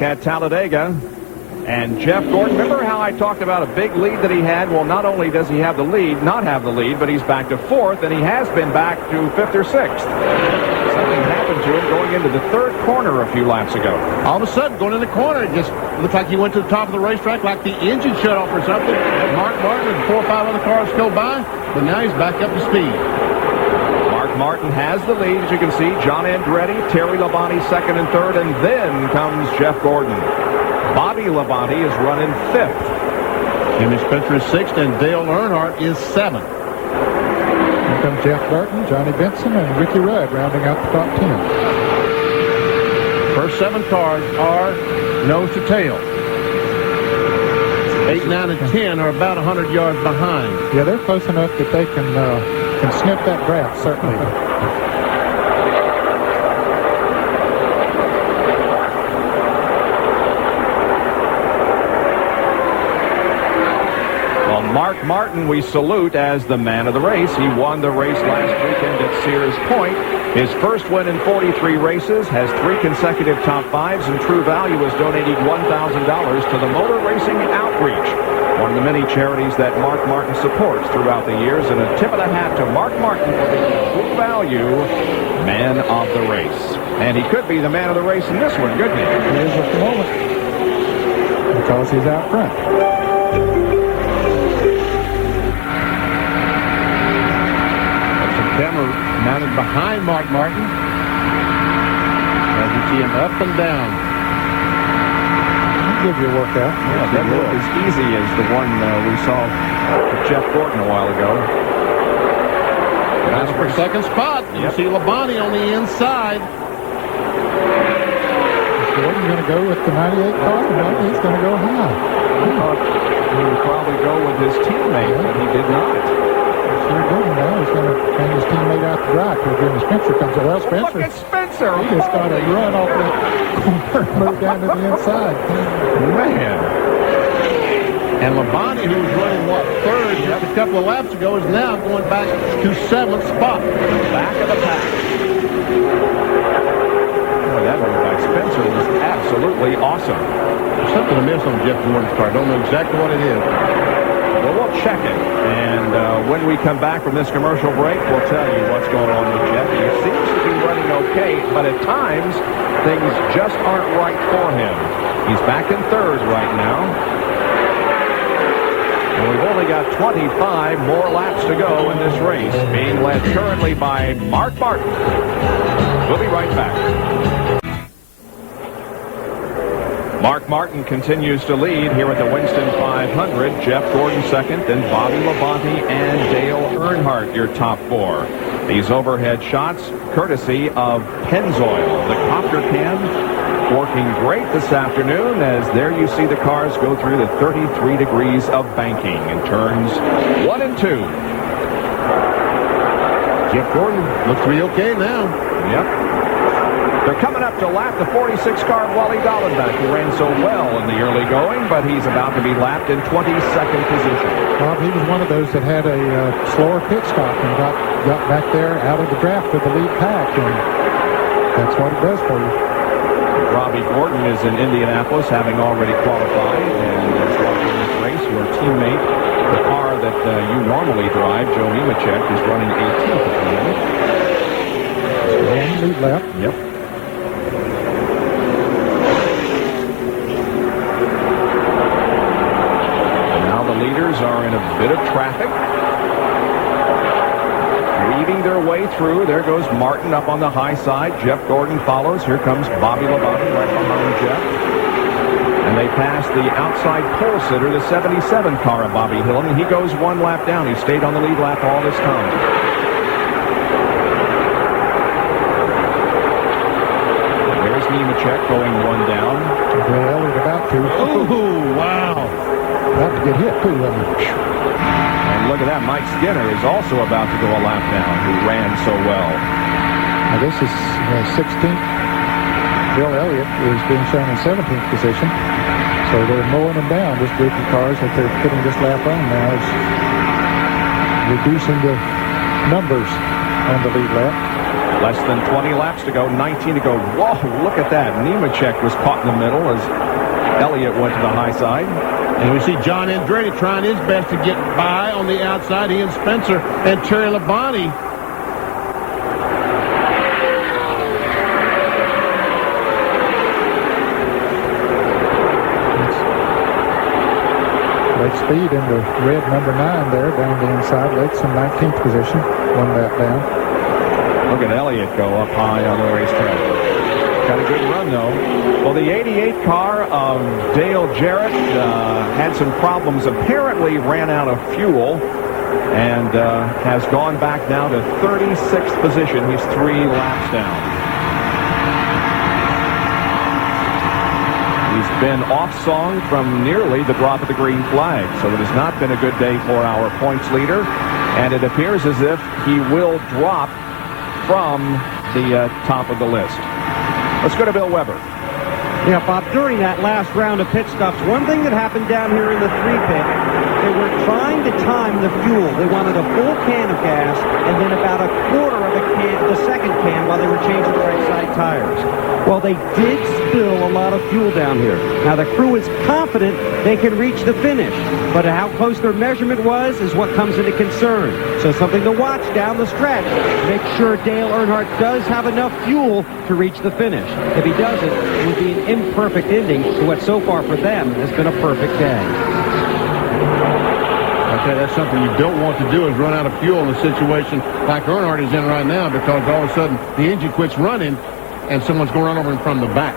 At Talladega, and Jeff Gordon, remember how I talked about a big lead that he had? Well, not only does he have the lead, not have the lead, but he's back to 4th, and he has been back to 5th or 6th. Something happened to him going into the 3rd corner a few laps ago. All of a sudden, going in the corner, it just looked like he went to the top of the racetrack like the engine shut off or something. Mark Martin and 4 or 5 other cars go by, but now he's back up to speed. Martin has the lead, as you can see. John Andretti, Terry Labonte second and third, and then comes Jeff Gordon. Bobby Labonte is running 5th. Jimmy Spencer is 6th, and Dale Earnhardt is 7th. Here comes Jeff Burton, Johnny Benson, and Ricky Rudd rounding out the top 10. First 7 cars are nose to tail. 8, 9, and 10 are about 100 yards behind. Yeah, they're close enough that they can sniff that draft, certainly. Well, Mark Martin we salute as the man of the race. He won the race last weekend at Sears Point. His first win in 43 races, has 3 consecutive top 5s, and True Value has donated $1,000 to the Motor Racing Outreach, one of the many charities that Mark Martin supports throughout the years. And a tip of the hat to Mark Martin for the True Value man of the race. And he could be the man of the race in this one, couldn't he? He is at the moment, because he's out front. September mounted behind Mark Martin. As you see him up and down. Give you a workout. Yeah, that look as easy as the one we saw with Jeff Gordon a while ago. That's for second spot. You see Labonte on the inside. Gordon going to go with the 98 car? No, he's going to go high. I thought he would probably go with his teammate, but he did not. Sure didn't. Now he's going to bring his teammate out to dry because then Spencer comes in. Well, Spencer. Look at Spencer. He just got a run off that corner, moved down to the inside. Man. And Labonte, who was running, third just a couple of laps ago, is now going back to 7th spot. Back of the pack. Boy, that move by Spencer was absolutely awesome. There's something amiss on Jeff Gordon's car. I don't know exactly what it is. Well, we'll check it. And when we come back from this commercial break, we'll tell you what's going on with Jeff. He seems to be running okay, but at times, things just aren't right for him. He's back in third right now. And we've only got 25 more laps to go in this race, being led currently by Mark Martin. We'll be right back. Mark Martin continues to lead here at the Winston 500. Jeff Gordon second, then Bobby Labonte and Dale Earnhardt, your top four. These overhead shots courtesy of Pennzoil, the copter can. Working great this afternoon as there you see the cars go through the 33 degrees of banking in turns 1 and 2. Jeff Gordon looks to be okay now. Yep. They're coming up to lap the 46 car of Wally Dallenbach, who ran so well in the early going, but he's about to be lapped in 22nd position. Bob, he was one of those that had a slower pit stop and got back there out of the draft with the lead pack, and that's what it does for you. Robbie Gordon is in Indianapolis, having already qualified, and is watching this race. Your teammate, the car that you normally drive, Joe Nemechek, is running 18th at the moment. Lead lap. Yep. And now the leaders are in a bit of traffic. Weaving their way through. There goes Martin up on the high side. Jeff Gordon follows. Here comes Bobby Labonte right behind Jeff. And they pass the outside pole sitter, the 77 car of Bobby Hillin, and he goes one lap down. He stayed on the lead lap all this time. There's Nemechek going one down. Well, Elliott about to. Oh, wow. About to get hit, too. And look at that. Mike Skinner is also about to go a lap down, who ran so well. Now, this is 16th. Bill Elliott is being shown in 17th position. So they're mowing them down. This group of cars that they're putting this lap on now is reducing the numbers on the lead lap. Less than 20 laps to go, 19 to go. Whoa, look at that. Nemechek was caught in the middle as Elliott went to the high side. And we see John Andretti trying his best to get by on the outside. He and Spencer and Terry Labonte. Late speed in the red number 9 there down the inside. Lake's in 19th position, one lap down. Look at Elliott go up high on the racetrack. Got a good run, though. Well, the 88 car of Dale Jarrett had some problems. Apparently ran out of fuel and has gone back now to 36th position. He's 3 laps down. He's been off-song from nearly the drop of the green flag, so it has not been a good day for our points leader, and it appears as if he will drop from the top of the list. Let's go to Bill Weber. Yeah, Bob, during that last round of pit stops, one thing that happened down here in the 3-pit, they were trying to time the fuel. They wanted a full can of gas and then about a quarter of a can, the second can, while they were changing the right side tires. Well, they did spill a lot of fuel down here. Now, the crew is confident they can reach the finish, but how close their measurement was is what comes into concern. So something to watch down the stretch. Make sure Dale Earnhardt does have enough fuel to reach the finish. If he doesn't, it would be an imperfect ending to what so far for them has been a perfect day. Okay, that's something you don't want to do, is run out of fuel in a situation like Earnhardt is in right now, because all of a sudden the engine quits running and someone's going to run over him from the back.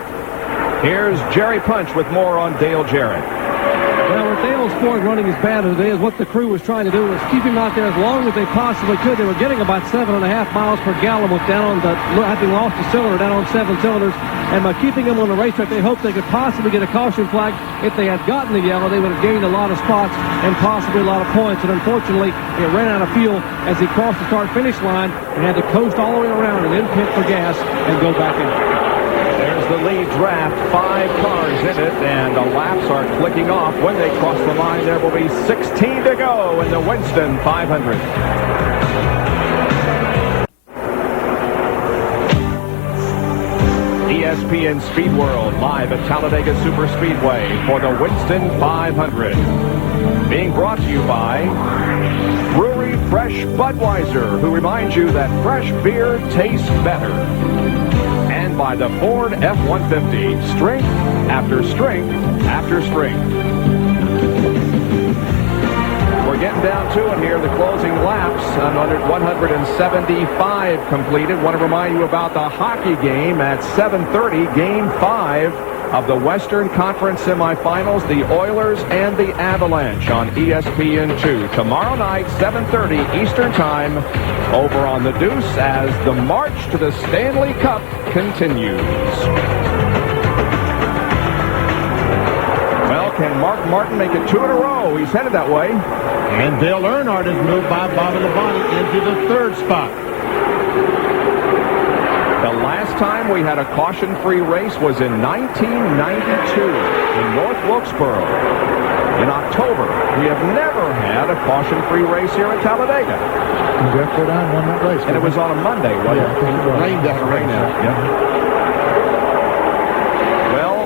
Here's Jerry Punch with more on Dale Jarrett. Well, we're Dale's Ford running as bad as it is, what the crew was trying to do was keep him out there as long as they possibly could. They were getting about 7.5 miles per gallon with down on the, having lost a cylinder, down on 7 cylinders. And by keeping him on the racetrack, they hoped they could possibly get a caution flag. If they had gotten the yellow, they would have gained a lot of spots and possibly a lot of points. And unfortunately, it ran out of fuel as he crossed the start-finish line and had to coast all the way around and then pit for gas and go back out. There's the lead draft, 5 cars in it, and the laps are clicking off. When they cross the line, there will be 16 to go in the Winston 500. ESPN Speed World live at Talladega Superspeedway for the Winston 500. Being brought to you by Brewery Fresh Budweiser, who reminds you that fresh beer tastes better. And by the Ford F-150, strength after strength after strength. We're getting down to it here, the closing laps, 175 completed. Want to remind you about the hockey game at 7:30, Game 5 of the Western Conference semifinals, the Oilers and the Avalanche on ESPN2. Tomorrow night, 7:30 Eastern Time, over on the Deuce as the march to the Stanley Cup continues. Well, can Mark Martin make it 2 in a row? He's headed that way. And Dale Earnhardt has moved by Bobby Labonte into the 3rd spot. The last time we had a caution-free race was in 1992 in North Wilkesboro. In October, we have never had a caution-free race here at Talladega. And Jeff Gordon won that race. And it was on a Monday, wasn't it? It rained out. Yep. Well,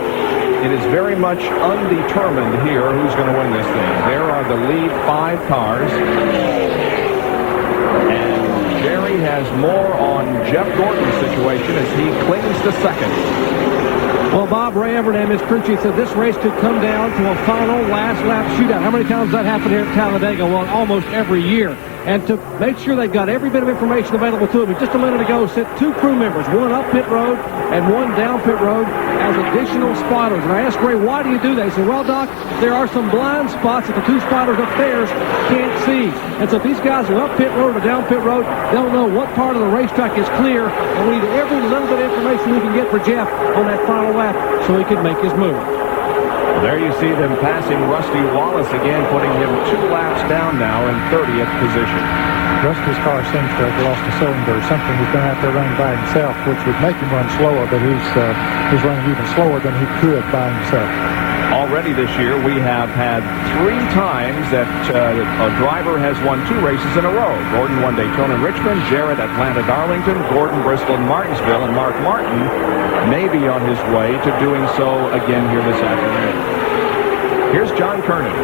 it is very much undetermined here who's going to win this thing. There are the lead 5 cars. And Jerry has more on Jeff Gordon's situation as he clings to second. Well, Bob, Ray Everett and Ms. Crucci said this race could come down to a final last lap shootout. How many times does that happen here at Talladega? Well, almost every year. And to make sure they got every bit of information available to them, just a minute ago, sent 2 crew members, one up pit road and one down pit road as additional spotters. And I asked Ray, why do you do that? He said, well, Doc, there are some blind spots that the 2 spotters upstairs can't see. And so if these guys are up pit road or down pit road, they'll know what part of the racetrack is clear. And we need every little bit of information we can get for Jeff on that final lap so he can make his move. There you see them passing Rusty Wallace again, putting him 2 laps down now in 30th position. Rusty's car seems to have lost a cylinder or something. He's been out there running by himself, which would make him run slower, but he's running even slower than he could by himself. Already this year, we have had 3 times that a driver has won 2 races in a row. Gordon won Daytona and Richmond, Jarrett Atlanta Darlington, Gordon Bristol and Martinsville, and Mark Martin may be on his way to doing so again here this afternoon. Here's John Kernan.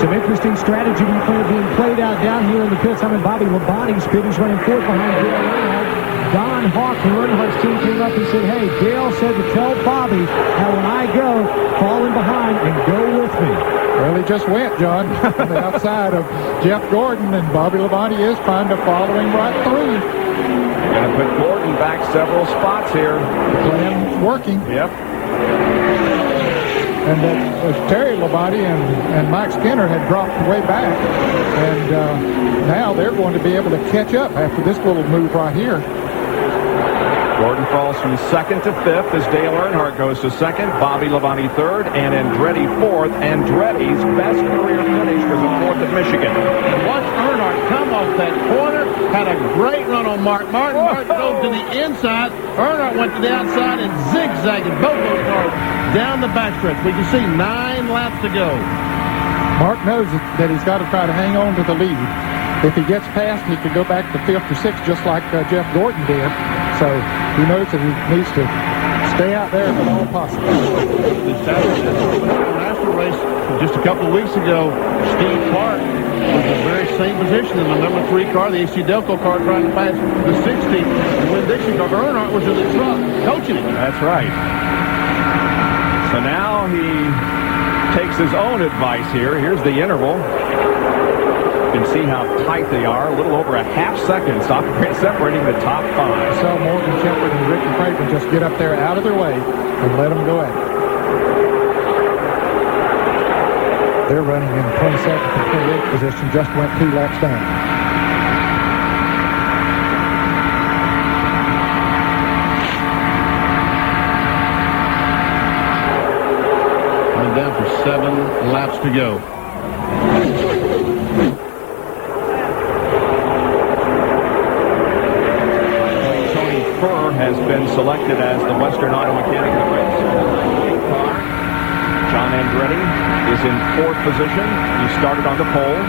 Some interesting strategy being played out down here in the pits. I'm in Bobby Labonte's pit. He's running 4th behind Dale Earnhardt. Don Hawk from Earnhardt's team came up and said, hey, Dale said to tell Bobby how when I go, fall in behind and go with me. Well, he just went, John, on the outside of Jeff Gordon, and Bobby Labonte is trying to follow him right through. Going to put Gordon back several spots here. The plan's working. Yep. And Terry Labonte and Mike Skinner had dropped way back, and now they're going to be able to catch up after this little move right here. Gordon falls from 2nd to 5th as Dale Earnhardt goes to 2nd, Bobby Labonte 3rd, and Andretti 4th. Andretti's best career finish was a 4th at Michigan. And watch Earnhardt come off that corner, had a great run on Mark Martin. Martin drove to the inside. Earnhardt went to the outside and zigzagged both those cars down the backstretch. We can see 9 laps to go. Mark knows that he's got to try to hang on to the lead. If he gets past, he could go back to 5th or 6th, just like Jeff Gordon did. So he knows that he needs to stay out there if at all possible. The national race just a couple of weeks ago, Steve Clark was in the very same position in the number 3 car, the AC Delco car, trying to pass the 60 and win Dixie car. Earnhardt was in the truck coaching him. That's right. So now he takes his own advice here. Here's the interval. You can see how tight they are. A little over a half second separating the top 5. So Morgan Shepherd and Ricky Craven just get up there out of their way and let them go at it. They're running in 27th and 28th position, just went 2 laps down. Coming down for 7 laps to go. Has been selected as the Western Auto Mechanic of the race. John Andretti is in 4th position. He started on the pole.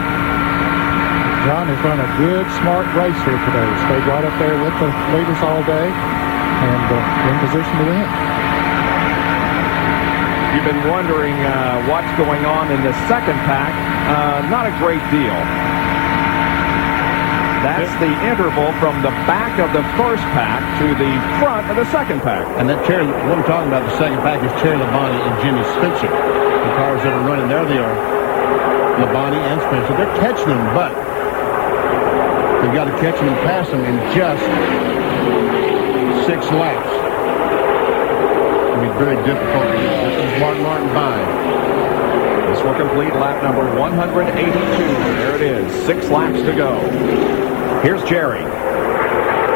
John has run a good, smart race here today. Stayed right up there with the leaders all day and in position to win. You've been wondering what's going on in the second pack. Not a great deal. That's the interval from the back of the first pack to the front of the second pack. And that Terry, what I'm talking about, the second pack is Terry Labonte and Jimmy Spencer. The cars that are running there, they are Labonte and Spencer. They're catching them, but they've got to catch them and pass them in just 6 laps. It'll be very difficult to get this Martin by. This will complete lap number 182. There it is, 6 laps to go. Here's Jerry.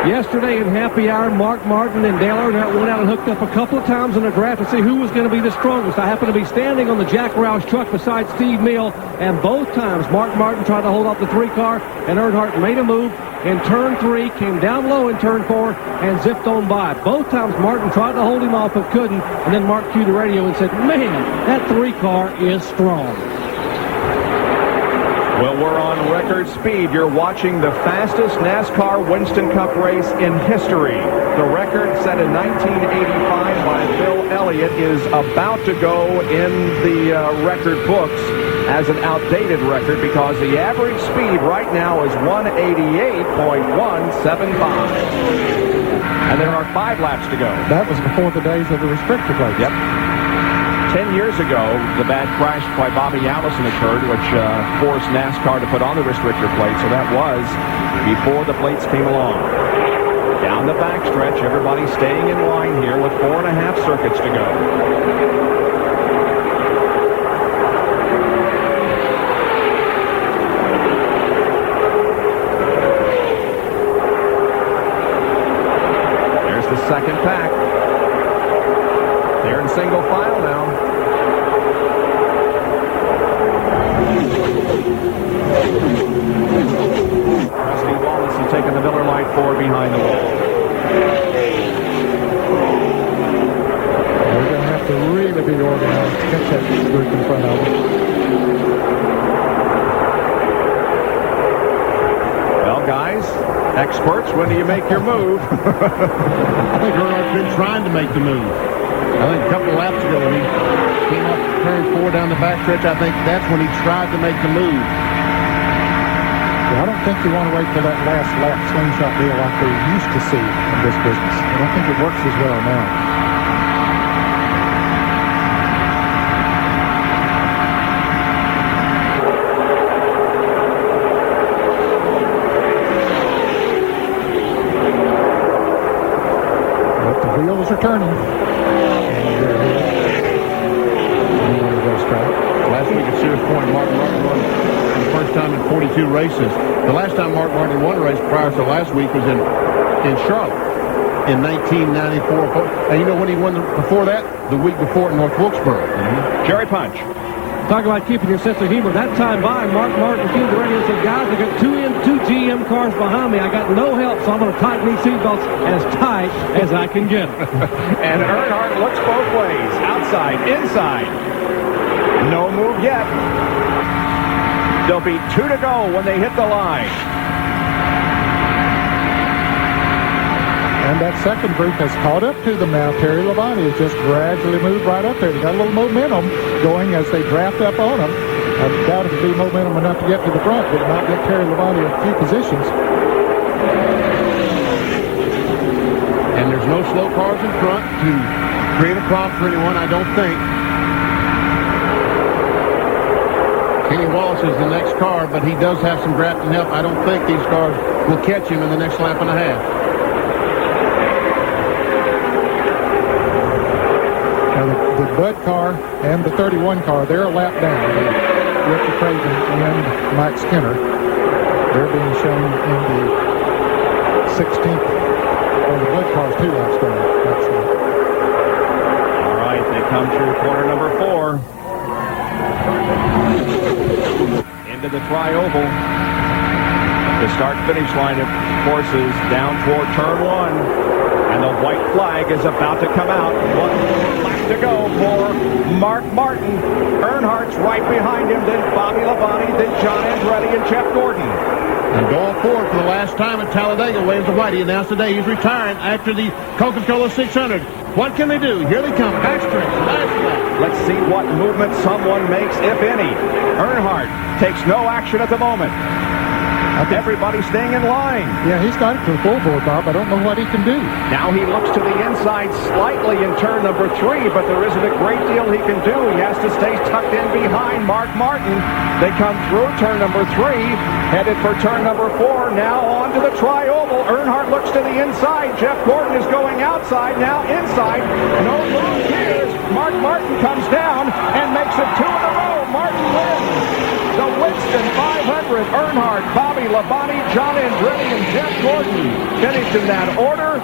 Yesterday in happy hour, Mark Martin and Dale Earnhardt went out and hooked up a couple of times in a draft to see who was going to be the strongest. I happened to be standing on the Jack Roush truck beside Steve Mill, and both times Mark Martin tried to hold off the 3-car, and Earnhardt made a move in turn 3, came down low in turn 4, and zipped on by. Both times Martin tried to hold him off but couldn't, and then Mark cued the radio and said, man, that 3-car is strong. Well, we're on record speed. You're watching the fastest NASCAR Winston Cup race in history. The record set in 1985 by Bill Elliott is about to go in the record books as an outdated record because the average speed right now is 188.175. And there are 5 laps to go. That was before the days of the restrictor plates. Yep. 10 years ago, the bad crash by Bobby Allison occurred, which forced NASCAR to put on the restrictor plate. So that was before the plates came along. Down the backstretch, everybody staying in line here with 4.5 circuits to go. There's the second pack. They're in single file now. Rusty Wallace has taken the Miller Lite 4 behind the wall. We're going to have to really be organized to catch that group in front of them. Well, guys, experts, when do you make your move? I think Earnhardt's been trying to make the move. I think a couple of laps ago when he came up turn 4 down the backstretch, I think that's when he tried to make the move. Well, I don't think you want to wait for that last lap slingshot deal like we used to see in this business. I don't think it works as well now. But the wheels are turning. Last week at Sears Point, Mark Martin won for the first time in 42 races. The last time Mark Martin won a race prior to last week was in Charlotte in 1994. And you know when he won before that? The week before at North Wilkesboro. Jerry Punch. Talk about keeping your sense of humor. That time by, Mark Martin came to the radio and said, guys, I got two GM cars behind me. I got no help, so I'm going to tighten these seatbelts as tight as I can get them. And Earnhardt looks both ways, outside, inside. No move yet. There'll be 2 to go when they hit the line. And that second group has caught up to them now. Terry Labonte has just gradually moved right up there. They got a little momentum going as they draft up on them. I doubt it'll be momentum enough to get to the front, but it might get Terry Labonte a few positions. And there's no slow cars in front to create a problem for anyone, I don't think. Kenny Wallace is the next car, but he does have some drafting help. I don't think these cars will catch him in the next lap and a half. Now the Bud car and the 31 car, they're a lap down. Richard Craven and Mike Skinner. They're being shown in the 16th, or the blood cars 2 laps going. All right, they come through corner number 4. Into the tri-oval. The start-finish line, of course, is down toward turn 1. And the white flag is about to come out. 1 lap to go for Mark Martin. Earnhardt's right behind him, then Bobby Labonte, then John Andretti, and Jeff Gordon. And going forward for the last time at Talladega, waves the white. He announced today he's retiring after the Coca-Cola 600. What can they do? Here they come. Backstretch. Last lap. Let's see what movement someone makes, if any. Earnhardt takes no action at the moment. Everybody staying in line. Yeah, he's got it to the full board, Bob. I don't know what he can do. Now he looks to the inside slightly in turn number 3, but there isn't a great deal he can do. He has to stay tucked in behind Mark Martin. They come through turn number 3, headed for turn number 4. Now on to the tri-oval. Earnhardt looks to the inside. Jeff Gordon is going outside, now inside. No move here. Mark Martin comes down and makes it 2 in a row. Martin wins the Winston 500. Earnhardt, Bobby Labonte, John Andretti, and Jeff Gordon finished in that order.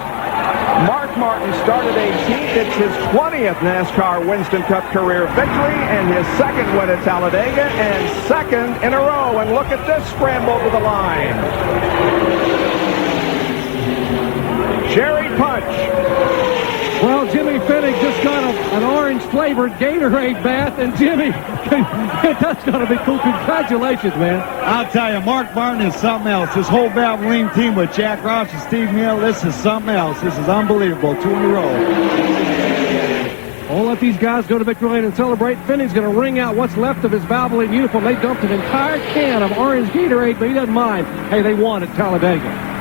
Mark Martin started 18th. It's his 20th NASCAR Winston Cup career victory and his second win at Talladega and second in a row. And look at this scramble to the line. Jerry Punch. Well, Jimmy Finnick just got an orange-flavored Gatorade bath, and Jimmy, that's got to be cool. Congratulations, man. I'll tell you, Mark Martin is something else. This whole Valvoline team with Jack Roush and Steve Neal, this is something else. This is unbelievable. 2 in a row. We'll let these guys go to victory lane and celebrate. Finnick's going to wring out what's left of his Valvoline uniform. They dumped an entire can of orange Gatorade, but he doesn't mind. Hey, they won at Talladega.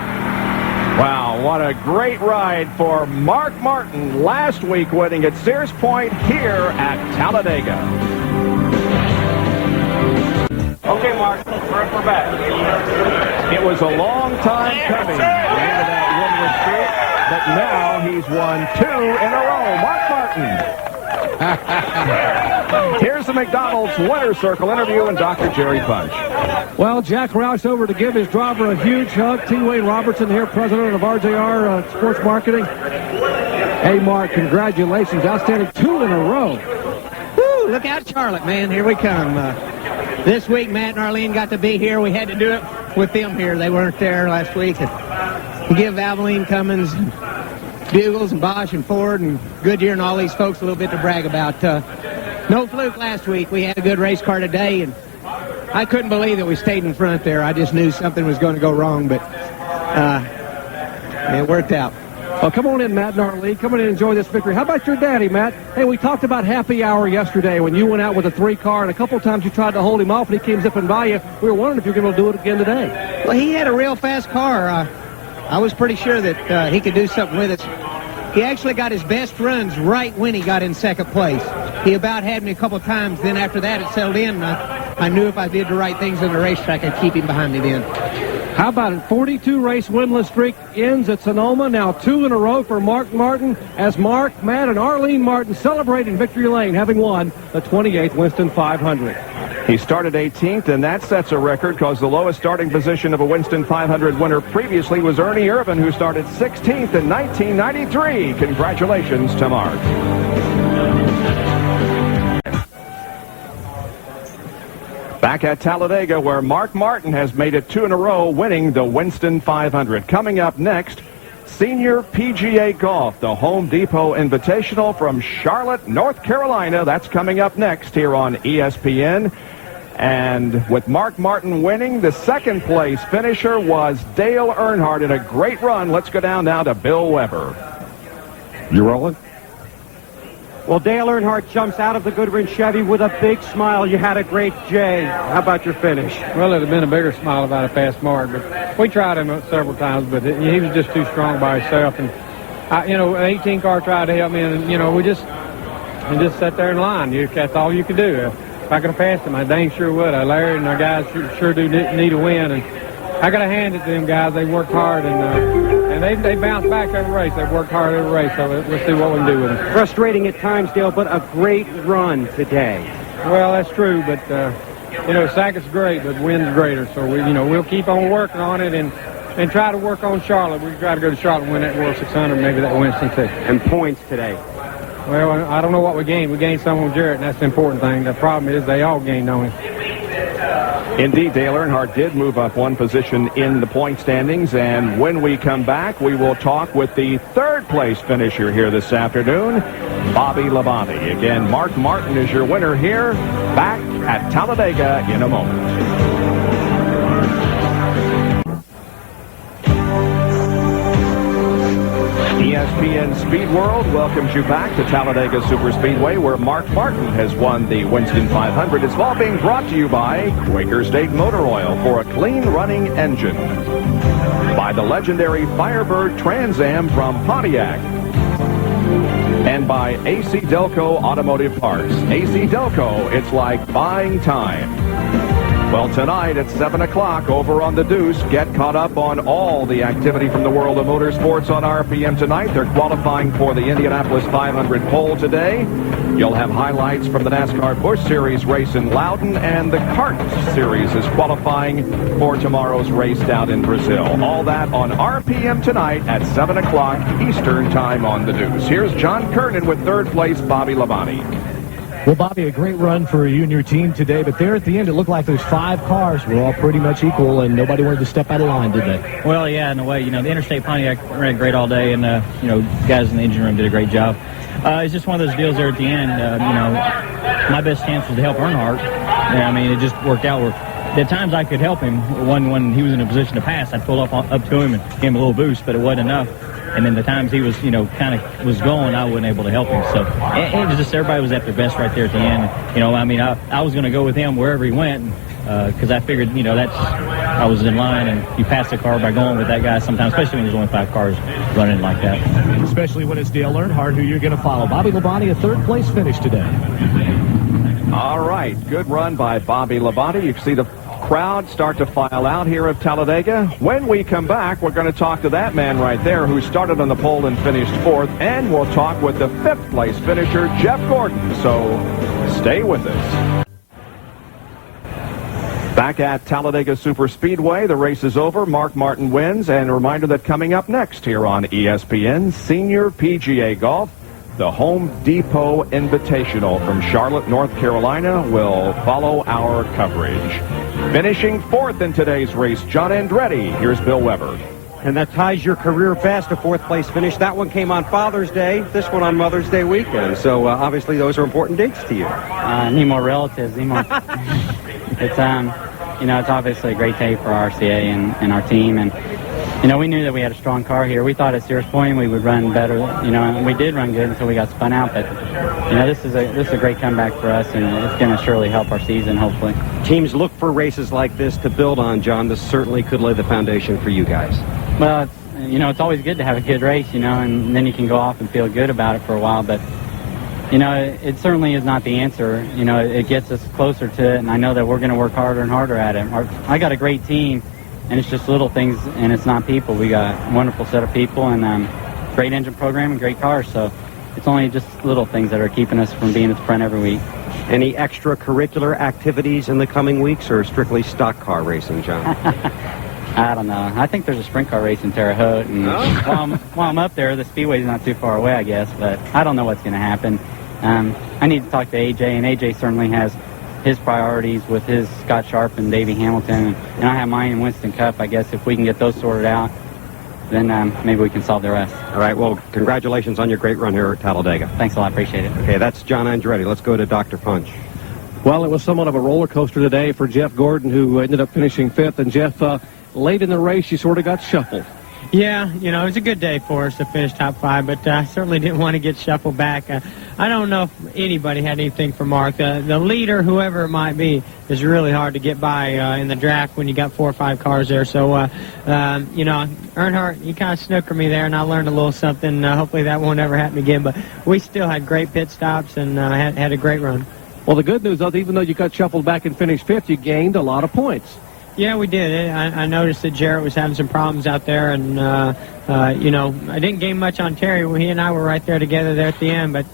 Wow, what a great ride for Mark Martin last week, winning at Sears Point here at Talladega. Okay, Mark, we're back. It was a long time coming into that winless streak, but now he's won 2 in a row. Mark Martin. Here's the McDonald's Winner's Circle interview and Dr. Jerry Punch. Well, Jack Roush over to give his driver a huge hug. T. Wayne Robertson here, president of RJR Sports Marketing. Hey, Mark, congratulations. Outstanding 2 in a row. Woo, look out, Charlotte, man. Here we come. This week, Matt and Arlene got to be here. We had to do it with them here. They weren't there last week. And give Valvoline, Cummins, Bugles, and Bosch, and Ford, and Goodyear, and all these folks a little bit to brag about. No fluke last week. We had a good race car today, and I couldn't believe that we stayed in front there. I just knew something was going to go wrong, but it worked out. Well, come on in, Matt and Arlene. Come on in and enjoy this victory. How about your daddy, Matt? Hey, we talked about happy hour yesterday when you went out with a 3-car, and a couple of times you tried to hold him off, and he came zipping by you. We were wondering if you were going to do it again today. Well, he had a real fast car. I was pretty sure that he could do something with it. He actually got his best runs right when he got in second place. He about had me a couple of times. Then after that, it settled in. I knew if I did the right things on the racetrack, I'd keep him behind me then. How about it? 42-race winless streak ends at Sonoma. Now 2 in a row for Mark Martin as Mark, Matt, and Arlene Martin celebrate in victory lane, having won the 28th Winston 500. He started 18th, and that sets a record because the lowest starting position of a Winston 500 winner previously was Ernie Irvin, who started 16th in 1993. Congratulations to Mark. Back at Talladega, where Mark Martin has made it 2 in a row, winning the Winston 500. Coming up next, Senior PGA Golf, the Home Depot Invitational from Charlotte, North Carolina. That's coming up next here on ESPN. And with Mark Martin winning, the second place finisher was Dale Earnhardt in a great run. Let's go down now to Bill Weber. You rolling? Well, Dale Earnhardt jumps out of the Goodwin Chevy with a big smile. You had a great Jay. How about your finish? Well, it would have been a bigger smile if I'd have passed Mark, but we tried him several times, but he was just too strong by himself. And, an 18-car tried to help me, and, we just sat there in line. That's all you could do. If I could have passed him, I dang sure would. Larry and our guys sure do need a win, and I got to hand it to them guys. They worked hard, and they bounced back every race. They worked hard every race, so we'll see what we can do with them. Frustrating at times, Dale, but a great run today. Well, that's true, but Sackett's great, but Wynn's greater. So we'll keep on working on it and try to work on Charlotte. We try to go to Charlotte and win that World 600, maybe that Winston too. And points today. Well, I don't know what we gained. We gained some on Jarrett, and that's the important thing. The problem is they all gained on him. Indeed, Dale Earnhardt did move up one position in the point standings, and when we come back, we will talk with the third-place finisher here this afternoon, Bobby Labonte. Again, Mark Martin is your winner here, back at Talladega in a moment. ESPN Speed World welcomes you back to Talladega Superspeedway, where Mark Martin has won the Winston 500. It's all being brought to you by Quaker State Motor Oil for a clean running engine, by the legendary Firebird Trans Am from Pontiac, and by AC Delco Automotive Parts. AC Delco, it's like buying time. Well, tonight at 7 o'clock over on the Deuce, get caught up on all the activity from the world of motorsports on RPM tonight. They're qualifying for the Indianapolis 500 pole today. You'll have highlights from the NASCAR Busch Series race in Loudon, and the Kart Series is qualifying for tomorrow's race down in Brazil. All that on RPM tonight at 7 o'clock Eastern Time on the Deuce. Here's John Kernan with third place Bobby Labonte. Well, Bobby, a great run for you and your team today, but there at the end, it looked like those 5 cars were all pretty much equal, and nobody wanted to step out of line, did they? Well, yeah, in a way. The Interstate Pontiac ran great all day, and, guys in the engine room did a great job. It's just one of those deals there at the end. My best chance was to help Earnhardt. It just worked out. The times I could help him, when he was in a position to pass, I'd pull up to him and give him a little boost, but it wasn't enough. And then the times he was, kind of was going, I wasn't able to help him. So it was just everybody was at their best right there at the end. I was going to go with him wherever he went because I figured, I was in line, and you pass the car by going with that guy sometimes, especially when there's only 5 cars running like that. Especially when it's Dale Earnhardt who you're going to follow. Bobby Labonte, a third-place finish today. All right, good run by Bobby Labonte. You can see the crowd start to file out here at Talladega. When we come back, we're going to talk to that man right there who started on the pole and finished 4th, and we'll talk with the 5th place finisher, Jeff Gordon. So stay with us. Back at Talladega Superspeedway, the race is over. Mark Martin wins, and a reminder that coming up next here on ESPN, Senior PGA Golf, the Home Depot Invitational from Charlotte, North Carolina will follow our coverage. Finishing 4th in today's race, John Andretti. Here's Bill Weber. And that ties your career best, a 4th place finish. That one came on Father's Day, this one on Mother's Day weekend. So obviously those are important dates to you. Need more relatives. Need more. It's it's obviously a great day for RCA and our team, and we knew that we had a strong car here. We thought at Sears Point we would run better, and we did run good until we got spun out. But this is a great comeback for us, and it's going to surely help our season, hopefully. Teams look for races like this to build on, John. This certainly could lay the foundation for you guys. Well, it's always good to have a good race, and then you can go off and feel good about it for a while. But it certainly is not the answer. It gets us closer to it, and I know that we're going to work harder and harder at it. I got a great team, and it's just little things, and it's not people. We got a wonderful set of people, and great engine program and great cars. So it's only just little things that are keeping us from being at the front every week. Any extracurricular activities in the coming weeks, or strictly stock car racing, John? I don't know. I think there's a sprint car race in Terre Haute, and while I'm up there, the Speedway's not too far away, I guess, but I don't know what's going to happen. I need to talk to AJ, and AJ certainly has his priorities with his Scott Sharp and Davey Hamilton, and I have mine in Winston Cup. I guess if we can get those sorted out, then maybe we can solve the rest. All right, well, congratulations on your great run here at Talladega. Thanks a lot, appreciate it. Okay, that's John Andretti. Let's go to Dr. Punch. Well, it was somewhat of a roller coaster today for Jeff Gordon, who ended up finishing 5th, and Jeff, late in the race, you sort of got shuffled. Yeah, it was a good day for us to finish top 5, but I certainly didn't want to get shuffled back. I don't know if anybody had anything for Mark. The leader, whoever it might be, is really hard to get by in the draft when you got 4 or 5 cars there. So, Earnhardt, you kind of snookered me there, and I learned a little something. Hopefully that won't ever happen again, but we still had great pit stops and had a great run. Well, the good news is, even though you got shuffled back and finished 5th, you gained a lot of points. Yeah, we did. I noticed that Jarrett was having some problems out there, and, you know, I didn't gain much on Terry. He and I were right there together there at the end, but,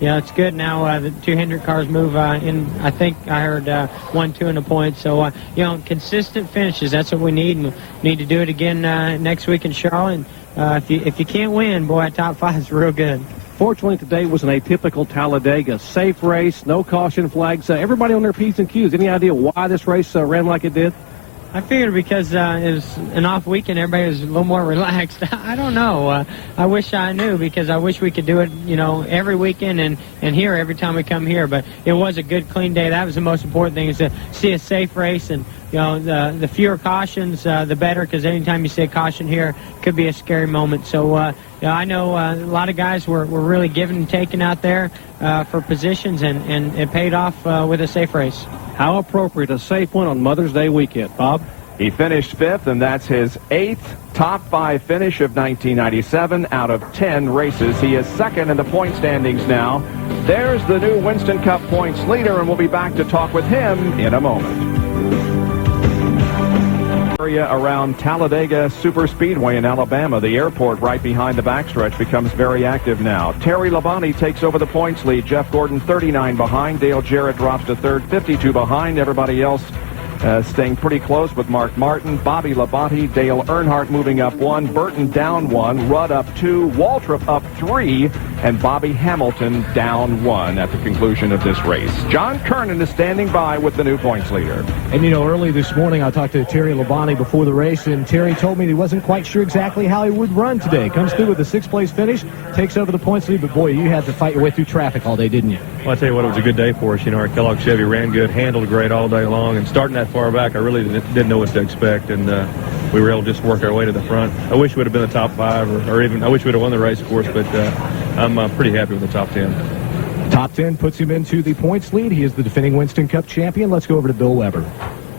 you know, it's good now. The 2 Hendrick cars move in. I think I heard 1-2 in the points. So, you know, consistent finishes, that's what we need, and we need to do it again next week in Charlotte. If you can't win, boy, top 5 is real good. Fortunately, today was an atypical Talladega. Safe race, no caution flags. Everybody on their P's and Q's. Any idea why this race ran like it did? I figured because it was an off weekend, everybody was a little more relaxed. I don't know. I wish I knew, because I wish we could do it, you know, every weekend and here every time we come here. But it was a good, clean day. That was the most important thing, is to see a safe race. And, you know, the fewer cautions, the better, because anytime you see a caution here, it could be a scary moment. So, you know, I know a lot of guys were really giving and taking out there for positions, and it paid off with a safe race. How appropriate a safe one on Mother's Day weekend, Bob? He finished 5th, and that's his 8th top 5 finish of 1997 out of 10 races. He is 2nd in the point standings now. There's the new Winston Cup points leader, and we'll be back to talk with him in a moment. Area around Talladega Superspeedway in Alabama. The airport right behind the backstretch becomes very active now. Terry Labonte takes over the points lead. Jeff Gordon 39 behind. Dale Jarrett drops to 3rd, 52 behind. Everybody else staying pretty close with Mark Martin, Bobby Labonte, Dale Earnhardt moving up 1, Burton down 1, Rudd up 2, Waltrip up 3, and Bobby Hamilton down 1 at the conclusion of this race. John Kernan is standing by with the new points leader. And, you know, early this morning I talked to Terry Labonte before the race, and Terry told me he wasn't quite sure exactly how he would run today. Comes through with a 6th-place finish, takes over the points lead, but, boy, you had to fight your way through traffic all day, didn't you? Well, I tell you what, it was a good day for us. You know, our Kellogg Chevy ran good, handled great all day long, and starting that far back, I really didn't know what to expect, and we were able to just work our way to the front. I wish we would have been the top 5, or even I wish we would have won the race, of course, but I'm pretty happy with the top 10. Top 10 puts him into the points lead. He is the defending Winston Cup champion. Let's go over to Bill Weber.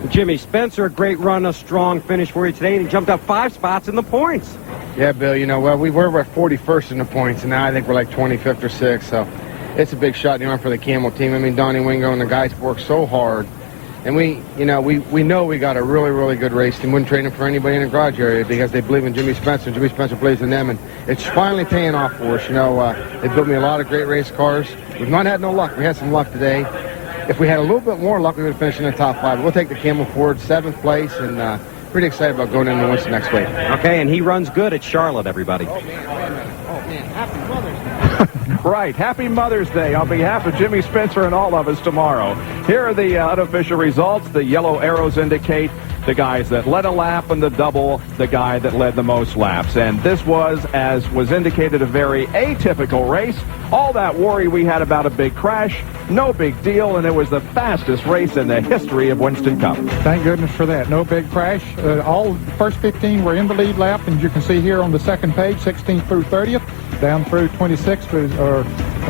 Jimmy Spencer, a great run, a strong finish for you today, and he jumped up 5 spots in the points. Yeah, Bill, you know, well, we were 41st in the points, and now I think we're like 25th or 6th, so it's a big shot in the arm for the Camel team. I mean, Donnie Wingo and the guys work so hard. And we know we got a really, really good race team. Wouldn't trade them for anybody in the garage area, because they believe in Jimmy Spencer, and Jimmy Spencer believes in them. And it's finally paying off for us. You know, they built me a lot of great race cars. We've not had no luck. We had some luck today. If we had a little bit more luck, we would have finished in the top 5. We'll take the Camel Ford, 7th place, and pretty excited about going into Winston next week. Okay, and he runs good at Charlotte, everybody. Oh, man. Happy Mother's Day. Right. Happy Mother's Day on behalf of Jimmy Spencer and all of us tomorrow. Here are the unofficial results. The yellow arrows indicate the guys that led a lap, and the double, the guy that led the most laps. And this was, as was indicated, a very atypical race. All that worry we had about a big crash, no big deal, and it was the fastest race in the history of Winston Cup. Thank goodness for that. No big crash. All the first 15 were in the lead lap, and you can see here on the second page, 16th through 30th, down through 26th, or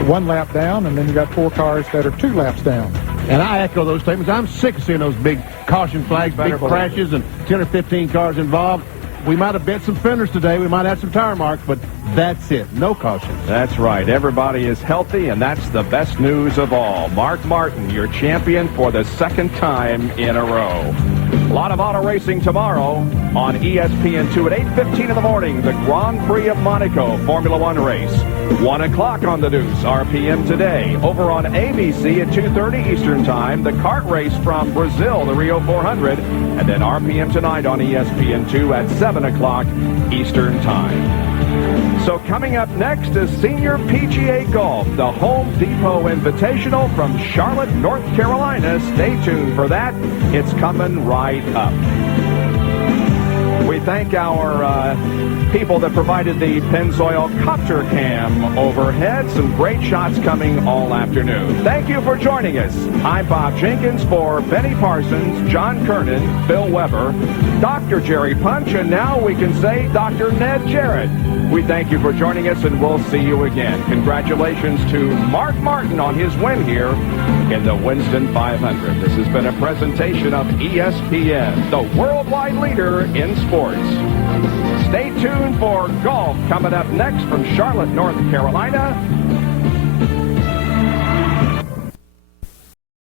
1 lap down, and then you got 4 cars that are 2 laps down. And I echo those statements. I'm sick of seeing those big caution flags, big crashes, and 10 or 15 cars involved. We might have bent some fenders today. We might have some tire marks, but that's it. No cautions. That's right. Everybody is healthy, and that's the best news of all. Mark Martin, your champion for the 2nd time in a row. A lot of auto racing tomorrow on ESPN2 at 8:15 in the morning. The Grand Prix of Monaco Formula One race. 1 o'clock on the Deuce, RPM today. Over on ABC at 2:30 Eastern Time, the kart race from Brazil, the Rio 400. And then RPM tonight on ESPN2 at 7 o'clock Eastern Time. So coming up next is Senior PGA Golf, the Home Depot Invitational from Charlotte, North Carolina. Stay tuned for that. It's coming right up. We thank our people that provided the Pennzoil Copter Cam overhead. Some great shots coming all afternoon. Thank you for joining us. I'm Bob Jenkins for Benny Parsons, John Kernan, Bill Weber, Dr. Jerry Punch, and now we can say Dr. Ned Jarrett. We thank you for joining us, and we'll see you again. Congratulations to Mark Martin on his win here in the Winston 500. This has been a presentation of ESPN, the worldwide leader in sports. Stay tuned for golf coming up next from Charlotte, North Carolina.